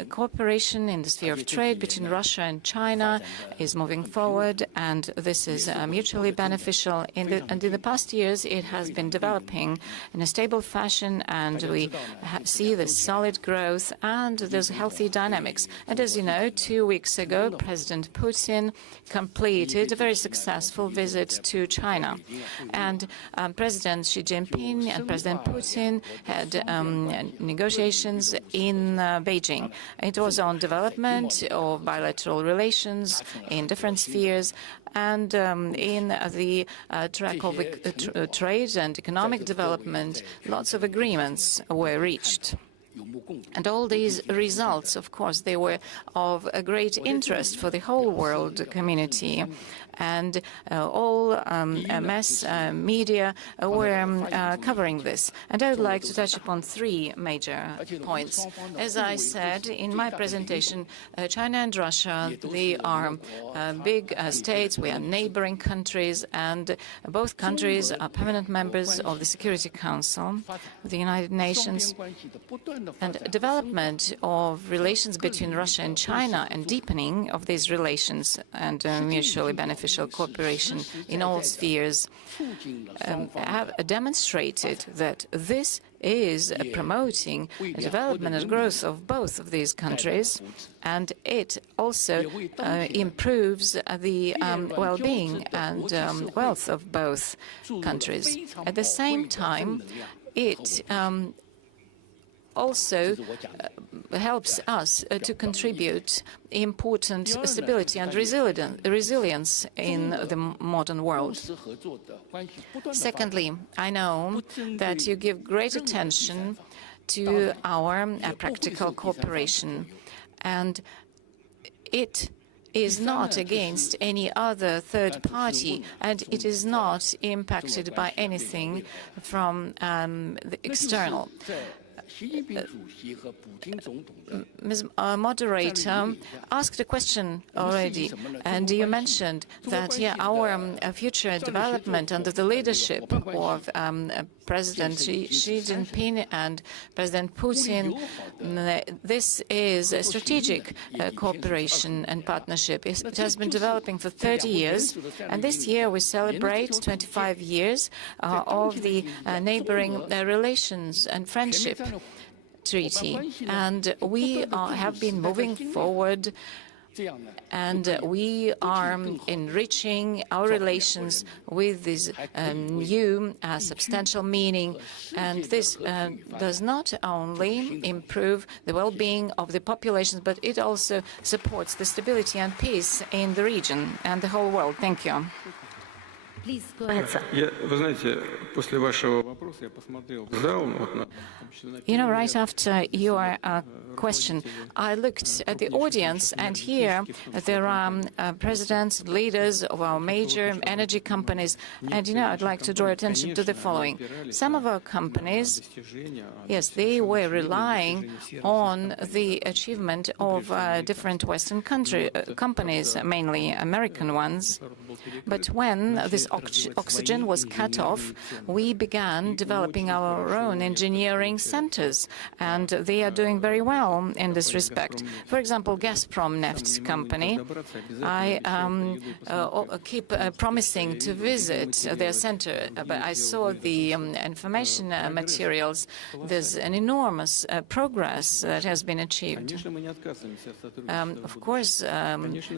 cooperation in the sphere of trade between Russia and China is moving forward, and this is mutually beneficial. In the past years, it has been developing in a stable fashion, and we see this solid growth, and there's healthy dynamics. And as you know, 2 weeks ago, President Putin completed a very successful visit to China. And President Xi Jinping and President Putin had negotiations in Beijing. It was on development of bilateral relations in different spheres, and in the track of trade and economic development, lots of agreements were reached. And all these results, of course, they were of a great interest for the whole world community. And all mass media were covering this. And I would like to touch upon 3 major points. As I said in my presentation, China and Russia, they are big states. We are neighboring countries, and both countries are permanent members of the Security Council of the United Nations. And development of relations between Russia and China and deepening of these relations and mutually beneficial cooperation in all spheres have demonstrated that this is promoting the development and growth of both of these countries, and it also improves the well-being and wealth of both countries. At the same time, it also helps us to contribute important stability and resilience in the modern world. Secondly, I know that you give great attention to our practical cooperation, and it is not against any other third party, and it is not impacted by anything from the external. Ms. Moderator asked a question already, and you mentioned that, our future development under the leadership of President Xi Jinping and President Putin, this is a strategic cooperation and partnership. It has been developing for 30 years, and this year we celebrate 25 years of the neighboring relations and friendship treaty, and we have been moving forward, and we are enriching our relations with this new substantial meaning, and this does not only improve the well-being of the populations, but it also supports the stability and peace in the region and the whole world. Thank you. Please go ahead, sir. You know, right after your question, I looked at the audience, and here there are presidents and leaders of our major energy companies, and, I'd like to draw attention to the following. Some of our companies, yes, they were relying on the achievement of different Western companies, mainly American ones. But when this oxygen was cut off, we began developing our own engineering centers, and they are doing very well. well in this respect. For example, Gazprom Neft company, I keep promising to visit their center, but I saw the information materials. There's an enormous progress that has been achieved. Of course,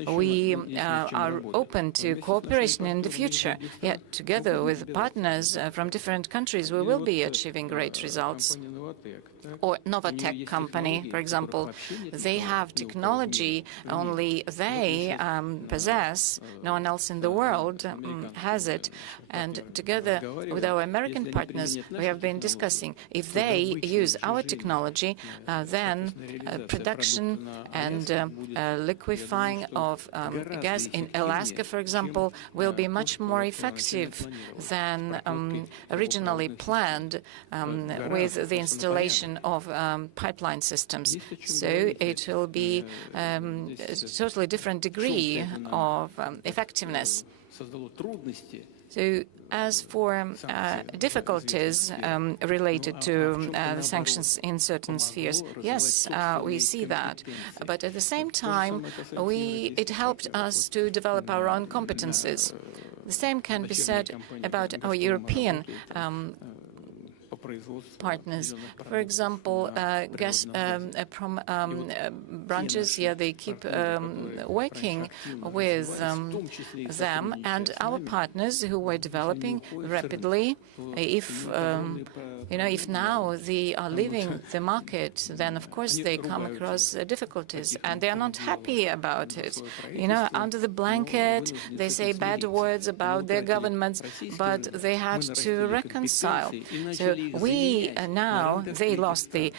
we are open to cooperation in the future, yet together with partners from different countries, we will be achieving great results. Or Novatech company, for example, they have technology only they possess, no one else in the world has it. And together with our American partners, we have been discussing if they use our technology, then production and liquefying of gas in Alaska, for example, will be much more effective than originally planned with the installation of pipeline systems. So it will be a totally different degree of effectiveness. So as for difficulties related to the sanctions in certain spheres, yes, we see that. But at the same time, it helped us to develop our own competences. The same can be said about our European partners. For example, gas branches, they keep working with them, and our partners who were developing rapidly, if now they are leaving the market, then of course they come across difficulties, and they are not happy about it. Under the blanket, they say bad words about their governments, but they had to reconcile. So they lost the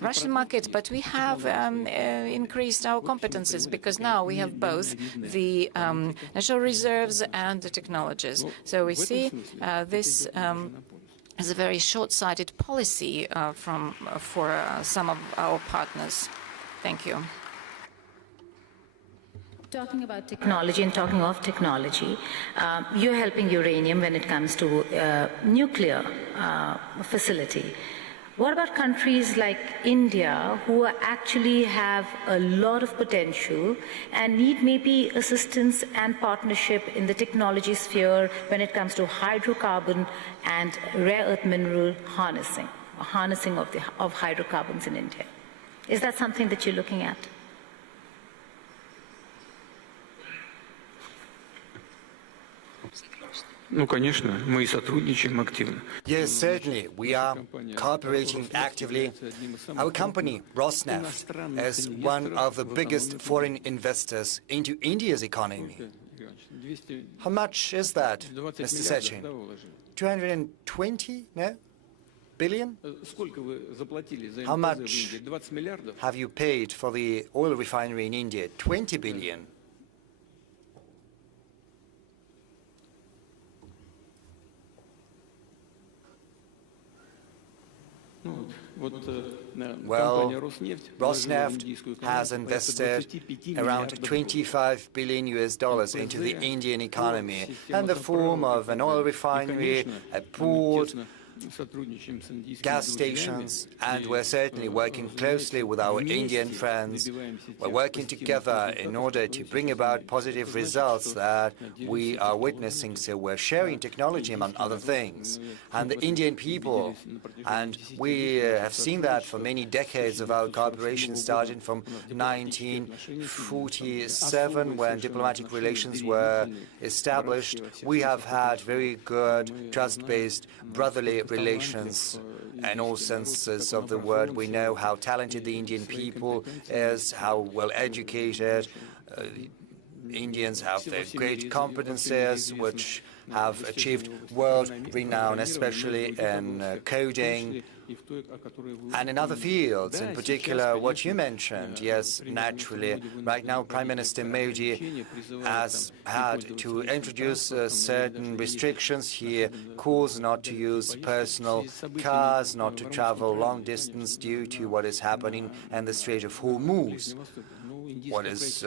Russian market, but we have increased our competences because now we have both the natural reserves and the technologies. So we see this as a very short-sighted policy for some of our partners. Thank you. Talking about technology and talking of technology, you're helping uranium when it comes to nuclear facility. What about countries like India, who actually have a lot of potential and need maybe assistance and partnership in the technology sphere when it comes to hydrocarbon and rare earth mineral harnessing of hydrocarbons in India? Is that something that you're looking at? Yes, certainly. We are cooperating actively. Our company, Rosneft, is one of the biggest foreign investors into India's economy. How much is that, Mr. Sechin? 220 billion? How much have you paid for the oil refinery in India? 20 billion. Well, Rosneft has invested around $25 billion into the Indian economy in the form of an oil refinery, a port, gas stations, and we're certainly working closely with our Indian friends. We're working together in order to bring about positive results that we are witnessing. So we're sharing technology, among other things. And the Indian people, and we have seen that for many decades of our cooperation, starting from 1947, when diplomatic relations were established. We have had very good, trust-based, brotherly relations in all senses of the word. We know how talented the Indian people is, how well educated. Indians have their great competences, which have achieved world renown, especially in coding and in other fields, in particular what you mentioned. Yes, naturally. Right now, Prime Minister Modi has had to introduce certain restrictions. He calls not to use personal cars, not to travel long distance due to what is happening in the Strait of Hormuz. what is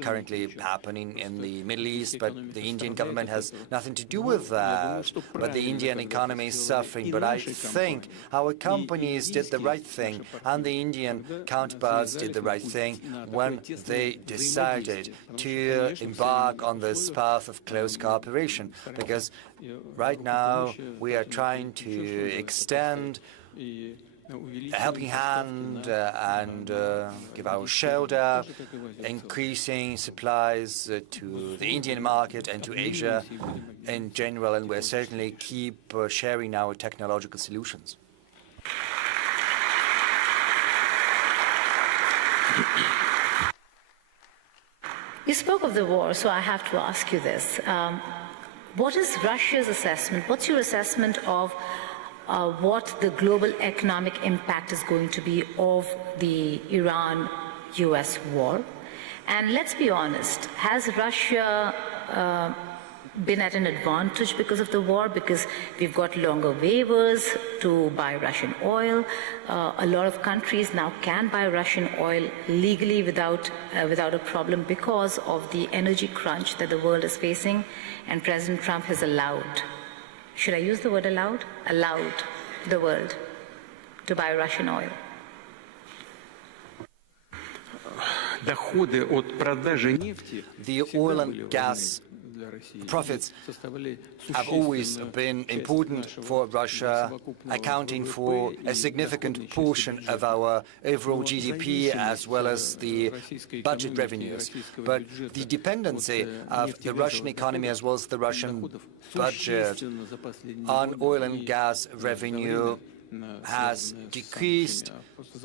currently happening in the Middle East, but the Indian government has nothing to do with that. But the Indian economy is suffering. But I think our companies did the right thing, and the Indian counterparts did the right thing when they decided to embark on this path of close cooperation. Because right now we are trying to extend a helping hand and give our shoulder, increasing supplies to the Indian market and to Asia in general, and we'll certainly keep sharing our technological solutions. You spoke of the war, so I have to ask you this. What is Russia's assessment? What's your assessment of what the global economic impact is going to be of the Iran-US war? And let's be honest, has Russia been at an advantage because of the war? Because we've got longer waivers to buy Russian oil. A lot of countries now can buy Russian oil legally without a problem because of the energy crunch that the world is facing, and President Trump has allowed, should I use the word allowed? Allowed the world to buy Russian oil. The oil and gas profits have always been important for Russia, accounting for a significant portion of our overall GDP as well as the budget revenues. But the dependency of the Russian economy as well as the Russian budget on oil and gas revenue has decreased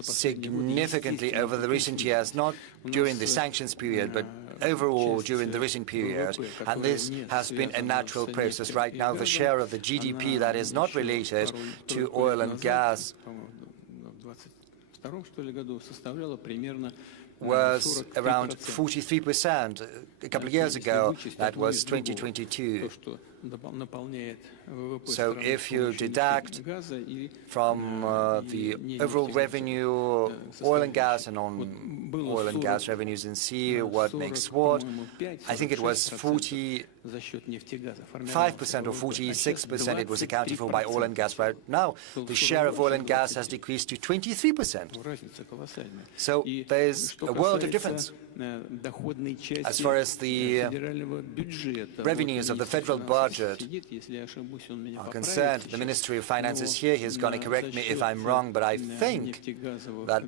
significantly over the recent years, not during the sanctions period, but overall during the recent period, and this has been a natural process. Right now, the share of the GDP that is not related to oil and gas was around 43%. A couple of years ago, that was 2022. So if you deduct from the overall revenue, oil and gas and non-oil and gas revenues and see what makes what, I think it was 45% or 46% it was accounted for by oil and gas. Right now, the share of oil and gas has decreased to 23%. So there's a world of difference. As far as the revenues of the federal budget are concerned, the Ministry of Finance is here. He's going to correct me if I'm wrong, but I think that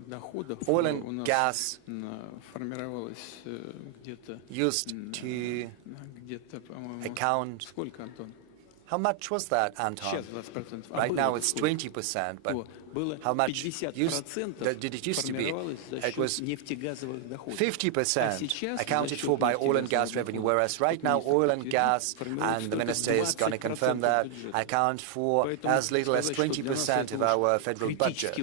oil and gas used to account. How much was that, Anton? Right now it's 20%, but how much did it used to be? It was 50% accounted for by oil and gas revenue, whereas right now oil and gas, and the minister is going to confirm that, account for as little as 20% of our federal budget.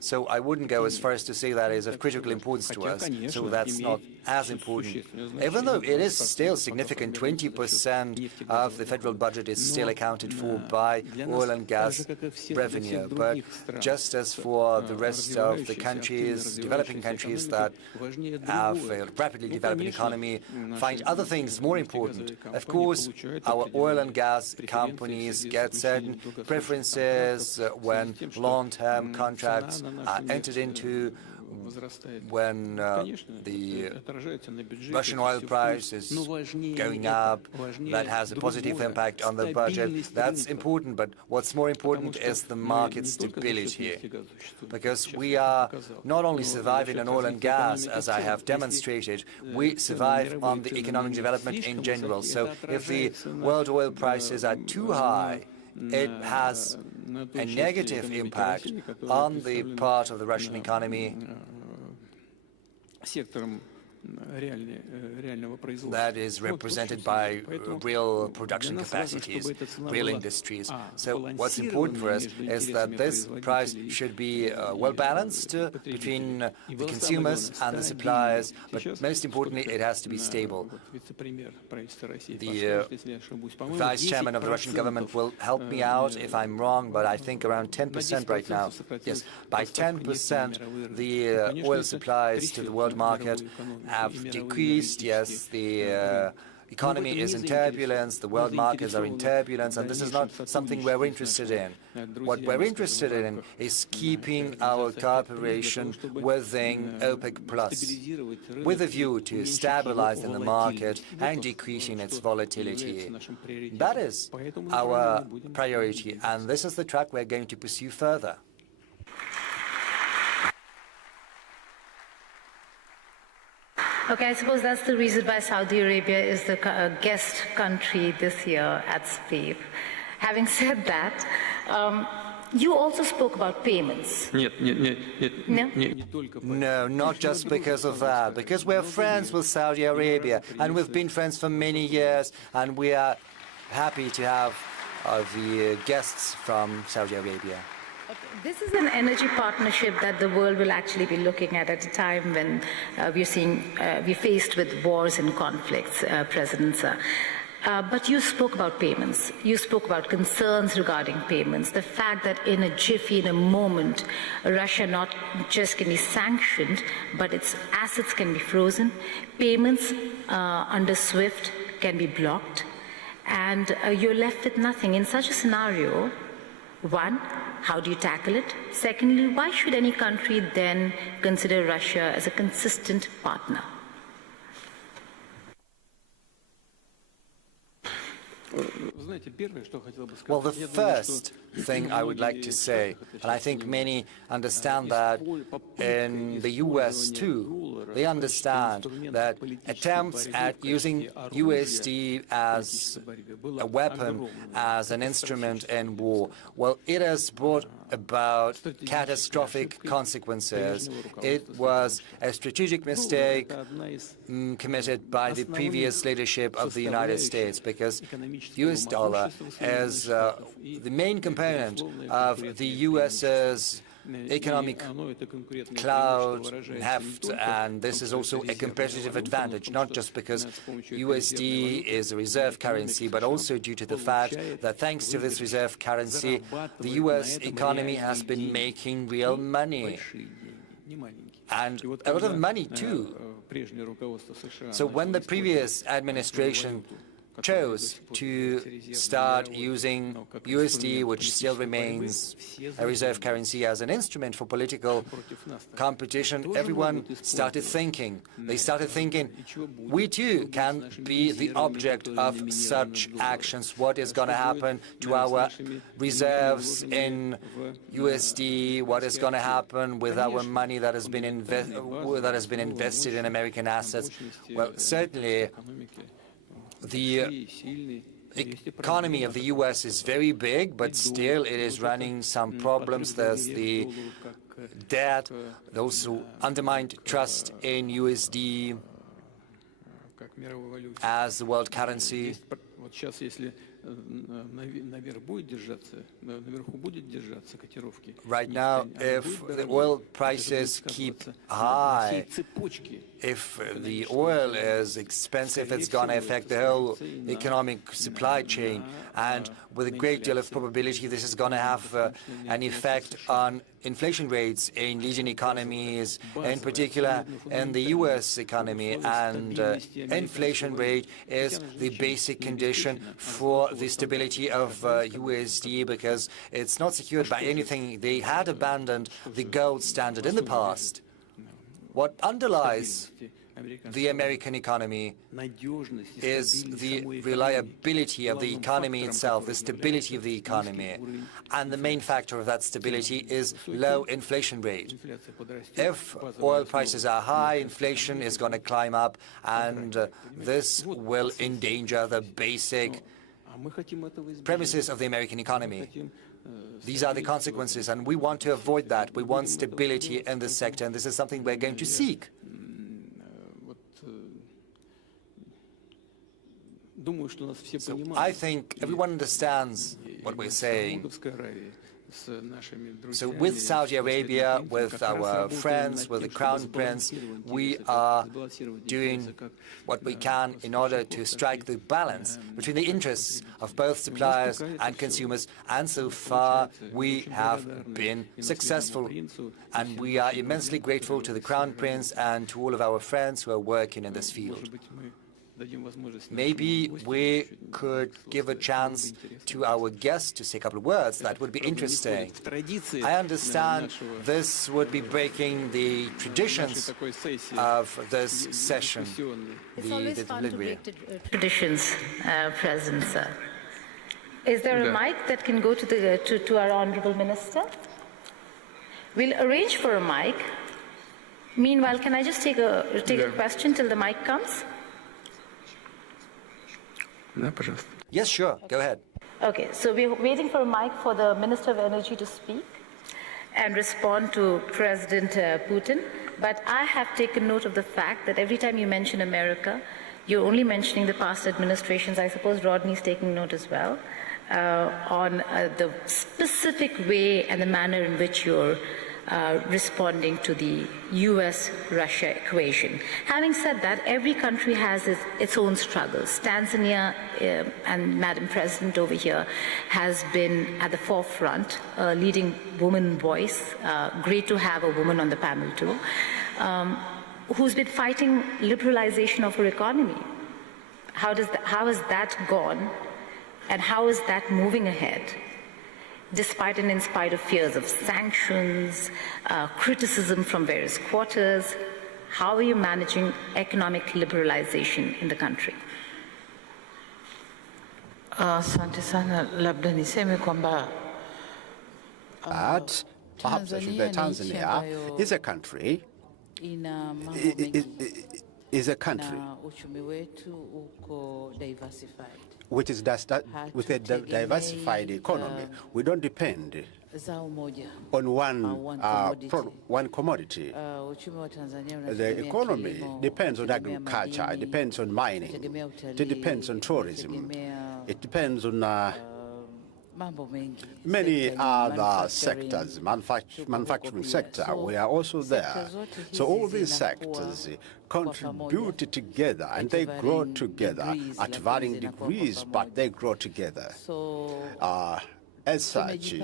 So I wouldn't go as far as to say that is of critical importance to us, so that's not as important. Even though it is still significant, 20% of the federal budget is still accounted for by oil and gas revenue. But just as for the rest of the countries, developing countries that have a rapidly developing economy, find other things more important. Of course, our oil and gas companies get certain preferences when long-term contracts are entered into, when the Russian oil price is going up. That has a positive impact on the budget. That's important, but what's more important is the market stability, because we are not only surviving on oil and gas, as I have demonstrated, we survive on the economic development in general. So if the world oil prices are too high, it has a negative impact on the part of the Russian economy that is represented by real production capacities, real industries. So what's important for us is that this price should be well-balanced between the consumers and the suppliers, but most importantly, it has to be stable. The Vice Chairman of the Russian government will help me out if I'm wrong, but I think around 10% right now. Yes, by 10%, the oil supplies to the world market have decreased. Yes, the economy is in turbulence, the world markets are in turbulence, and this is not something we're interested in. What we're interested in is keeping our cooperation within OPEC+, with a view to stabilizing the market and decreasing its volatility. That is our priority, and this is the track we're going to pursue further. Okay, I suppose that's the reason why Saudi Arabia is the guest country this year at SPIEF. Having said that, you also spoke about payments. No, not just because of that. Because we're friends with Saudi Arabia, and we've been friends for many years, and we are happy to have the guests from Saudi Arabia. This is an energy partnership that the world will actually be looking at a time when we're faced with wars and conflicts, President Sir. But you spoke about payments. You spoke about concerns regarding payments. The fact that in a jiffy, in a moment, Russia not just can be sanctioned, but its assets can be frozen. Payments under SWIFT can be blocked. And you're left with nothing. In such a scenario, one, how do you tackle it? Secondly, why should any country then consider Russia as a consistent partner? Well, the first thing I would like to say, and I think many understand that in the US too, they understand that attempts at using USD as a weapon, as an instrument in war, well, it has brought about catastrophic consequences. It was a strategic mistake committed by the previous leadership of the United States, because US dollar is the main component of the US's economic cloud heft, and this is also a competitive advantage, not just because USD is a reserve currency, but also due to the fact that thanks to this reserve currency, the US economy has been making real money, and a lot of money too. So when the previous administration chose to start using USD, which still remains a reserve currency, as an instrument for political competition, everyone started thinking. They started thinking, we too can be the object of such actions. What is going to happen to our reserves in USD? What is going to happen with our money that has been invested in American assets? Well, certainly, the economy of the U.S. is very big, but still it is running some problems. There's the debt, those who undermined trust in USD as the world currency. Right now, if the oil prices keep high, if the oil is expensive, it's going to affect the whole economic supply chain. And with a great deal of probability, this is going to have an effect on inflation rates in leading economies, in particular in the U.S. economy. And inflation rate is the basic condition for the stability of USD, because it's not secured by anything. They had abandoned the gold standard in the past. What underlies the American economy is the reliability of the economy itself, the stability of the economy. And the main factor of that stability is low inflation rate. If oil prices are high, inflation is going to climb up, and this will endanger the basic premises of the American economy. These are the consequences, and we want to avoid that. We want stability in this sector, and this is something we're going to seek. So I think everyone understands what we're saying. So with Saudi Arabia, with our friends, with the Crown Prince, we are doing what we can in order to strike the balance between the interests of both suppliers and consumers. And so far, we have been successful. And we are immensely grateful to the Crown Prince and to all of our friends who are working in this field. Maybe we could give a chance to our guests to say a couple of words. That would be interesting. I understand this would be breaking the traditions of this session. It's always fun to break traditions, President, sir. Is there a mic that can go to our Honourable Minister? We'll arrange for a mic. Meanwhile, can I just take a question till the mic comes? Yes, sure. Go ahead. Okay, so we're waiting for a mic for the Minister of Energy to speak and respond to President Putin. But I have taken note of the fact that every time you mention America, you're only mentioning the past administrations. I suppose Rodney's taking note as well on the specific way and the manner in which you're responding to the US-Russia equation. Having said that, every country has its own struggles. Tanzania, and Madam President over here, has been at the forefront, leading woman voice. Great to have a woman on the panel too, who's been fighting liberalization of her economy. How has that gone, and how is that moving ahead? Despite and in spite of fears of sanctions, criticism from various quarters, how are you managing economic liberalization in the country? Asante sana, labda niseme kwamba perhaps I should say Tanzania is a country, which is with a diversified economy. We don't depend on one commodity. The economy depends on agriculture, it depends on mining, it depends on tourism, it depends on many other sectors, manufacturing sector, we are also there. So all these sectors contribute together and they grow together at varying degrees, but they grow together. As such,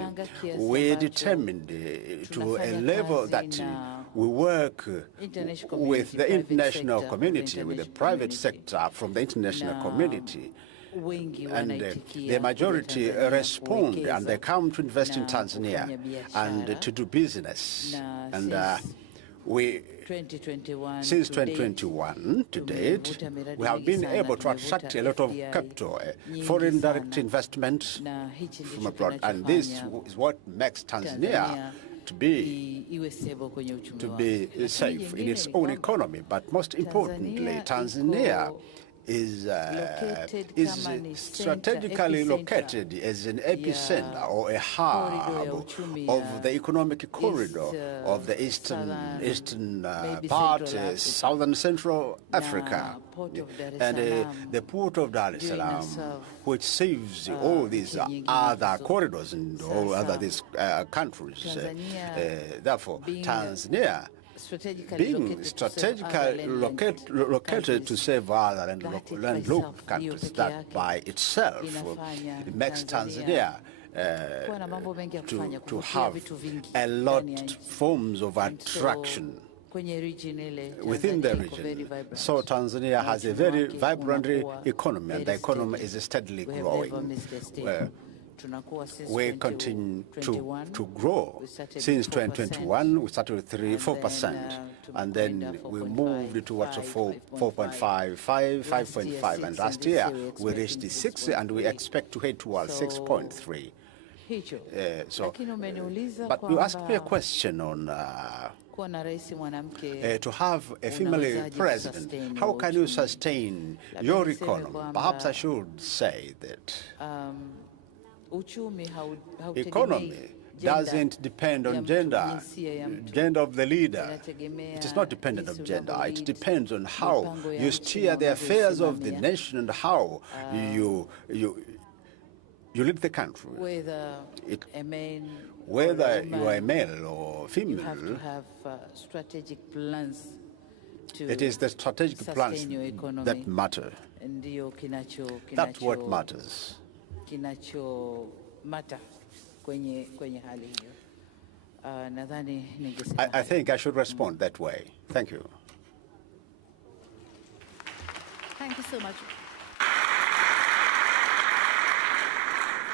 we determined to a level that we work with the international community, with the private sector from the international community, and the majority respond and they come to invest in Tanzania and to do business. And since 2021 to date, we have been able to attract a lot of capital, foreign direct investment from abroad, and this is what makes Tanzania to be safe in its own economy. But most importantly, Tanzania is strategically located as an epicenter or a hub of the economic corridor of the eastern part, southern Central Africa, and the port of Dar es Salaam, which saves all these other corridors and all other these countries. Therefore, Tanzania, being strategically located to save other landlocked countries, that by itself makes Tanzania to have a lot of forms of attraction within the region. So Tanzania has a very vibrant economy, and the economy is steadily growing. We continue to grow. Since 2021, we started with 4%, and then we moved towards 4.5, 5.5, and last year we reached 6, and we expect to head towards 6.3. But you asked me a question on to have a female president. How can you sustain your economy? Perhaps I should say that economy doesn't depend on gender of the leader. It is not dependent on gender. It depends on how you steer the affairs of the nation and how you lead the country. Whether you are a male or female, you have to have strategic plans to it is the strategic plans that matter. That's what matters. I think I should respond that way. Thank you. Thank you so much.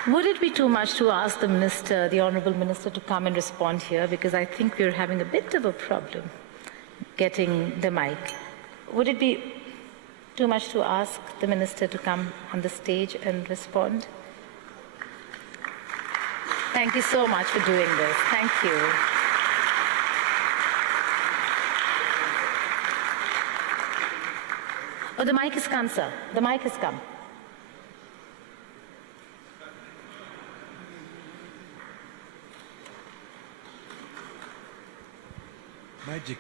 Would it be too much to ask the minister, the honourable minister, to come and respond here? Because I think we're having a bit of a problem getting the mic. Would it be too much to ask the minister to come on the stage and respond? Thank you so much for doing this. Thank you. Oh, the mic has come, sir. The mic has come. Magic.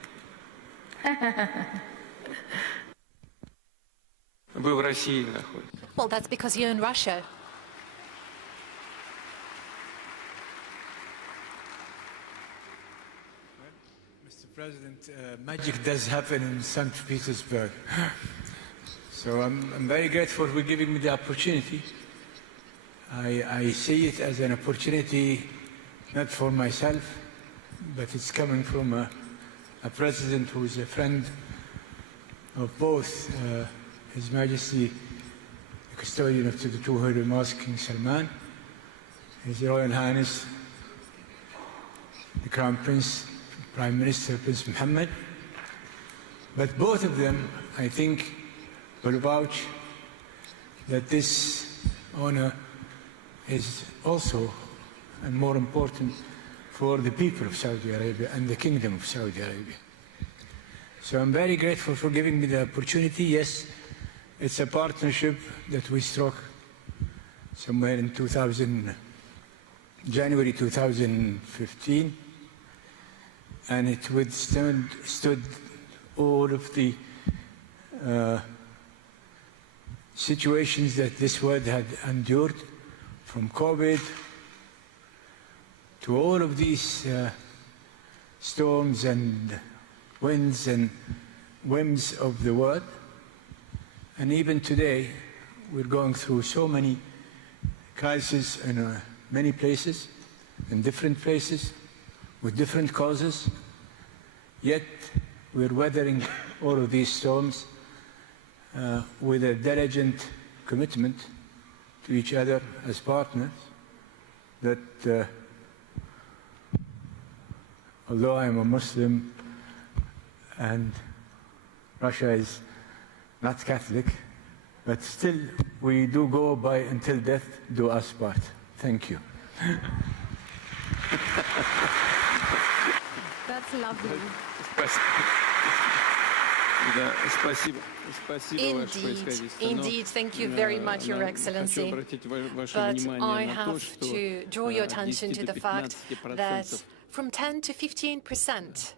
Вы в России находитесь. Well, that's because you're in Russia. Mr. President, magic does happen in St. Petersburg. So I'm very grateful for giving me the opportunity. I see it as an opportunity not for myself, but it's coming from a president who is a friend of both His Majesty, the custodian of the two Holy Mosques, King Salman, His Royal Highness, the Crown Prince, Prime Minister Prince Mohammed. But both of them, I think, will vouch that this honor is also, and more important, for the people of Saudi Arabia and the Kingdom of Saudi Arabia. So I'm very grateful for giving me the opportunity. Yes, it's a partnership that we struck somewhere in January 2015, and it withstood all of the situations that this world had endured, from COVID to all of these storms and winds and whims of the world. And even today, we're going through so many crises in many places, in different places, with different causes. Yet, we're weathering all of these storms with a diligent commitment to each other as partners, that although I'm a Muslim and Russia is not Catholic, but still we do go by until death do us part. Thank you. That's lovely. Indeed, thank you very much, Your Excellency. But I have to draw your attention to the fact that from 10 to 15%.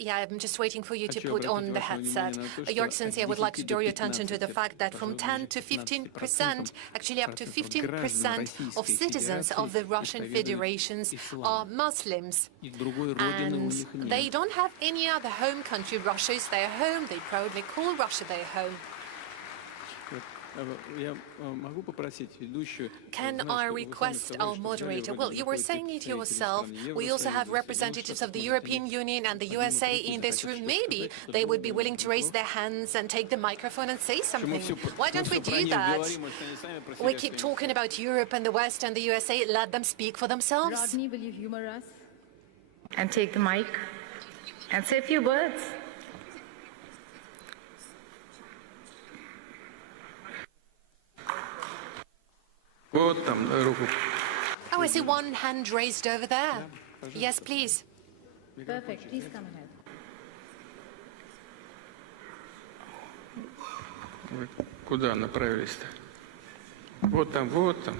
Yeah, I'm just waiting for you to put on the headset. Your Excellency, I would like to draw your attention to the fact that from 10 to 15%, actually up to 15% of citizens of the Russian Federation are Muslims. And they don't have any other home country. Russia is their home. They proudly call Russia their home. Can I request our moderator? Well, you were saying it yourself. We also have representatives of the European Union and the USA in this room. Maybe they would be willing to raise their hands and take the microphone and say something. Why don't we do that? We keep talking about Europe and the West and the USA. Let them speak for themselves. Rodney, will you humor us and take the mic and say a few words? Oh, I see one hand raised over there. Yes, please. Perfect. Please come ahead. Куда направились-то? Вот там, вот там.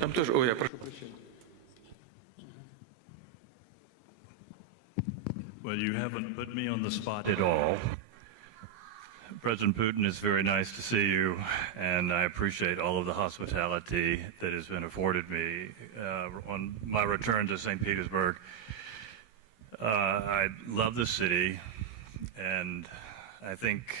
Там тоже, ой, я прошу прощения. Well, you haven't put me on the spot at all. President Putin, it's very nice to see you, and I appreciate all of the hospitality that has been afforded me on my return to St. Petersburg. I love the city, and I think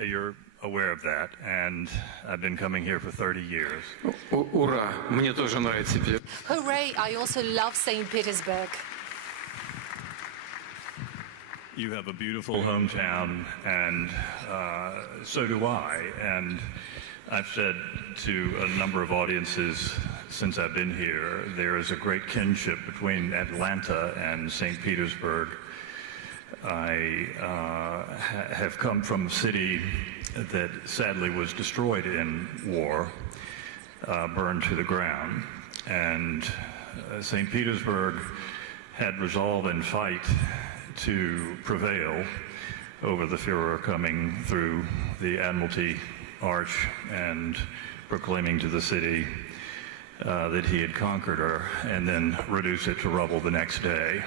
you're aware of that, and I've been coming here for 30 years. Ура! Мне тоже нравится Петербург. Hooray! I also love St. Petersburg. You have a beautiful hometown, and so do I. And I've said to a number of audiences since I've been here, there is a great kinship between Atlanta and St. Petersburg. I have come from a city that sadly was destroyed in war, burned to the ground. And St. Petersburg had resolve and fight to prevail over the Führer coming through the Admiralty Arch and proclaiming to the city that he had conquered her, and then reduce it to rubble the next day.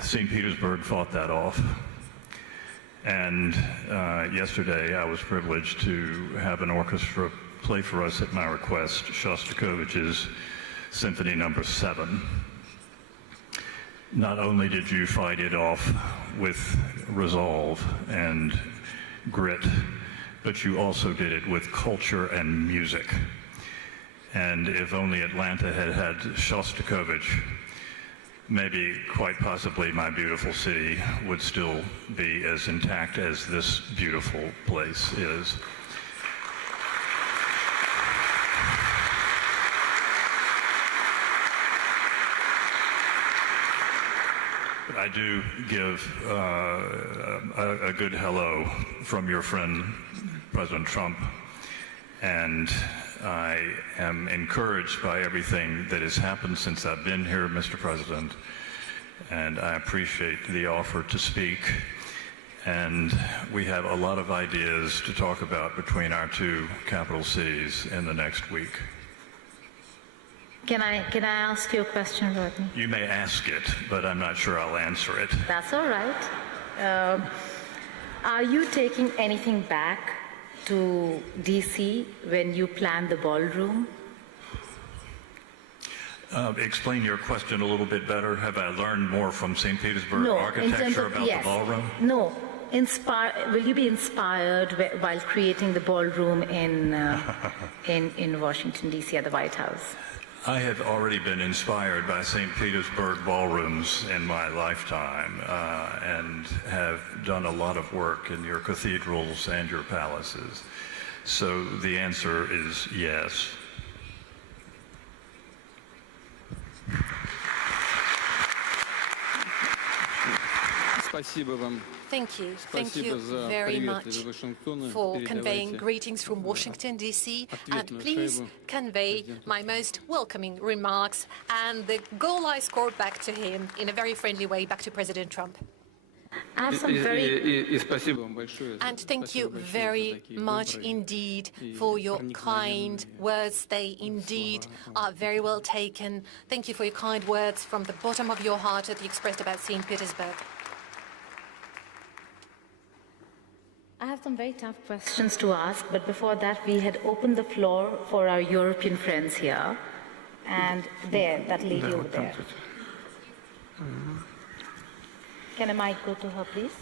St. Petersburg fought that off. And yesterday I was privileged to have an orchestra play for us at my request, Shostakovich's Symphony No. 7. Not only did you fight it off with resolve and grit, but you also did it with culture and music. And if only Atlanta had had Shostakovich, maybe quite possibly my beautiful city would still be as intact as this beautiful place is. I do give a good hello from your friend, President Trump, and I am encouraged by everything that has happened since I've been here, Mr. President, and I appreciate the offer to speak. And we have a lot of ideas to talk about between our two capital cities in the next week. Can I ask you a question, Rodney? You may ask it, but I'm not sure I'll answer it. That's all right. Are you taking anything back to DC when you plan the ballroom? Explain your question a little bit better. Have I learned more from St. Petersburg architecture about the ballroom? No. Will you be inspired while creating the ballroom in Washington, D.C. at the White House? I have already been inspired by St. Petersburg ballrooms in my lifetime and have done a lot of work in your cathedrals and your palaces. So the answer is yes. Thank you. Thank you very much for conveying greetings from Washington, D.C. And please convey my most welcoming remarks and the goal I scored back to him in a very friendly way, back to President Trump. I have some And thank you very much indeed for your kind words. They indeed are very well taken. Thank you for your kind words from the bottom of your heart that you expressed about St. Petersburg. I have some very tough questions to ask, but before that, we had opened the floor for our European friends here. And there, that lady over there. Can a mic go to her, please?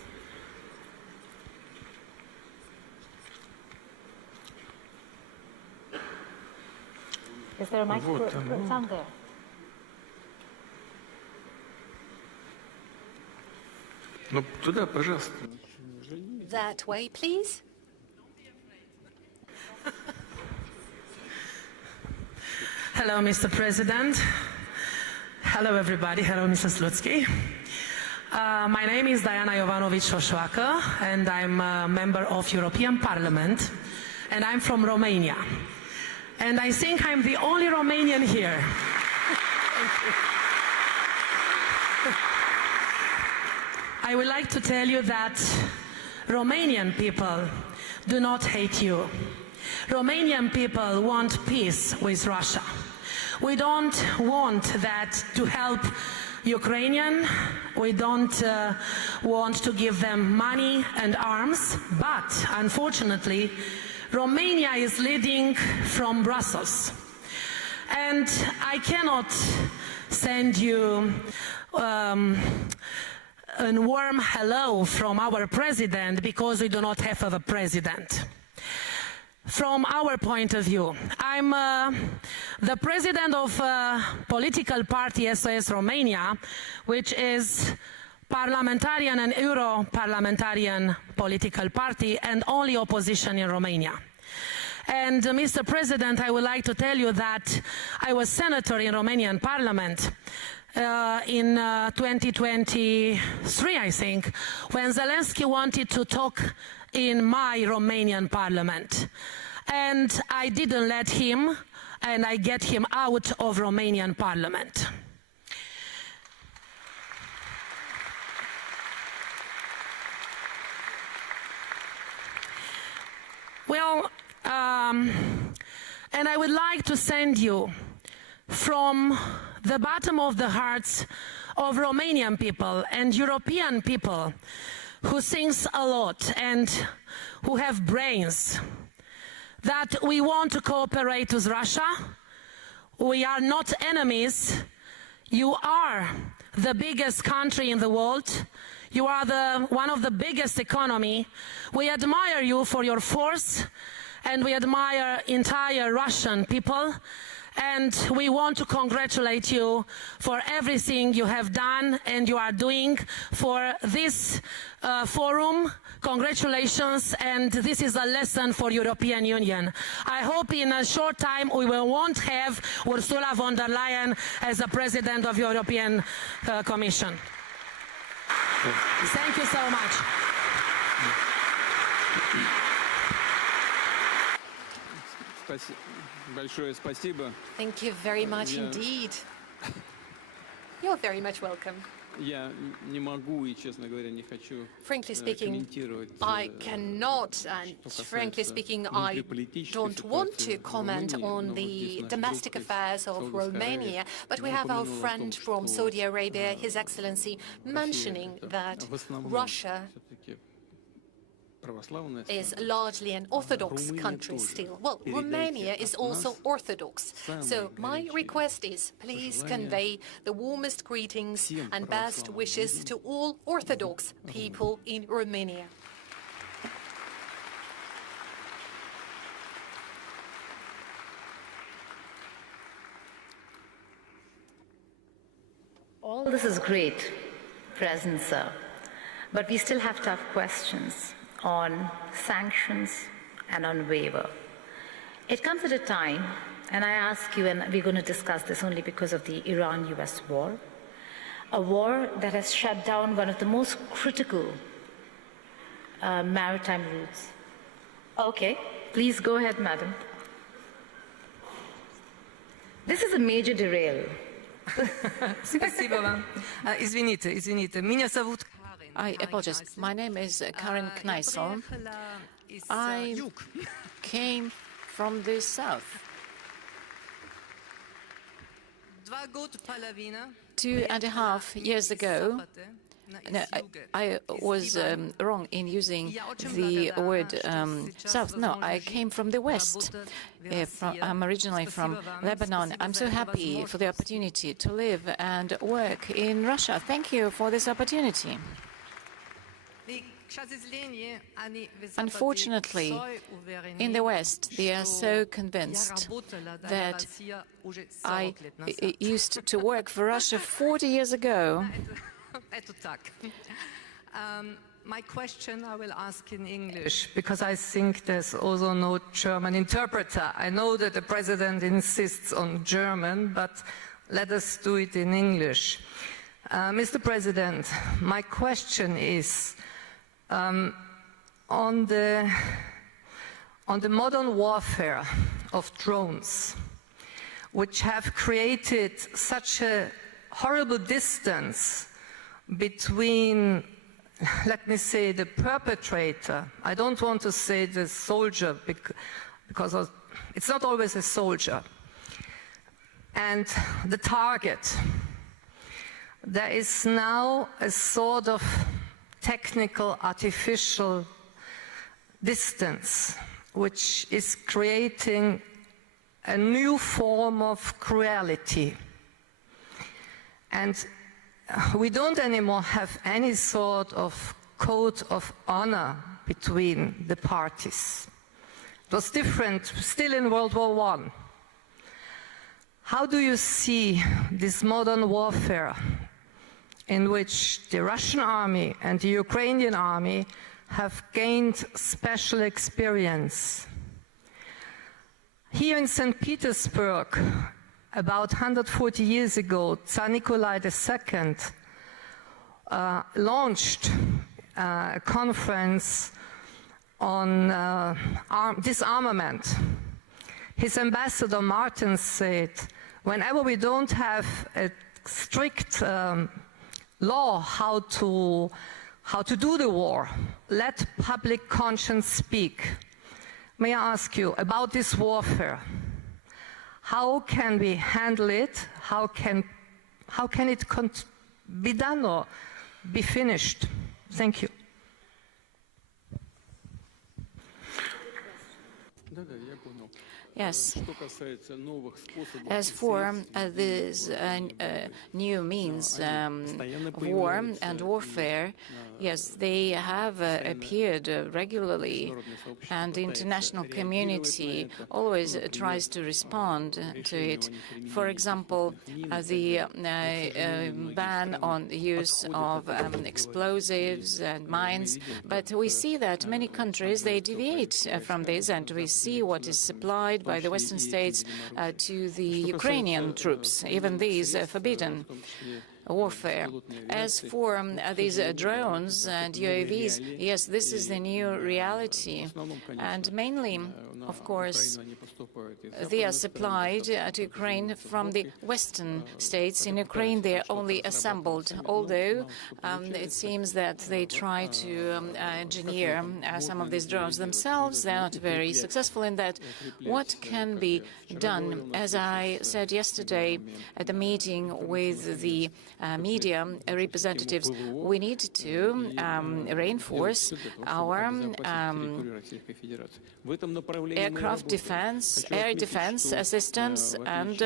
Is there a mic? It's on there. Ну, туда, пожалуйста. That way, please. Hello, Mr. President. Hello, everybody. Hello, Mrs. Slutsky. My name is Diana Jovanovic-Șoșoacă, and I'm a member of European Parliament, and I'm from Romania. And I think I'm the only Romanian here. I would like to tell you that Romanian people do not hate you. Romanian people want peace with Russia. We don't want that to help Ukrainian. We don't want to give them money and arms, but unfortunately, Romania is leading from Brussels. And I cannot send you a warm hello from our president because we do not have a president. From our point of view, I'm the president of a political party SOS Romania, which is parliamentarian and Euro-parliamentarian political party and only opposition in Romania. And Mr. President, I would like to tell you that I was senator in Romanian parliament in 2023, I think, when Zelensky wanted to talk in my Romanian parliament. And I didn't let him, and I get him out of Romanian parliament. Well, and I would like to send you from the bottom of the hearts of Romanian people and European people who sings a lot and who have brains, that we want to cooperate with Russia. We are not enemies. You are the biggest country in the world. You are one of the biggest economy. We admire you for your force, and we admire entire Russian people. And we want to congratulate you for everything you have done and you are doing for this forum. Congratulations, and this is a lesson for European Union. I hope in a short time we won't have Ursula von der Leyen as the President of European Commission. Thank you so much. Thank you very much indeed. You're very much welcome. Frankly speaking, I cannot, and frankly speaking, I don't want to comment on the domestic affairs of Romania, but we have our friend from Saudi Arabia, His Excellency, mentioning that Russia is largely an Orthodox country still. Well, Romania is also Orthodox. So my request is, please convey the warmest greetings and best wishes to all Orthodox people in Romania. All this is great, President Sir, but we still have tough questions on sanctions and on waiver. It comes at a time, and I ask you, and we're going to discuss this only because of the Iran-US war, a war that has shut down one of the most critical maritime routes. Okay, please go ahead, madam. This is a major derail. Спасибо вам. Извините. Меня зовут I apologize. My name is Karen Kneissel. I came from the south. 2.5 years ago, no, I was wrong in using the word south. No, I came from the west. I'm originally from Lebanon. I'm so happy for the opportunity to live and work in Russia. Thank you for this opportunity. Unfortunately, in the West, they are so convinced that I used to work for Russia 40 years ago. My question I will ask in English, because I think there's also no German interpreter. I know that the President insists on German, but let us do it in English. Mr. President, my question is, on the modern warfare of drones, which have created such a horrible distance between, let me say, the perpetrator. I don't want to say the soldier, because it's not always a soldier. And the target. There is now a sort of technical, artificial distance, which is creating a new form of cruelty. And we don't anymore have any sort of code of honor between the parties. It was different still in World War I. How do you see this modern warfare in which the Russian army and the Ukrainian army have gained special experience? Here in St. Petersburg, about 140 years ago, Tsar Nikolai II launched a conference on disarmament. His ambassador Martin said, whenever we don't have a strict law how to do the war, let public conscience speak. May I ask you about this warfare? How can we handle it? How can it be done or be finished? Thank you. Yes. As for these new means of war and warfare, yes, they have appeared regularly, and the international community always tries to respond to it. For example, the ban on the use of explosives and mines, but we see that many countries, they deviate from this, and we see what is supplied by the Western states to the Ukrainian troops. Even these forbidden warfare. As for these drones and UAVs, yes, this is the new reality. And mainly, of course, they are supplied to Ukraine from the Western states. In Ukraine, they are only assembled, although it seems that they try to engineer some of these drones themselves. They're not very successful in that. What can be done? As I said yesterday at the meeting with the media representatives, we need to reinforce our aircraft defense, air defense systems, and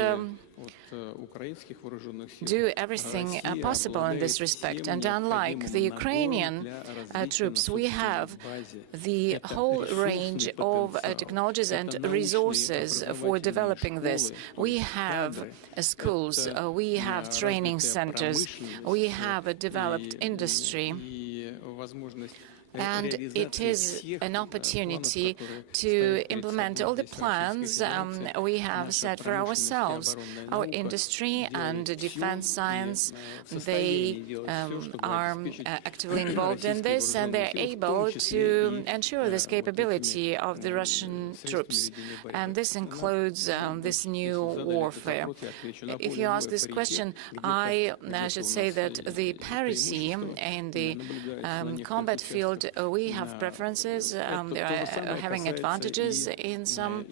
do everything possible in this respect. And unlike the Ukrainian troops, we have the whole range of technologies and resources for developing this. We have schools, we have training centers, we have a developed industry. And it is an opportunity to implement all the plans we have set for ourselves. Our industry and defense science, they are actively involved in this, and they're able to ensure this capability of the Russian troops. And this includes this new warfare. If you ask this question, I should say that the parity in the combat field, we have preferences. They are having advantages in some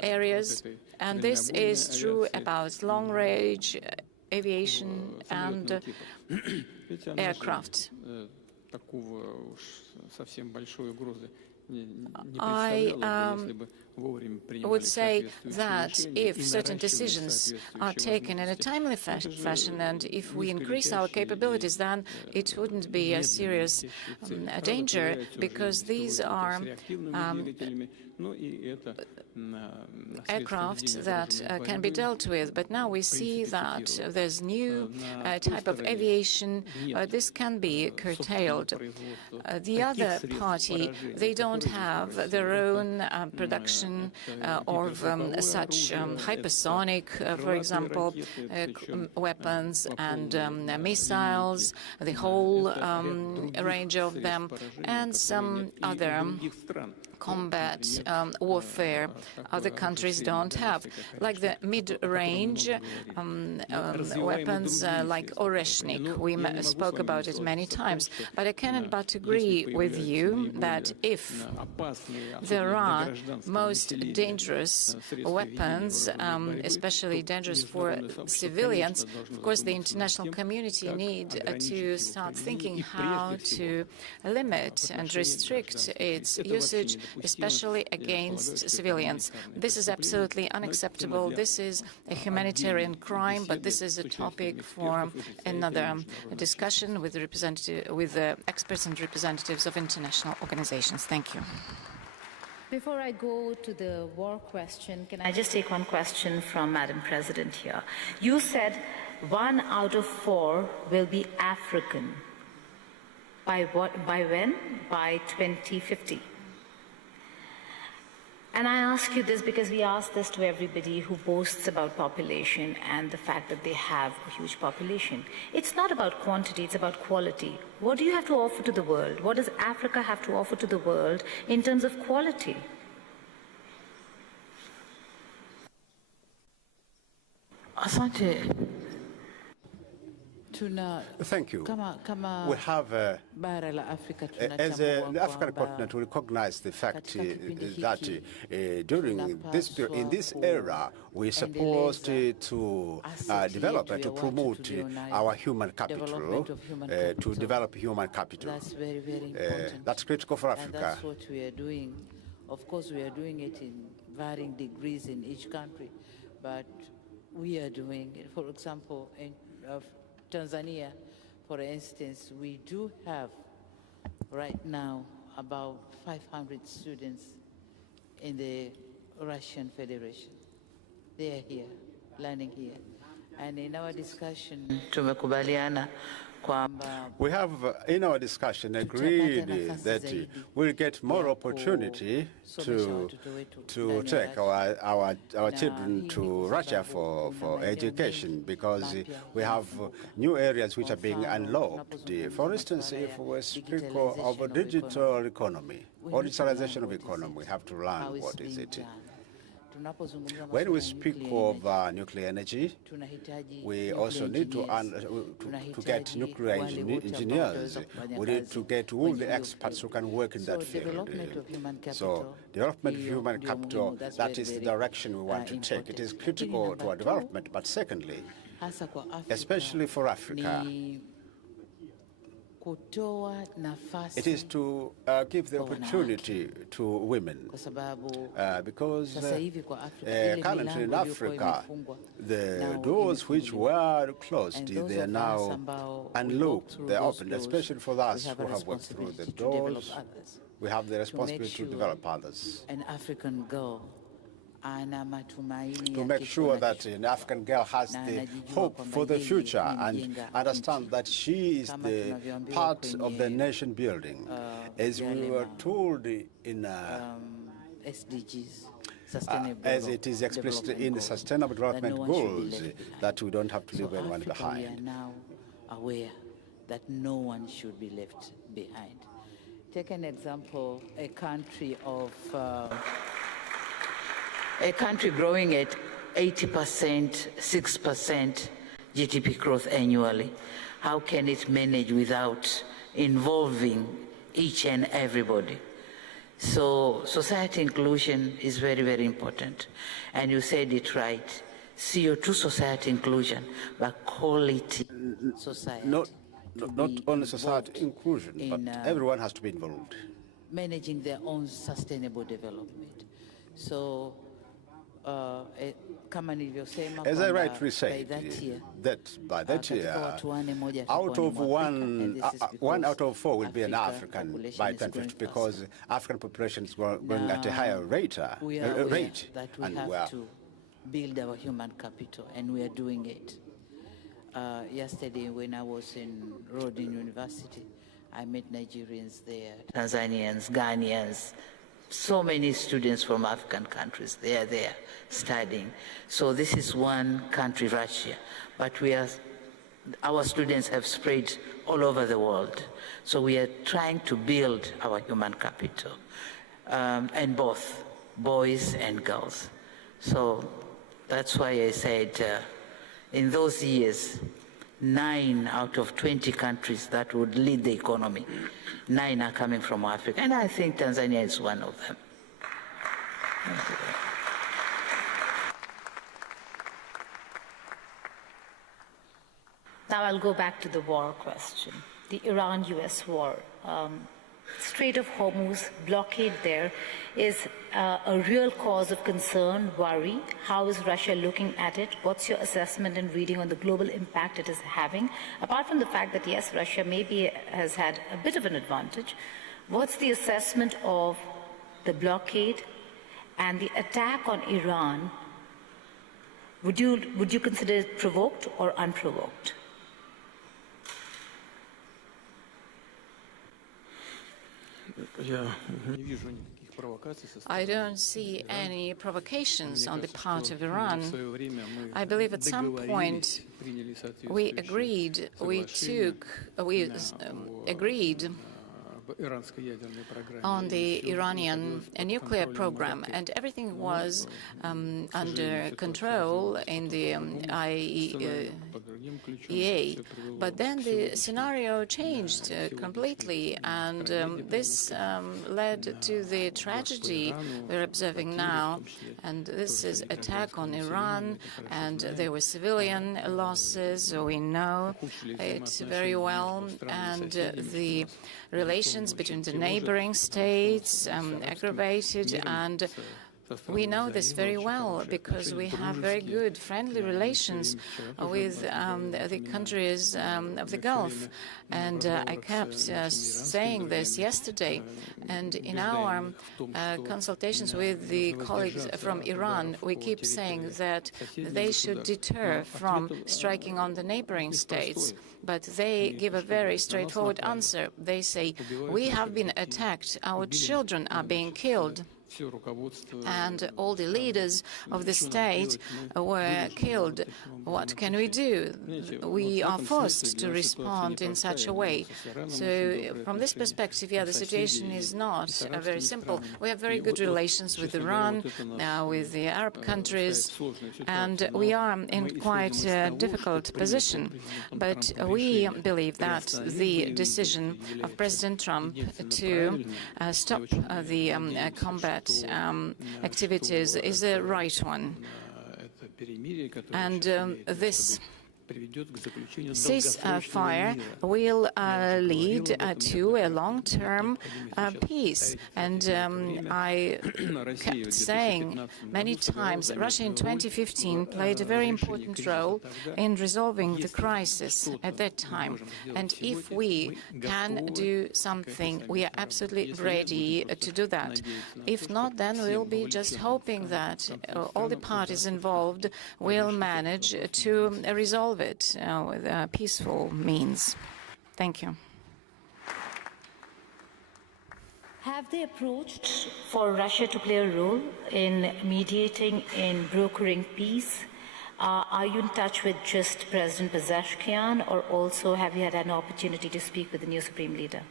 areas, and this is true about long-range aviation and aircraft. I would say that if certain decisions are taken in a timely fashion, and if we increase our capabilities, then it wouldn't be a serious danger, because these are aircraft that can be dealt with. But now we see that there's new type of aviation. This can be curtailed. The other party, they don't have their own production of such hypersonic, for example, weapons and missiles, the whole range of them, and some other combat warfare other countries don't have, like the mid-range weapons like Oreshnik. We spoke about it many times, but I cannot but agree with you that if there are most dangerous weapons, especially dangerous for civilians, of course the international community need to start thinking how to limit and restrict its usage, especially against civilians. This is absolutely unacceptable. This is a humanitarian crime, but this is a topic for another discussion with the experts and representatives of international organizations. Thank you. Before I go to the war question, can I just take one question from Madam President here? You said 1 out of 4 will be African. By when? By 2050. And I ask you this because we ask this to everybody who boasts about population and the fact that they have a huge population. It's not about quantity, it's about quality. What do you have to offer to the world? What does Africa have to offer to the world in terms of quality? Asante. Thank you. We have, as the African continent, we recognize the fact that during in this era, we're supposed to develop and to promote our human capital, to develop human capital. That's very, very important. That's critical for Africa. That's what we are doing. Of course, we are doing it in varying degrees in each country, but we are doing it. For example, in Tanzania, for instance, we do have right now about 500 students in the Russian Federation. They are here, learning here. And in our discussion, we have, in our discussion, agreed that we'll get more opportunity to take our children to Russia for education, because we have new areas which are being unlocked. For instance, if we speak of a digital economy or digitalization of economy, we have to learn what is it. When we speak of nuclear energy, we also need to get nuclear engineers. We need to get all the experts who can work in that field. So, development of human capital, that is the direction we want to take. It is critical to our development, but secondly, especially for Africa, it is to give the opportunity to women, because currently in Africa, the doors which were closed, they are now unlocked, they're opened, especially for us who have worked through the doors. We have the responsibility to develop others. An African girl, to make sure that an African girl has the hope for the future and understand that she is the part of the nation building. As we were told in SDGs, as it is explicit in the Sustainable Development Goals, that we don't have to leave anyone behind. We are now aware that no one should be left behind. Take an example, a country growing at 80%, 6% GDP growth annually. How can it manage without involving each and everybody? So society inclusion is very, very important. And you said it right. CO2 society inclusion, but quality society. Not only society inclusion, but everyone has to be involved. Managing their own sustainable development. So, as I rightly said, that by that year, out of one out of 4 will be an African by 2050, because African population is growing at a higher rate. We are aware that we have to build our human capital, and we are doing it. Yesterday, when I was in Rodin University, I met Nigerians there, Tanzanians, Ghanaians, so many students from African countries. They are there studying. So this is one country, Russia, but our students have spread all over the world. So we are trying to build our human capital. and both boys and girls. So that's why I said in those years, 9 out of 20 countries that would lead the economy, 9 are coming from Africa, and I think Tanzania is one of them. Thank you. Now I'll go back to the war question, the Iran-US war. Strait of Hormuz blockade there is a real cause of concern, worry. How is Russia looking at it? What's your assessment and reading on the global impact it is having? Apart from the fact that, yes, Russia maybe has had a bit of an advantage, what's the assessment of the blockade and the attack on Iran? Would you consider it provoked or unprovoked? I don't see any provocations on the part of Iran. I believe at some point we agreed on the Iranian nuclear program, and everything was under control in the IAEA. But then the scenario changed completely, and this led to the tragedy we're observing now. And this is attack on Iran, and there were civilian losses, so we know it very well, and the relations between the neighboring states aggravated, and we know this very well because we have very good friendly relations with the countries of the Gulf. And I kept saying this yesterday. And in our consultations with the colleagues from Iran, we keep saying that they should deter from striking on the neighboring states. But they give a very straightforward answer. They say, we have been attacked, our children are being killed, and all the leaders of the state were killed. What can we do? We are forced to respond in such a way. So from this perspective, yeah, the situation is not very simple. We have very good relations with Iran, with the Arab countries, and we are in quite a difficult position. But we believe that the decision of President Trump to stop the combat activities is the right one. And this ceasefire will lead to a long-term peace. And I kept saying many times, Russia in 2015 played a very important role in resolving the crisis at that time. And if we can do something, we are absolutely ready to do that. If not, then we'll be just hoping that all the parties involved will manage to resolve it with peaceful means. Thank you. Have they approached for Russia to play a role in mediating, in brokering peace? Are you in touch with just President Pezeshkian, or also have you had an opportunity to speak with the new Supreme Leader?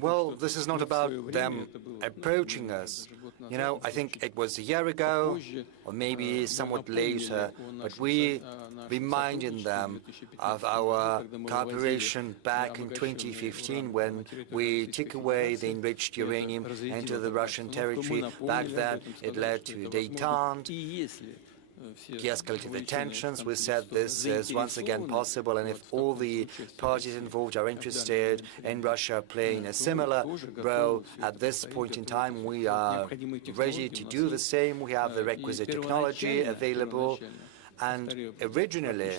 Well, this is not about them approaching us. You know, I think it was a year ago, or maybe somewhat later, but we reminded them of our cooperation back in 2015 when we took away the enriched uranium into the Russian territory. Back then, it led to a détente, de-escalated the tensions. We said this is once again possible, and if all the parties involved are interested in Russia playing a similar role at this point in time, we are ready to do the same. We have the requisite technology available. And originally,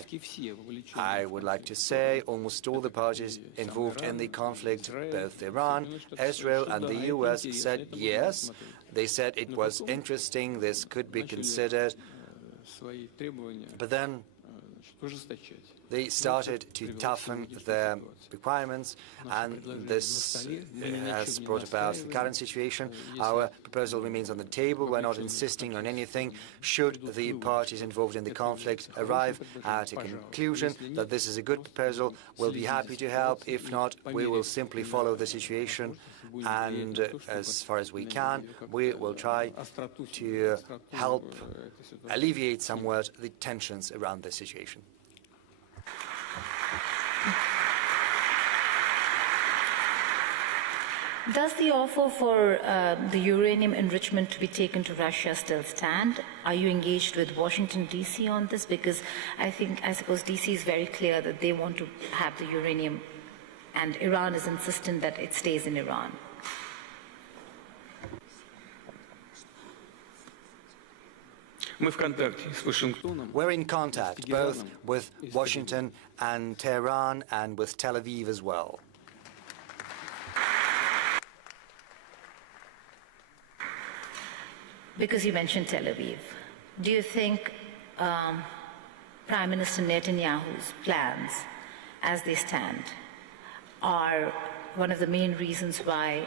I would like to say, almost all the parties involved in the conflict, both Iran, Israel, and the US, said yes. They said it was interesting, this could be considered. But then they started to toughen their requirements, and this has brought about the current situation. Our proposal remains on the table. We're not insisting on anything. Should the parties involved in the conflict arrive at a conclusion that this is a good proposal, we'll be happy to help. If not, we will simply follow the situation, and as far as we can, we will try to help alleviate somewhat the tensions around this situation. Does the offer for the uranium enrichment to be taken to Russia still stand? Are you engaged with Washington, D.C. on this? Because I suppose D.C. is very clear that they want to have the uranium, and Iran is insistent that it stays in Iran. We're in contact both with Washington and Tehran and with Tel Aviv as well. Because you mentioned Tel Aviv, do you think Prime Minister Netanyahu's plans, as they stand, are one of the main reasons why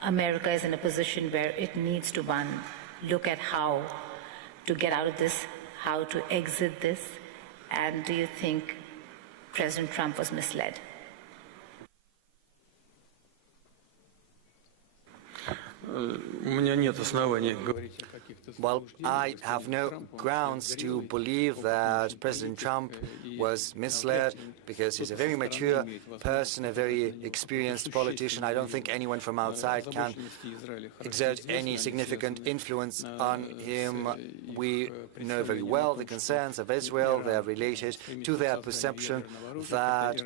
America is in a position where it needs to, one, look at how to get out of this, how to exit this? And do you think President Trump was misled? Well, I have no grounds to believe that President Trump was misled, because he's a very mature person, a very experienced politician. I don't think anyone from outside can exert any significant influence on him. We know very well the concerns of Israel. They are related to their perception that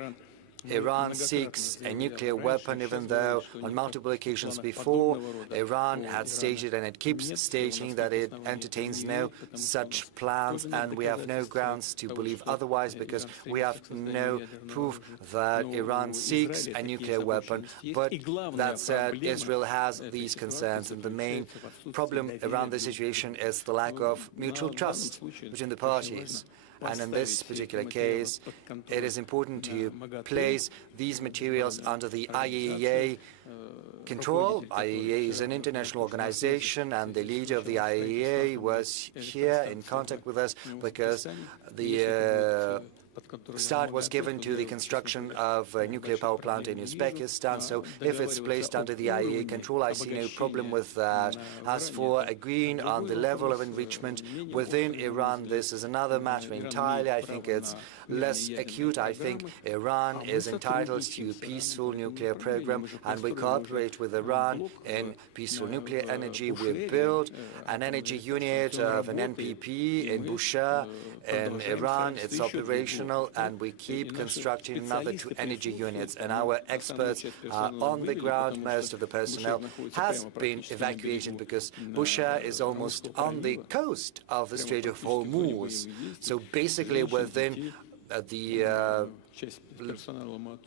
Iran seeks a nuclear weapon, even though on multiple occasions before Iran had stated, and it keeps stating, that it entertains no such plans, and we have no grounds to believe otherwise, because we have no proof that Iran seeks a nuclear weapon. But that said, Israel has these concerns, and the main problem around the situation is the lack of mutual trust between the parties. And in this particular case, it is important to place these materials under the IAEA control. IAEA is an international organization, and the leader of the IAEA was here in contact with us because the start was given to the construction of a nuclear power plant in Uzbekistan. So if it's placed under the IAEA control, I see no problem with that. As for agreeing on the level of enrichment within Iran, this is another matter entirely. I think it's less acute. I think Iran is entitled to a peaceful nuclear program, and we cooperate with Iran in peaceful nuclear energy. We build an energy unit of an NPP in Bushehr in Iran. It's operational, and we keep constructing another 2 energy units, and our experts are on the ground. Most of the personnel has been evacuated because Bushehr is almost on the coast of the Strait of Hormuz. So basically within the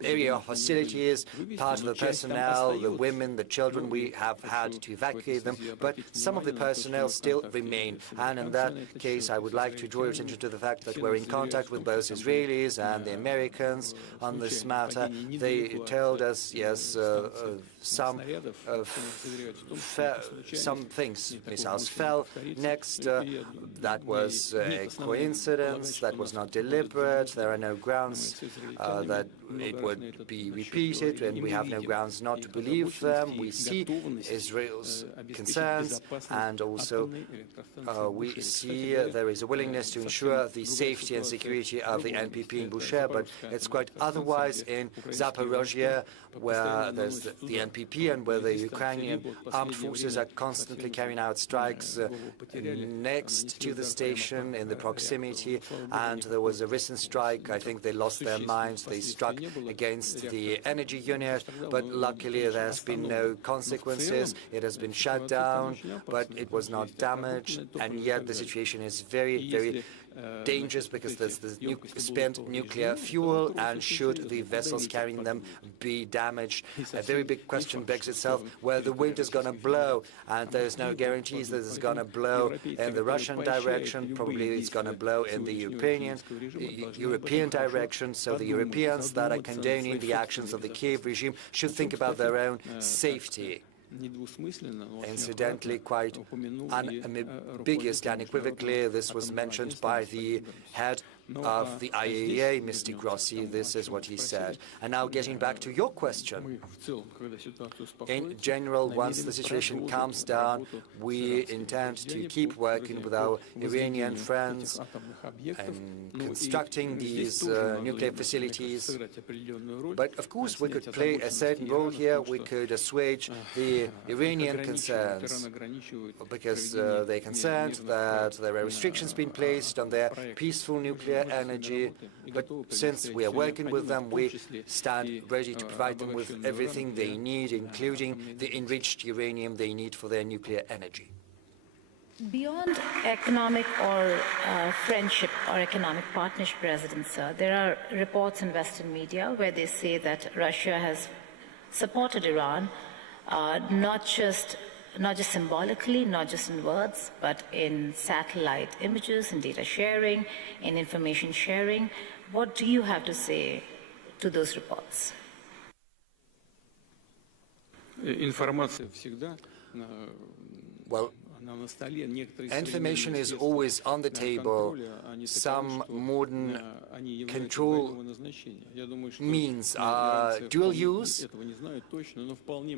area of hostilities, part of the personnel, the women, the children, we have had to evacuate them, but some of the personnel still remain. And in that case, I would like to draw your attention to the fact that we're in contact with both Israelis and the Americans on this matter. They told us, yes, some things, missiles fell. Next, that was a coincidence, that was not deliberate. There are no grounds that it would be repeated, and we have no grounds not to believe them. We see Israel's concerns, and also we see there is a willingness to ensure the safety and security of the NPP in Bushehr, but it's quite otherwise in Zaporozhye, where there's the NPP and where the Ukrainian armed forces are constantly carrying out strikes next to the station in the proximity. And there was a recent strike. I think they lost their minds. They struck against the energy unit, but luckily there has been no consequences. It has been shut down, but it was not damaged, and yet the situation is very, very dangerous because there's the spent nuclear fuel, and should the vessels carrying them be damaged? A very big question begs itself where the wind is going to blow, and there's no guarantees that it's going to blow in the Russian direction. Probably it's going to blow in the European direction. So the Europeans that are condoning the actions of the Kiev regime should think about their own safety. Incidentally, quite unambiguously, unequivocally, this was mentioned by the head of the IAEA, Mr. Grossi. This is what he said. And now getting back to your question. In general, once the situation calms down, we intend to keep working with our Iranian friends and constructing these nuclear facilities. But of course, we could play a certain role here. We could assuage the Iranian concerns, because they're concerned that there are restrictions being placed on their peaceful nuclear energy. But since we are working with them, we stand ready to provide them with everything they need, including the enriched uranium they need for their nuclear energy. Beyond economic or friendship or economic partnership, President, sir, there are reports in Western media where they say that Russia has supported Iran, not just symbolically, not just in words, but in satellite images, in data sharing, in information sharing. What do you have to say to those reports? Well, information is always on the table. Some modern control means are dual use.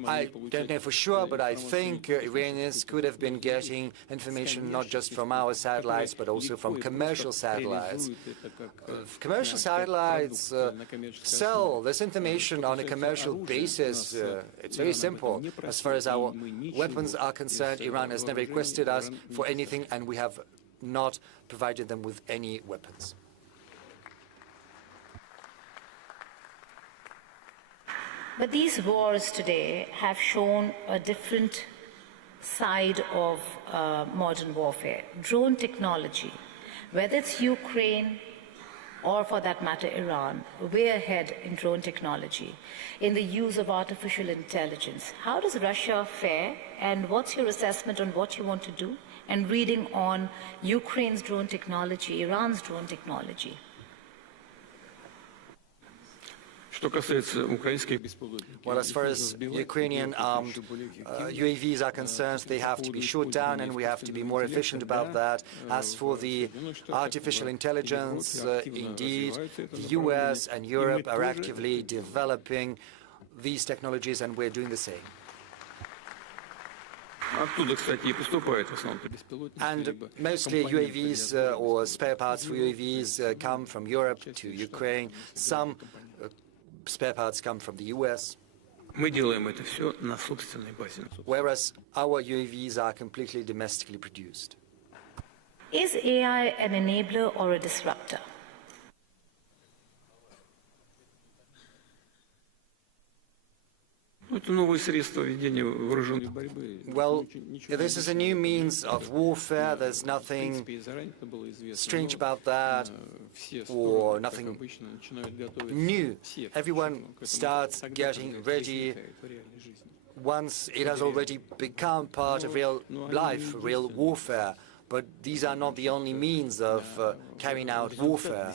I don't know for sure, but I think Iranians could have been getting information not just from our satellites, but also from commercial satellites. Commercial satellites sell this information on a commercial basis. It's very simple. As far as our weapons are concerned, Iran has never requested us for anything, and we have not provided them with any weapons. But these wars today have shown a different side of modern warfare. Drone technology, whether it's Ukraine or for that matter Iran, way ahead in drone technology, in the use of artificial intelligence. How does Russia fare, and what's your assessment on what you want to do, and reading on Ukraine's drone technology, Iran's drone technology? Well, as far as Ukrainian armed UAVs are concerned, they have to be shot down, and we have to be more efficient about that. As for the artificial intelligence, indeed, the US and Europe are actively developing these technologies, and we're doing the same. And mostly UAVs or spare parts for UAVs come from Europe to Ukraine. Some spare parts come from the US. Whereas our UAVs are completely domestically produced. Is AI an enabler or a disruptor? Well, this is a new means of warfare. There's nothing strange about that, or nothing new. Everyone starts getting ready once it has already become part of real life, real warfare. But these are not the only means of carrying out warfare.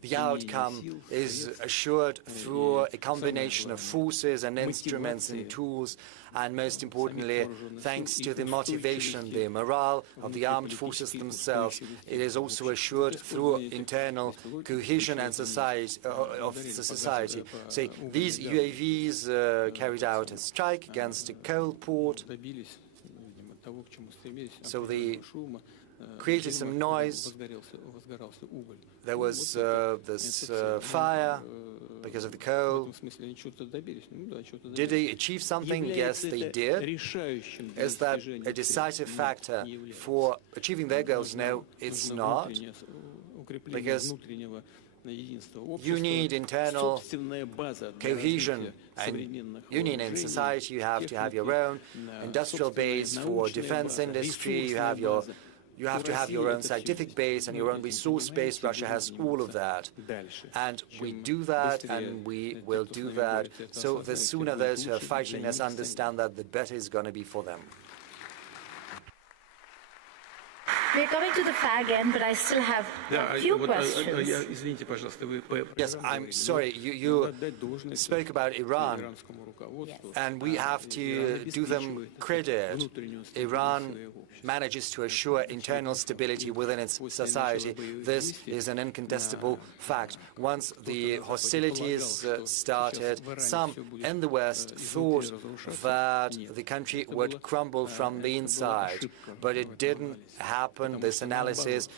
The outcome is assured through a combination of forces and instruments and tools, and most importantly, thanks to the motivation, the morale of the armed forces themselves. It is also assured through internal cohesion and society of the society. Say, these UAVs carried out a strike against a coal port. So they created some noise. There was this fire because of the coal. Did they achieve something? Yes, they did. Is that a decisive factor for achieving their goals? No, it's not. Because you need internal cohesion, and you need in society, you have to have your own industrial base for defense industry, you have your You have to have your own scientific base and your own resource base. Russia has all of that. And we do that, and we will do that. So the sooner those who are fighting us understand that, the better it's going to be for them. We're coming to the fag end, but I still have a few questions. Yes, I'm sorry. You spoke about Iran, and we have to do them credit. Iran manages to assure internal stability within its society. This is an incontestable fact. Once the hostilities started, some in the West thought that the country would crumble from the inside, but it didn't happen. This analysis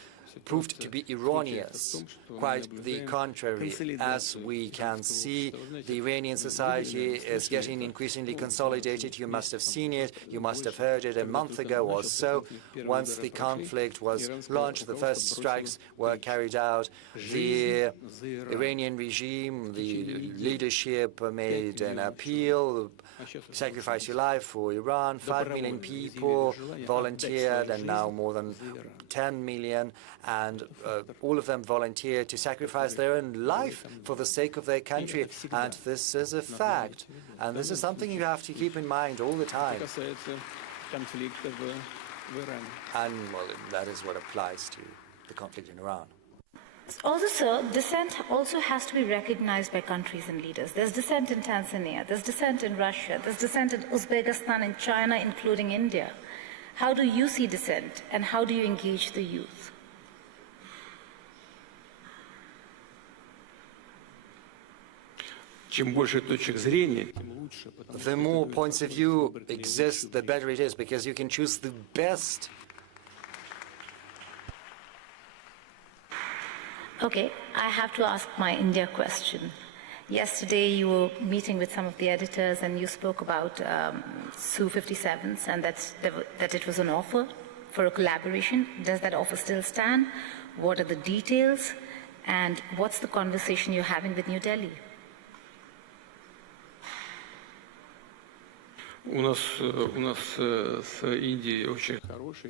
proved to be erroneous. Quite the contrary. As we can see, the Iranian society is getting increasingly consolidated. You must have seen it, you must have heard it a month ago or so. Once the conflict was launched, the first strikes were carried out. The Iranian regime, the leadership made an appeal, sacrifice your life for Iran. 5 million people volunteered, and now more than 10 million, and all of them volunteered to sacrifice their own life for the sake of their country. And this is a fact. And this is something you have to keep in mind all the time. And, well, that is what applies to the conflict in Iran. Also, sir, dissent also has to be recognized by countries and leaders. There's dissent in Tanzania, there's dissent in Russia, there's dissent in Uzbekistan, in China, including India. How do you see dissent, and how do you engage the youth? The more points of view exist, the better it is, because you can choose the best. Okay, I have to ask my India question. Yesterday you were meeting with some of the editors and you spoke about Su-57s and that it was an offer for a collaboration. Does that offer still stand? What are the details? And what's the conversation you're having with New Delhi?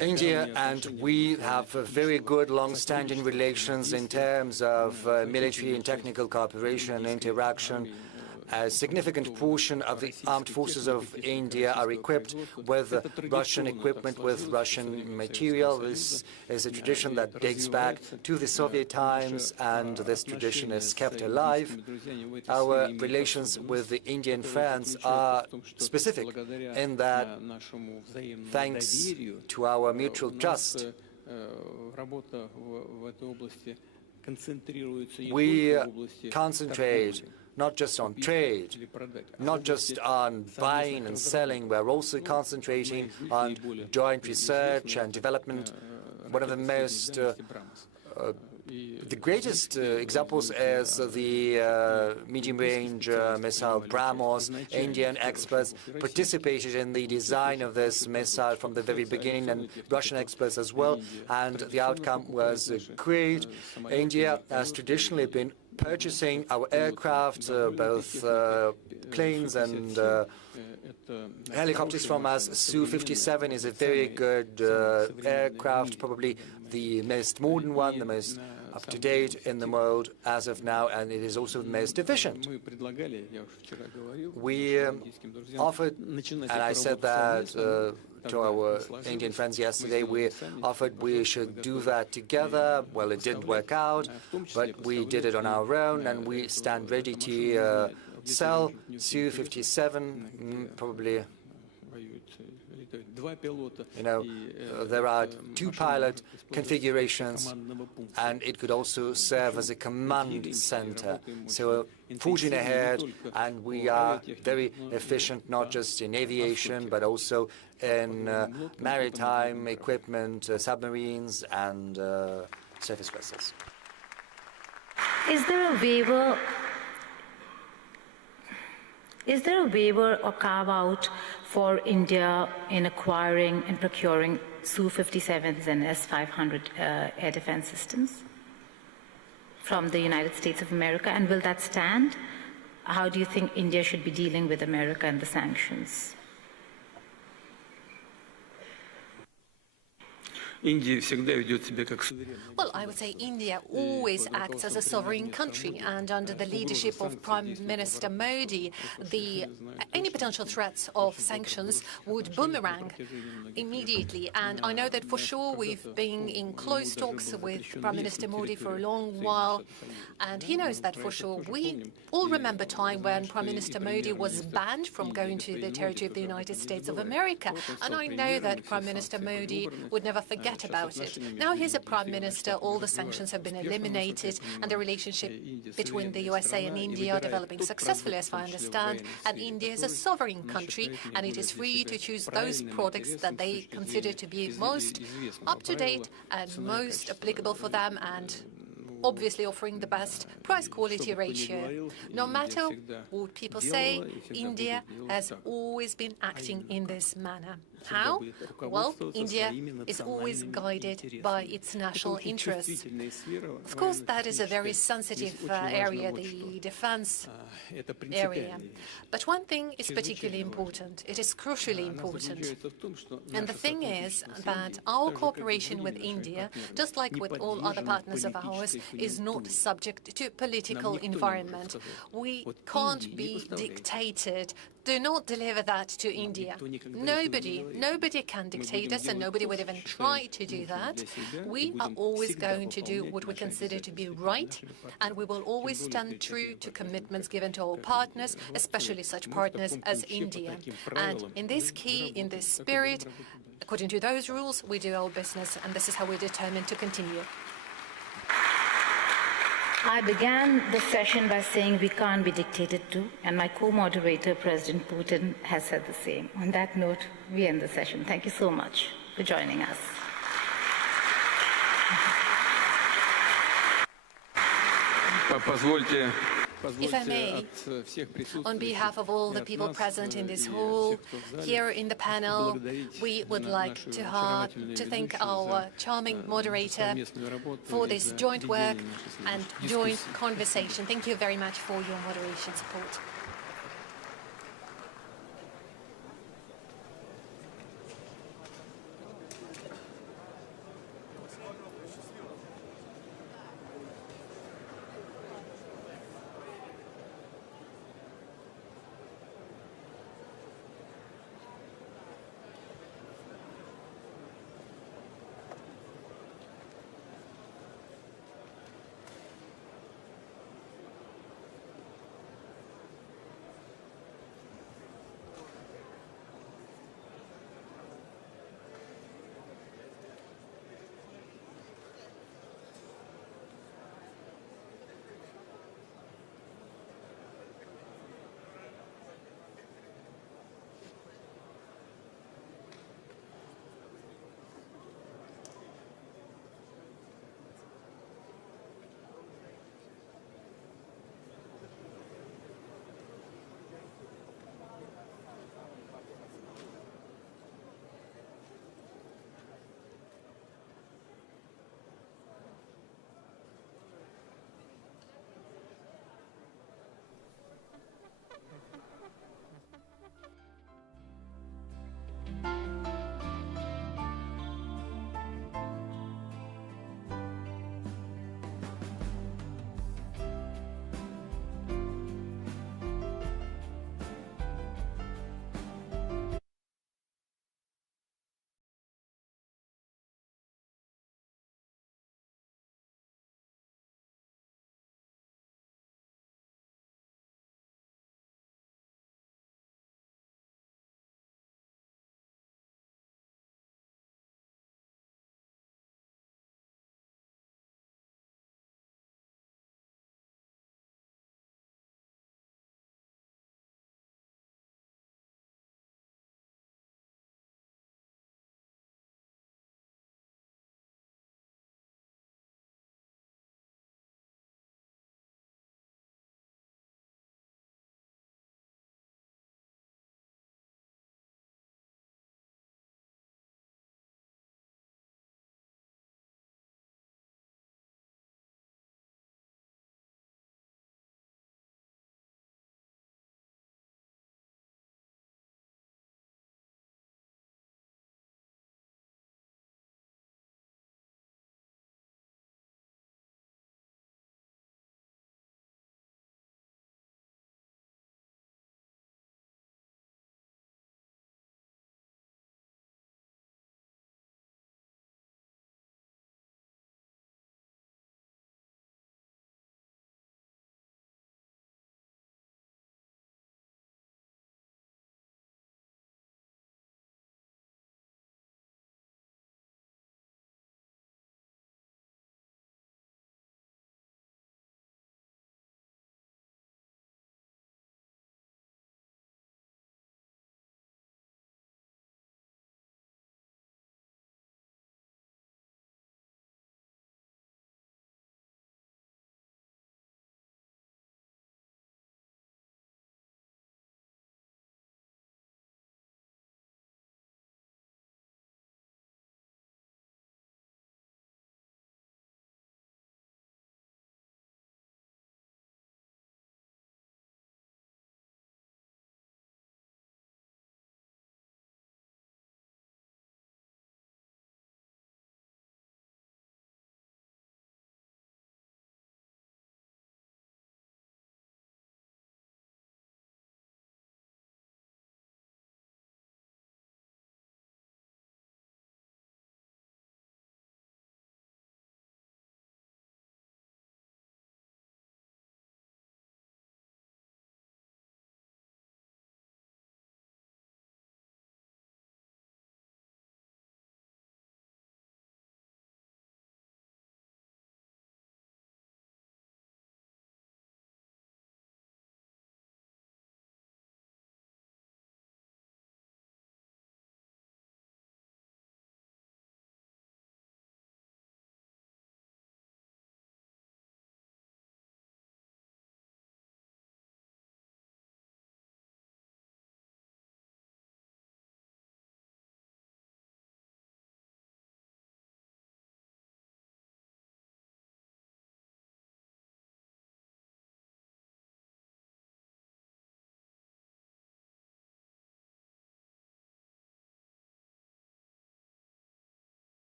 India and we have very good long-standing relations in terms of military and technical cooperation and interaction. A significant portion of the armed forces of India are equipped with Russian equipment, with Russian material. This is a tradition that dates back to the Soviet times, and this tradition is kept alive. Our relations with the Indian friends are specific in that, thanks to our mutual trust, we concentrate not just on trade, not just on buying and selling, we're also concentrating on joint research and development. One of the most, the greatest examples is the medium-range missile BrahMos. Indian experts participated in the design of this missile from the very beginning, and Russian experts as well, and the outcome was great. India has traditionally been purchasing our aircraft, both planes and helicopters from us. Su-57 is a very good aircraft, probably the most modern one, the most up-to-date in the world as of now, and it is also the most efficient. We offered, and I said that to our Indian friends yesterday, we offered we should do that together. Well, it didn't work out, but we did it on our own, and we stand ready to sell Su-57, probably. You know, there are 2 pilot configurations, and it could also serve as a command center. So forging ahead, and we are very efficient, not just in aviation, but also in maritime equipment, submarines, and surface vessels. Is there a waiver or carve-out for India in acquiring and procuring Su-57s and S-500 air defense systems from the United States of America, and will that stand? How do you think India should be dealing with America and the sanctions? Well, I would say India always acts as a sovereign country, and under the leadership of Prime Minister Modi, any potential threats of sanctions would boomerang immediately. And I know that for sure we've been in close talks with Prime Minister Modi for a long while, and he knows that for sure. We all remember a time when Prime Minister Modi was banned from going to the territory of the United States of America, and I know that Prime Minister Modi would never forget about it. Now he's a Prime Minister, all the sanctions have been eliminated, and the relationship between the USA and India are developing successfully, as I understand, and India is a sovereign country, and it is free to choose those products that they consider to be most up-to-date and most applicable for them, and obviously offering the best price-quality ratio. No matter what people say, India has always been acting in this manner. How? Well, India is always guided by its national interests. Of course, that is a very sensitive area, the defense area. But one thing is particularly important. It is crucially important. And the thing is that our cooperation with India, just like with all other partners of ours, is not subject to political environment. We can't be dictated. Do not deliver that to India. Nobody can dictate us, and nobody would even try to do that. We are always going to do what we consider to be right, and we will always stand true to commitments given to our partners, especially such partners as India. And in this key, in this spirit, according to those rules, we do our business, and this is how we're determined to continue. I began the session by saying we can't be dictated to, and my co-moderator, President Putin, has said the same. On that note, we end the session. Thank you so much for joining us. If I may, on behalf of all the people present in this hall, here in the panel, we would like to thank our charming moderator for this joint work and joint conversation. Thank you very much for your moderation support.